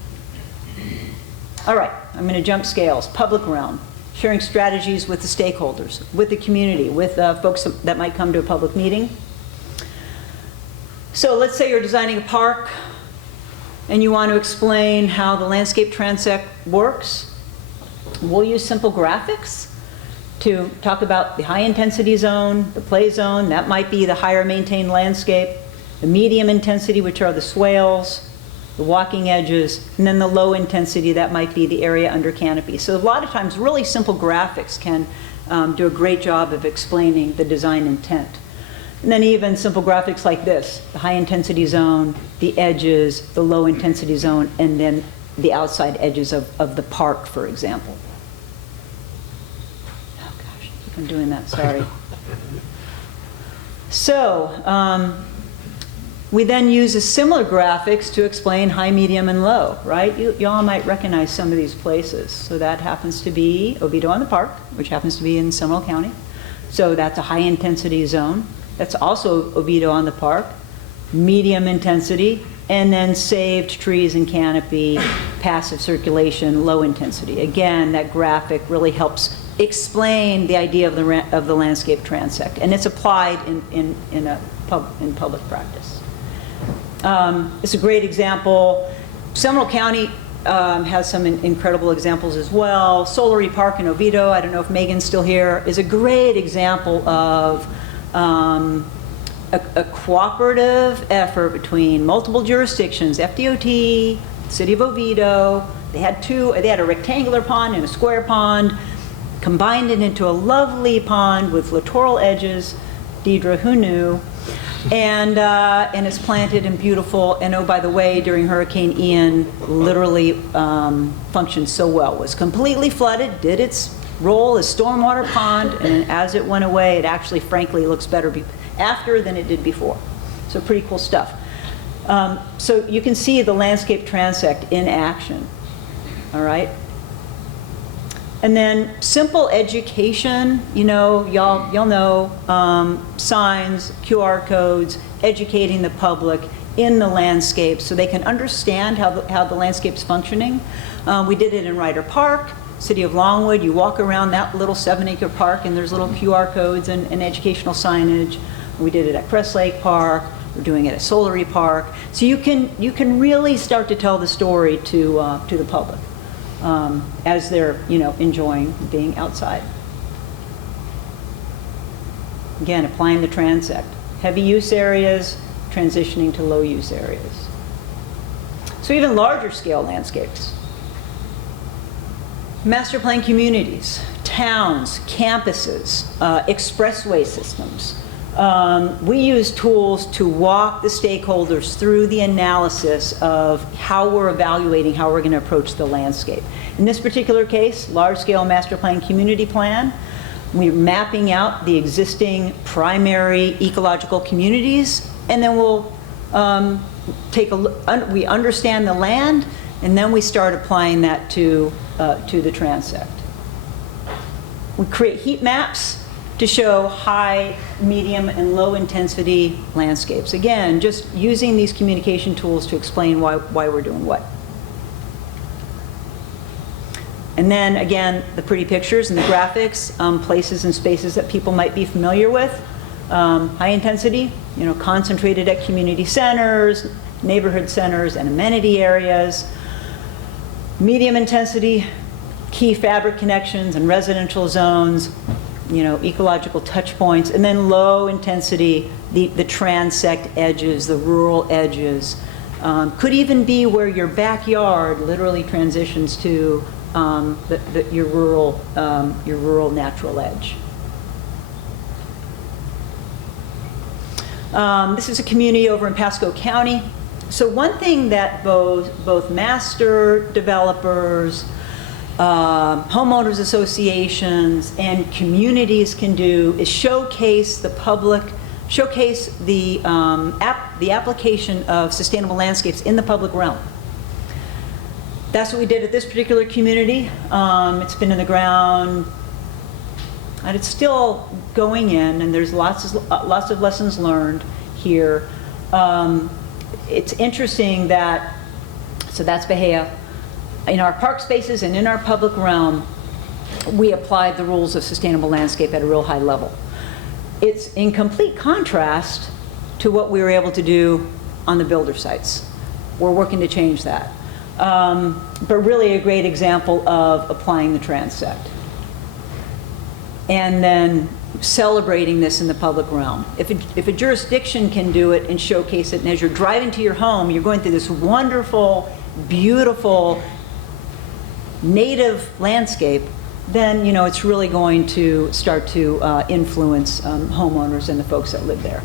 All right, I'm going to jump scales. Public realm, sharing strategies with the stakeholders, with the community, with folks that might come to a public meeting. So let's say you're designing a park and you want to explain how the landscape transect works. We'll use simple graphics to talk about the high intensity zone, the play zone, that might be the higher maintained landscape, the medium intensity, which are the swales, the walking edges, and then the low intensity, that might be the area under canopy. So a lot of times really simple graphics can do a great job of explaining the design intent. And then even simple graphics like this, the high intensity zone, the edges, the low intensity zone, and then the outside edges of the park, for example. Oh gosh, I keep on doing that, sorry. So, we then use a similar graphics to explain high, medium, and low, right? You all might recognize some of these places. So that happens to be Oviedo on the Park, which happens to be in Seminole County. So that's a high intensity zone. That's also Oviedo on the Park, medium intensity, and then saved trees and canopy, passive circulation, low intensity. Again, that graphic really helps explain the idea of the landscape transect, and it's applied in public practice. It's a great example. Seminole County has some incredible examples as well. Solary Park in Oviedo, I don't know if Megan's still here, is a great example of a cooperative effort between multiple jurisdictions, FDOT, City of Oviedo. They had a rectangular pond and a square pond, combined it into a lovely pond with littoral edges. Deirdre, who knew? And it's planted and beautiful. And oh, by the way, during Hurricane Ian, literally functioned so well. Was completely flooded, did its role as stormwater pond, and as it went away, it actually, frankly, looks better after than it did before. So pretty cool stuff. So you can see the landscape transect in action. All right. And then simple education, you know, y'all know, signs, QR codes, educating the public in the landscape so they can understand how the landscape's functioning. We did it in Ryder Park, City of Longwood. You walk around that little 7-acre park and there's little QR codes and educational signage. We did it at Crest Lake Park. We're doing it at Solary Park. So you can really start to tell the story to the public as they're enjoying being outside. Again, applying the transect. Heavy use areas, transitioning to low use areas. So even larger scale landscapes. Master plan communities, towns, campuses, expressway systems. We use tools to walk the stakeholders through the analysis of how we're evaluating how we're going to approach the landscape. In this particular case, large-scale master plan community plan, we're mapping out the existing primary ecological communities, and then we'll we understand the land, and then we start applying that to the transect. We create heat maps to show high, medium, and low intensity landscapes. Again, just using these communication tools to explain why we're doing what. And then again, the pretty pictures and the graphics, places and spaces that people might be familiar with. High intensity, concentrated at community centers, neighborhood centers, and amenity areas. Medium intensity, key fabric connections and residential zones, ecological touch points. And then low intensity, the transect edges, the rural edges. Could even be where your backyard literally transitions to your rural natural edge. This is a community over in Pasco County. So one thing that both master developers, homeowners associations, and communities can do is showcase the public, showcase the application of sustainable landscapes in the public realm. That's what we did at this particular community. It's been in the ground, and it's still going in, and there's lots of lessons learned here. It's interesting that, so that's Bahia. In our park spaces and in our public realm, we applied the rules of sustainable landscape at a real high level. It's in complete contrast to what we were able to do on the builder sites. We're working to change that. But really a great example of applying the transect. And then celebrating this in the public realm. If a jurisdiction can do it and showcase it, and as you're driving to your home, you're going through this wonderful, beautiful, native landscape, then it's really going to start to influence homeowners and the folks that live there.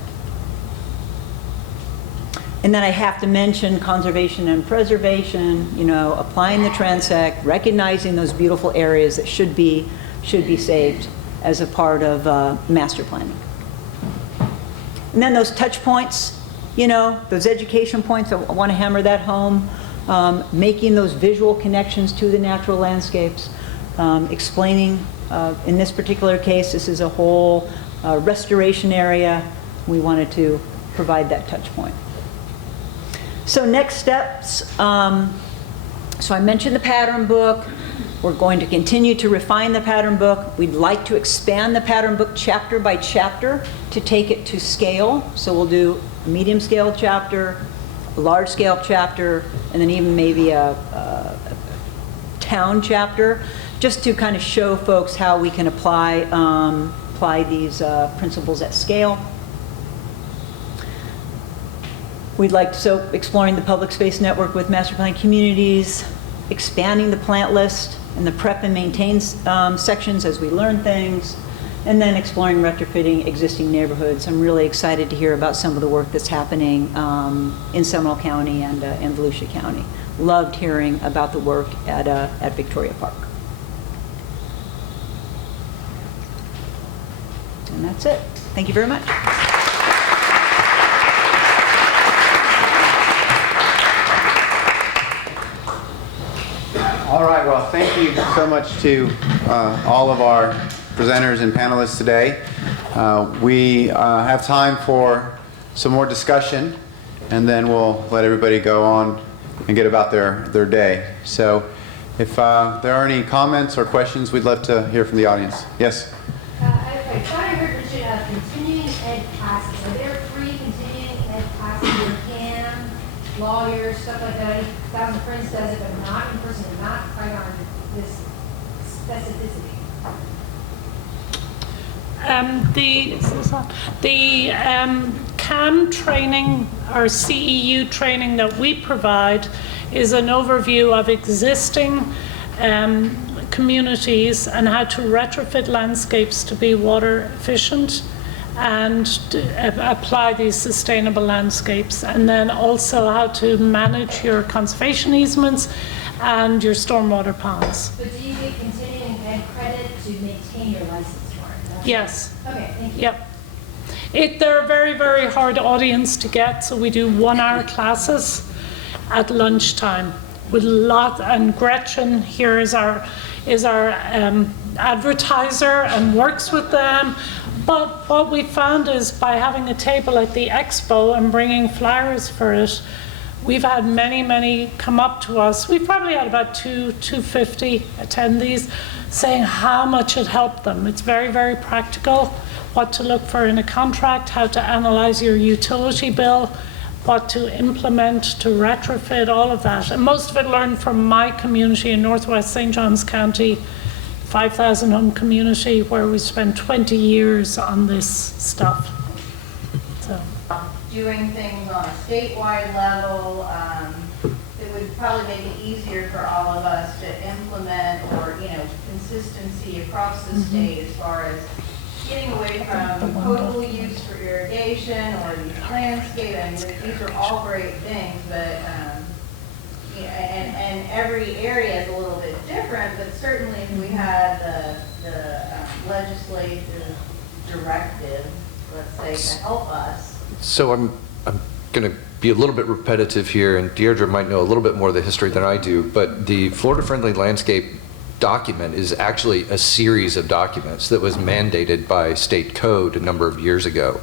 And then I have to mention conservation and preservation, applying the transect, recognizing those beautiful areas that should be saved as a part of master planning. And then those touch points, those education points, I want to hammer that home, making those visual connections to the natural landscapes, explaining, in this particular case, this is a whole restoration area. We wanted to provide that touch point. So next steps, so I mentioned the pattern book. We're going to continue to refine the pattern book. We'd like to expand the pattern book chapter by chapter to take it to scale. So we'll do a medium scale chapter, a large scale chapter, and then even maybe a town chapter, just to kind of show folks how we can apply these principles at scale. We'd like to, exploring the public space network with master plan communities, expanding the plant list and the prep and maintain sections as we learn things, and then exploring retrofitting existing neighborhoods. I'm really excited to hear about some of the work that's happening in Seminole County and Volusia County. Loved hearing about the work at Victoria Park. And that's it. Thank you very much. All right, well, thank you so much to all of our presenters and panelists today. We have time for some more discussion, and then we'll let everybody go on and get about their day. So if there are any comments or questions, we'd love to hear from the audience. Yes? I thought I heard Richard have continuing ed classes. Are there free continuing ed classes for CAM, lawyers, stuff like that? Thousand Friends does it, but not in person, and not quite on this specificity. The CAM training or CEU training that we provide is an overview of existing communities and how to retrofit landscapes to be water efficient and apply these sustainable landscapes, and then also how to manage your conservation easements and your stormwater ponds. But do you get continuing ed credit to maintain your license for it? Yes. Okay, thank you. Yep. They're a very, very hard audience to get, so we do 1-hour classes at lunchtime with and Gretchen here is our advertiser and works with them. But what we found is by having a table at the expo and bringing flyers for it, we've had many come up to us. We've probably had about 250 attendees saying how much it helped them. It's very, very practical. What to look for in a contract, how to analyze your utility bill, what to implement to retrofit, all of that. And most of it learned from my community in Northwest St. Johns County, 5,000 home community, where we spent 20 years on this stuff. So. Doing things on a statewide level, it would probably make it easier for all of us to implement, or consistency across the state as far as getting away from potable use for irrigation or these landscape. I mean, these are all great things, but and every area is a little bit different. But certainly, if we had the legislative directive, let's say, to help us. So I'm going to be a little bit repetitive here, and Deirdre might know a little bit more of the history than I do, but the Florida Friendly Landscape document is actually a series of documents that was mandated by state code a number of years ago.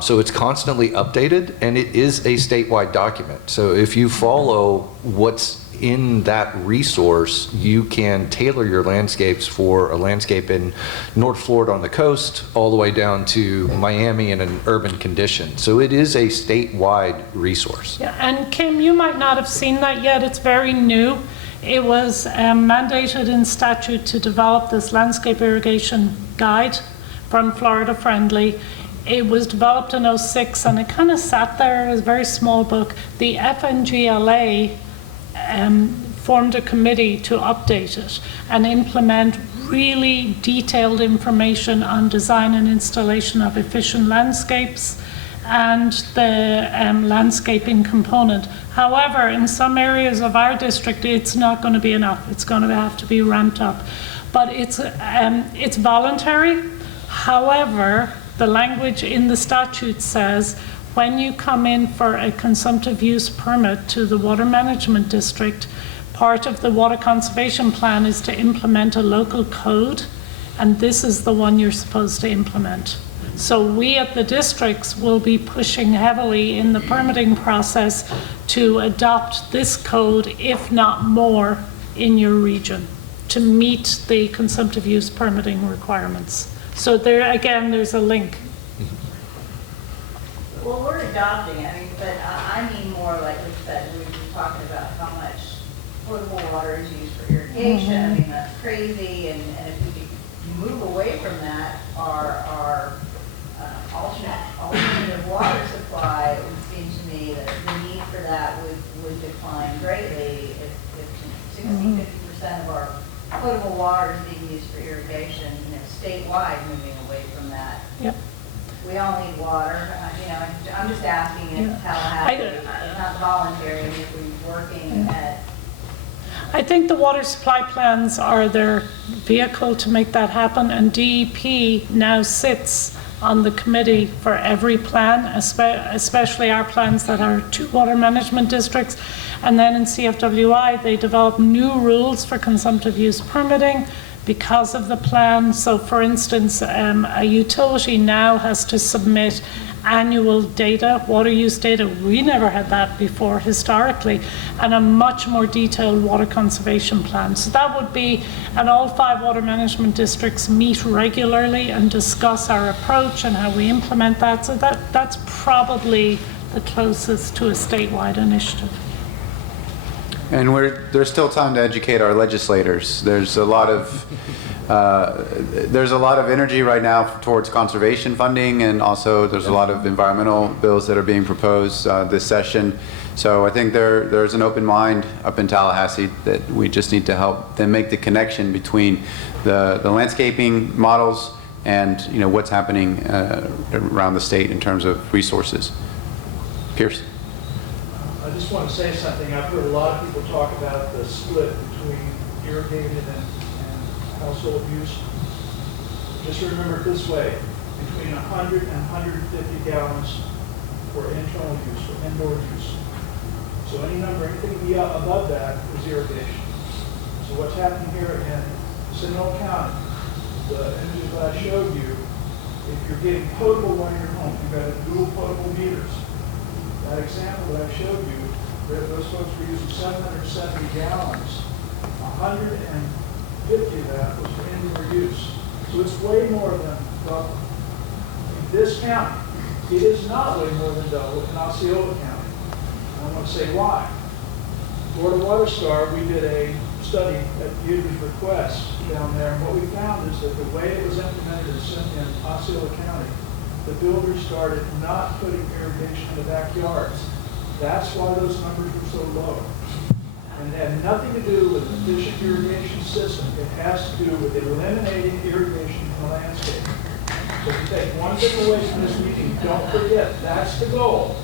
So it's constantly updated, and it is a statewide document. So if you follow what's in that resource, you can tailor your landscapes for a landscape in North Florida on the coast all the way down to Miami in an urban condition. So it is a statewide resource. Yeah, and Kim, you might not have seen that yet. It's very new. It was mandated in statute to develop this landscape irrigation guide from Florida Friendly. It was developed in '06, and it kind of sat there as a very small book. The FNGLA formed a committee to update it and implement really detailed information on design and installation of efficient landscapes and the landscaping component. However, in some areas of our district, it's not going to be enough. It's going to have to be ramped up. But it's voluntary. However, the language in the statute says when you come in for a consumptive use permit to the water management district, part of the water conservation plan is to implement a local code, and this is the one you're supposed to implement. So we at the districts will be pushing heavily in the permitting process to adopt this code, if not more, in your region to meet the consumptive use permitting requirements. So there, again, there's a link. Well, we're adopting it, but I mean more like we said, we were talking about how much potable water is used for irrigation. I mean, that's crazy, and if we could move away from that, our alternative water supply, it would seem to me that the need for that would decline greatly if 60–50% of our potable water is being used for irrigation, statewide, moving away from that. Yep. We all need water. I'm just asking if Tallahassee, it's not voluntary, if we're working at. I think the water supply plans are their vehicle to make that happen, and DEP now sits on the committee for every plan, especially our plans that are 2 water management districts. And then in CFWI, they develop new rules for consumptive use permitting because of the plan. So for instance, a utility now has to submit annual data, water use data. We never had that before historically, and a much more detailed water conservation plan. So that would be, and all 5 water management districts meet regularly and discuss our approach and how we implement that. So that's probably the closest to a statewide initiative. And there's still time to educate our legislators. There's a lot of energy right now towards conservation funding, and also there's a lot of environmental bills that are being proposed this session. So I think there's an open mind up in Tallahassee that we just need to help them make the connection between the landscaping models and what's happening around the state in terms of resources. Pierce. I just want to say something. I've heard a lot of people talk about the split between irrigated and household use. Just remember it this way: between 100 and 150 gallons for internal use, for indoor use. So anything above that is irrigation. So what's happening here in Seminole County, the images that I showed you, if you're getting potable water in your home, you've got dual potable meters. That example that I showed you, those folks were using 770 gallons. 150 of that was for indoor use. So it's way more than double. In this county, it is not way more than double in Osceola County. And I want to say why. Florida Water Star, we did a study at Deirdre's request down there, and what we found is that the way it was implemented in Osceola County, the builders started not putting irrigation in the backyards. That's why those numbers were so low. And it had nothing to do with an efficient irrigation system. It has to do with eliminating irrigation from the landscape. So if you take one thing away from this meeting, don't forget, that's the goal.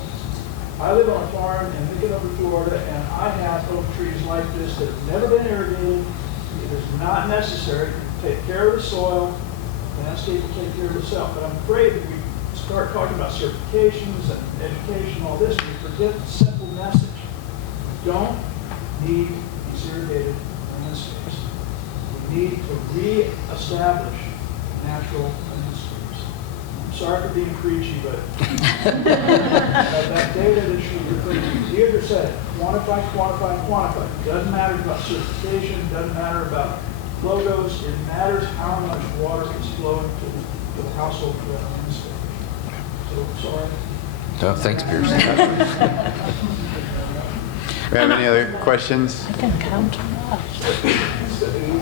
I live on a farm in Mickanover, Florida, and I have oak trees like this that have never been irrigated. It is not necessary to take care of the soil. The landscape will take care of itself. But I'm afraid that we start talking about certifications and education, all this, and we forget the simple message. Don't need these irrigated landscapes. We need to re-establish natural landscapes. I'm sorry for being preachy, but that data that she referred to, Deirdre said, quantify, quantify, quantify. It doesn't matter about certification, it doesn't matter about logos, it matters how much water is flowing to the household for that landscape. So, sorry. Oh, thanks, Pierce. We have any other questions? I can count.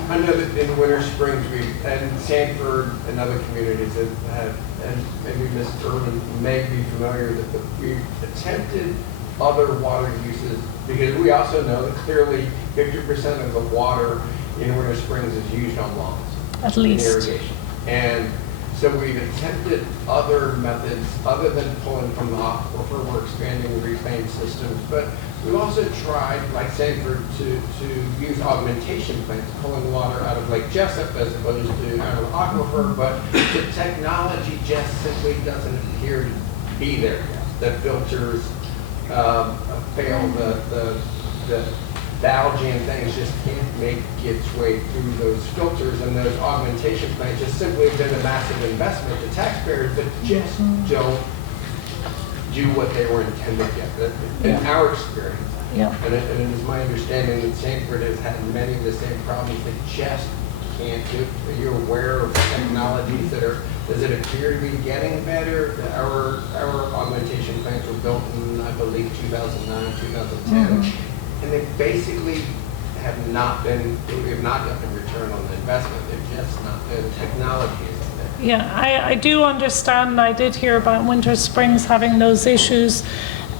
I know that in Winter Springs, and Sanford and other communities that have, and maybe Ms. Irwin may be familiar, that we've attempted other water uses, because we also know that clearly 50% of the water in Winter Springs is used on lawns. At least. Irrigation. And so we've attempted other methods other than pulling from the aquifer. We're expanding reclaim systems, but we've also tried, like Sanford, to use augmentation plants, pulling water out of Lake Jessup as opposed to out of the aquifer, but the technology just simply doesn't appear to be there yet. The filters fail, the algae and things just can't make its way through those filters, and those augmentation plants just simply have been a massive investment to taxpayers, but just don't do what they were intended yet, in our experience. Yeah. And it is my understanding that Sanford has had many of the same problems that just can't do. Are you aware of technologies that are, does it appear to be getting better? Our augmentation plants were built in, I believe, 2009, 2010. And they basically have not been, we have not gotten a return on the investment. They've just not been, technology isn't there. Yeah, I do understand. I did hear about Winter Springs having those issues.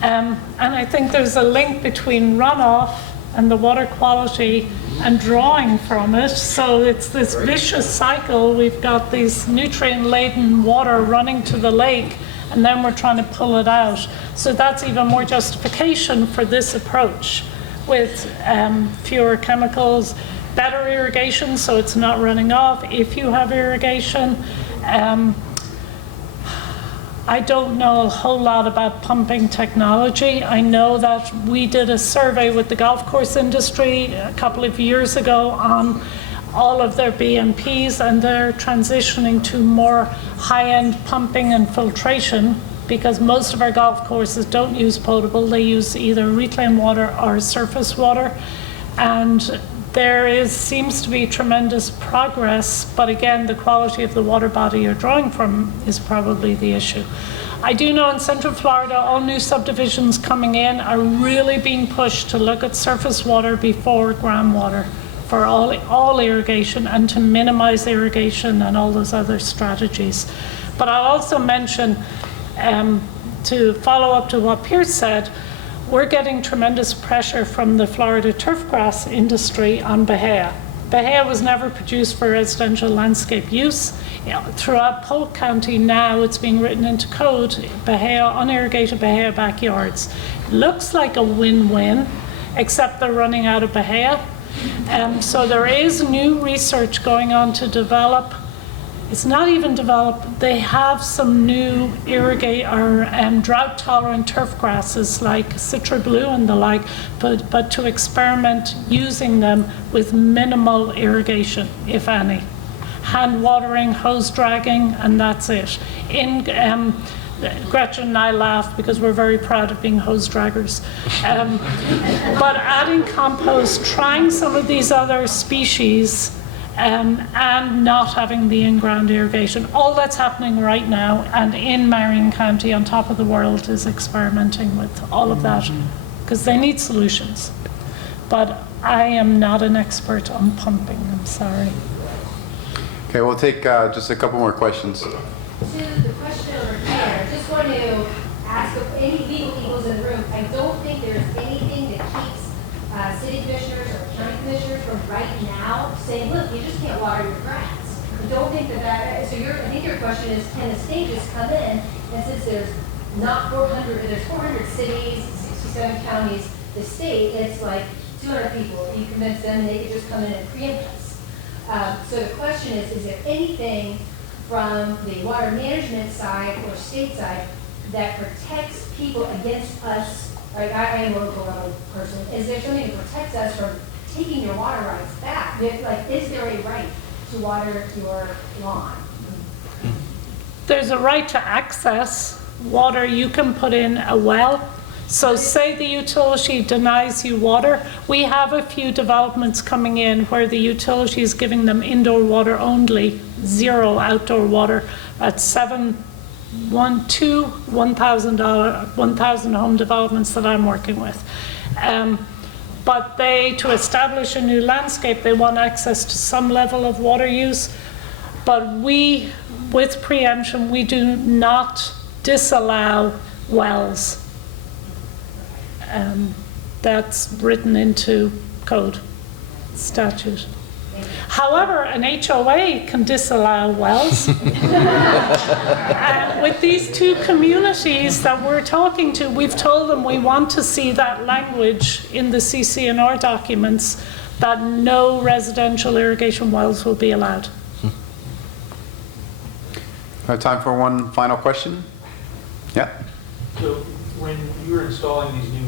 And I think there's a link between runoff and the water quality and drawing from it. So it's this vicious cycle. We've got these nutrient-laden water running to the lake, and then we're trying to pull it out. So that's even more justification for this approach, with fewer chemicals, better irrigation, so it's not running off if you have irrigation. I don't know a whole lot about pumping technology. I know that we did a survey with the golf course industry a couple of years ago on all of their BMPs, and they're transitioning to more high-end pumping and filtration because most of our golf courses don't use potable. They use either reclaimed water or surface water. And there seems to be tremendous progress, but again, the quality of the water body you're drawing from is probably the issue. I do know in Central Florida, all new subdivisions coming in are really being pushed to look at surface water before groundwater for all irrigation, and to minimize irrigation and all those other strategies. But I'll also mention, to follow up to what Pierce said, we're getting tremendous pressure from the Florida turfgrass industry on Bahia. Bahia was never produced for residential landscape use. Throughout Polk County now, it's being written into code, Bahia, unirrigated Bahia backyards. Looks like a win-win, except they're running out of Bahia. So there is new research going on to develop. It's not even developed. They have some new drought-tolerant turf grasses like Citra Blue and the like, but to experiment using them with minimal irrigation, if any. Hand watering, hose dragging, and that's it. Gretchen and I laugh because we're very proud of being hose draggers. But adding compost, trying some of these other species, and not having the in-ground irrigation. All that's happening right now, and in Marion County, on top of the world, is experimenting with all of that, because they need solutions. But I am not an expert on pumping, I'm sorry. Okay, we'll take just a couple more questions. To the question over here, I just want to ask if any legal eagles in the room, I don't think there's anything that keeps city commissioners or county commissioners from right now saying, look, you just can't water your grass. I don't think that, so I think your question is, can the state just come in, and since there's not 400, there's 400 cities, 67 counties, the state, it's like 200 people, you convince them, they could just come in and preempt us. So the question is there anything from the water management side or state side that protects people against us? Like, I am a local level person. Is there something that protects us from taking your water rights back? Like, is there a right to water your lawn? There's a right to access water. You can put in a well. So say the utility denies you water. We have a few developments coming in where the utility is giving them indoor water only, 0 outdoor water at 1,000 home developments that I'm working with. But to establish a new landscape, they want access to some level of water use. But we, with preemption, we do not disallow wells. That's written into code, statute. However, an HOA can disallow wells. And with these two communities that we're talking to, we've told them we want to see that language in the CC&R documents that no residential irrigation wells will be allowed. I have time for one final question. Yeah. So when you were installing these new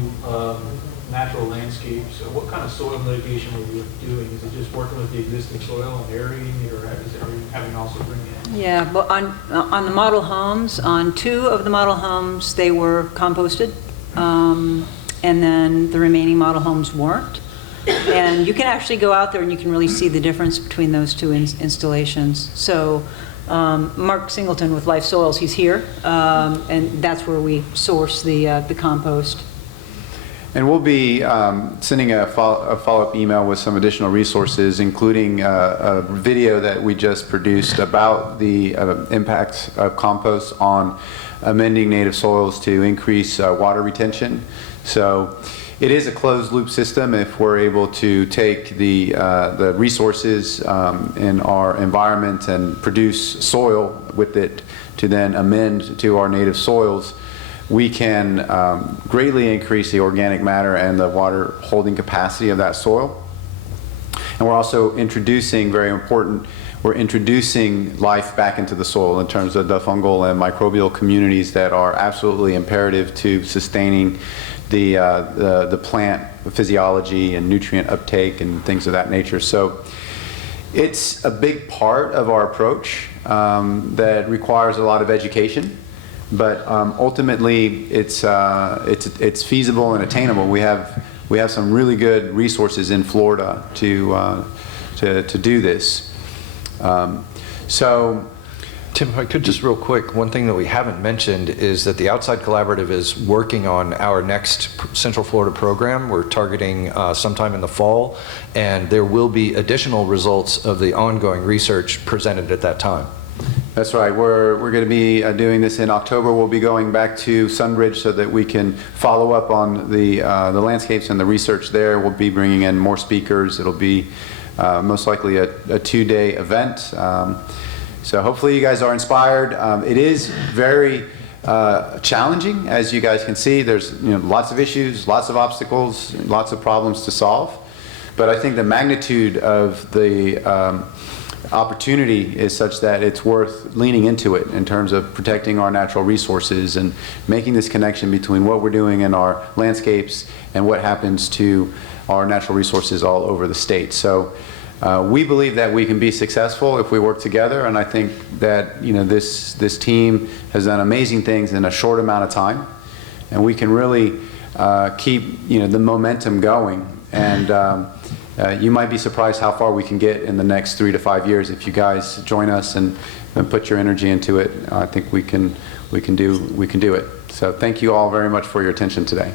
natural landscapes, what kind of soil mitigation were you doing? Is it just working with the existing soil and aerating it, or are you having to also bring in? Yeah, but on the model homes, on 2 of the model homes, they were composted, and then the remaining model homes weren't. And you can actually go out there and you can really see the difference between those 2 installations. So Mark Singleton with Life Soils, he's here, and that's where we source the compost. And we'll be sending a follow-up email with some additional resources, including a video that we just produced about the impacts of compost on amending native soils to increase water retention. So it is a closed-loop system if we're able to take the resources in our environment and produce soil with it to then amend to our native soils. We can greatly increase the organic matter and the water holding capacity of that soil. And we're also introducing, very important, we're introducing life back into the soil in terms of the fungal and microbial communities that are absolutely imperative to sustaining the plant physiology and nutrient uptake and things of that nature. So it's a big part of our approach that requires a lot of education. but ultimately it's feasible and attainable. We have some really good resources in Florida to do this. So. Tim, if I could just real quick, one thing that we haven't mentioned is that the Outside Collaborative is working on our next Central Florida program. We're targeting sometime in the fall, and there will be additional results of the ongoing research presented at that time. That's right. We're going to be doing this in October. We'll be going back to Sunbridge so that we can follow up on the landscapes and the research there. We'll be bringing in more speakers. It'll be most likely a 2-day event. So hopefully you guys are inspired. It is very challenging, as you guys can see. There's lots of issues, lots of obstacles, lots of problems to solve. But I think the magnitude of the opportunity is such that it's worth leaning into it in terms of protecting our natural resources and making this connection between what we're doing in our landscapes and what happens to our natural resources all over the state. So. We believe that we can be successful if we work together, and I think that this team has done amazing things in a short amount of time, and we can really keep the momentum going. And you might be surprised how far we can get in the next 3 to 5 years if you guys join us and put your energy into it. I think we can do it. So thank you all very much for your attention today.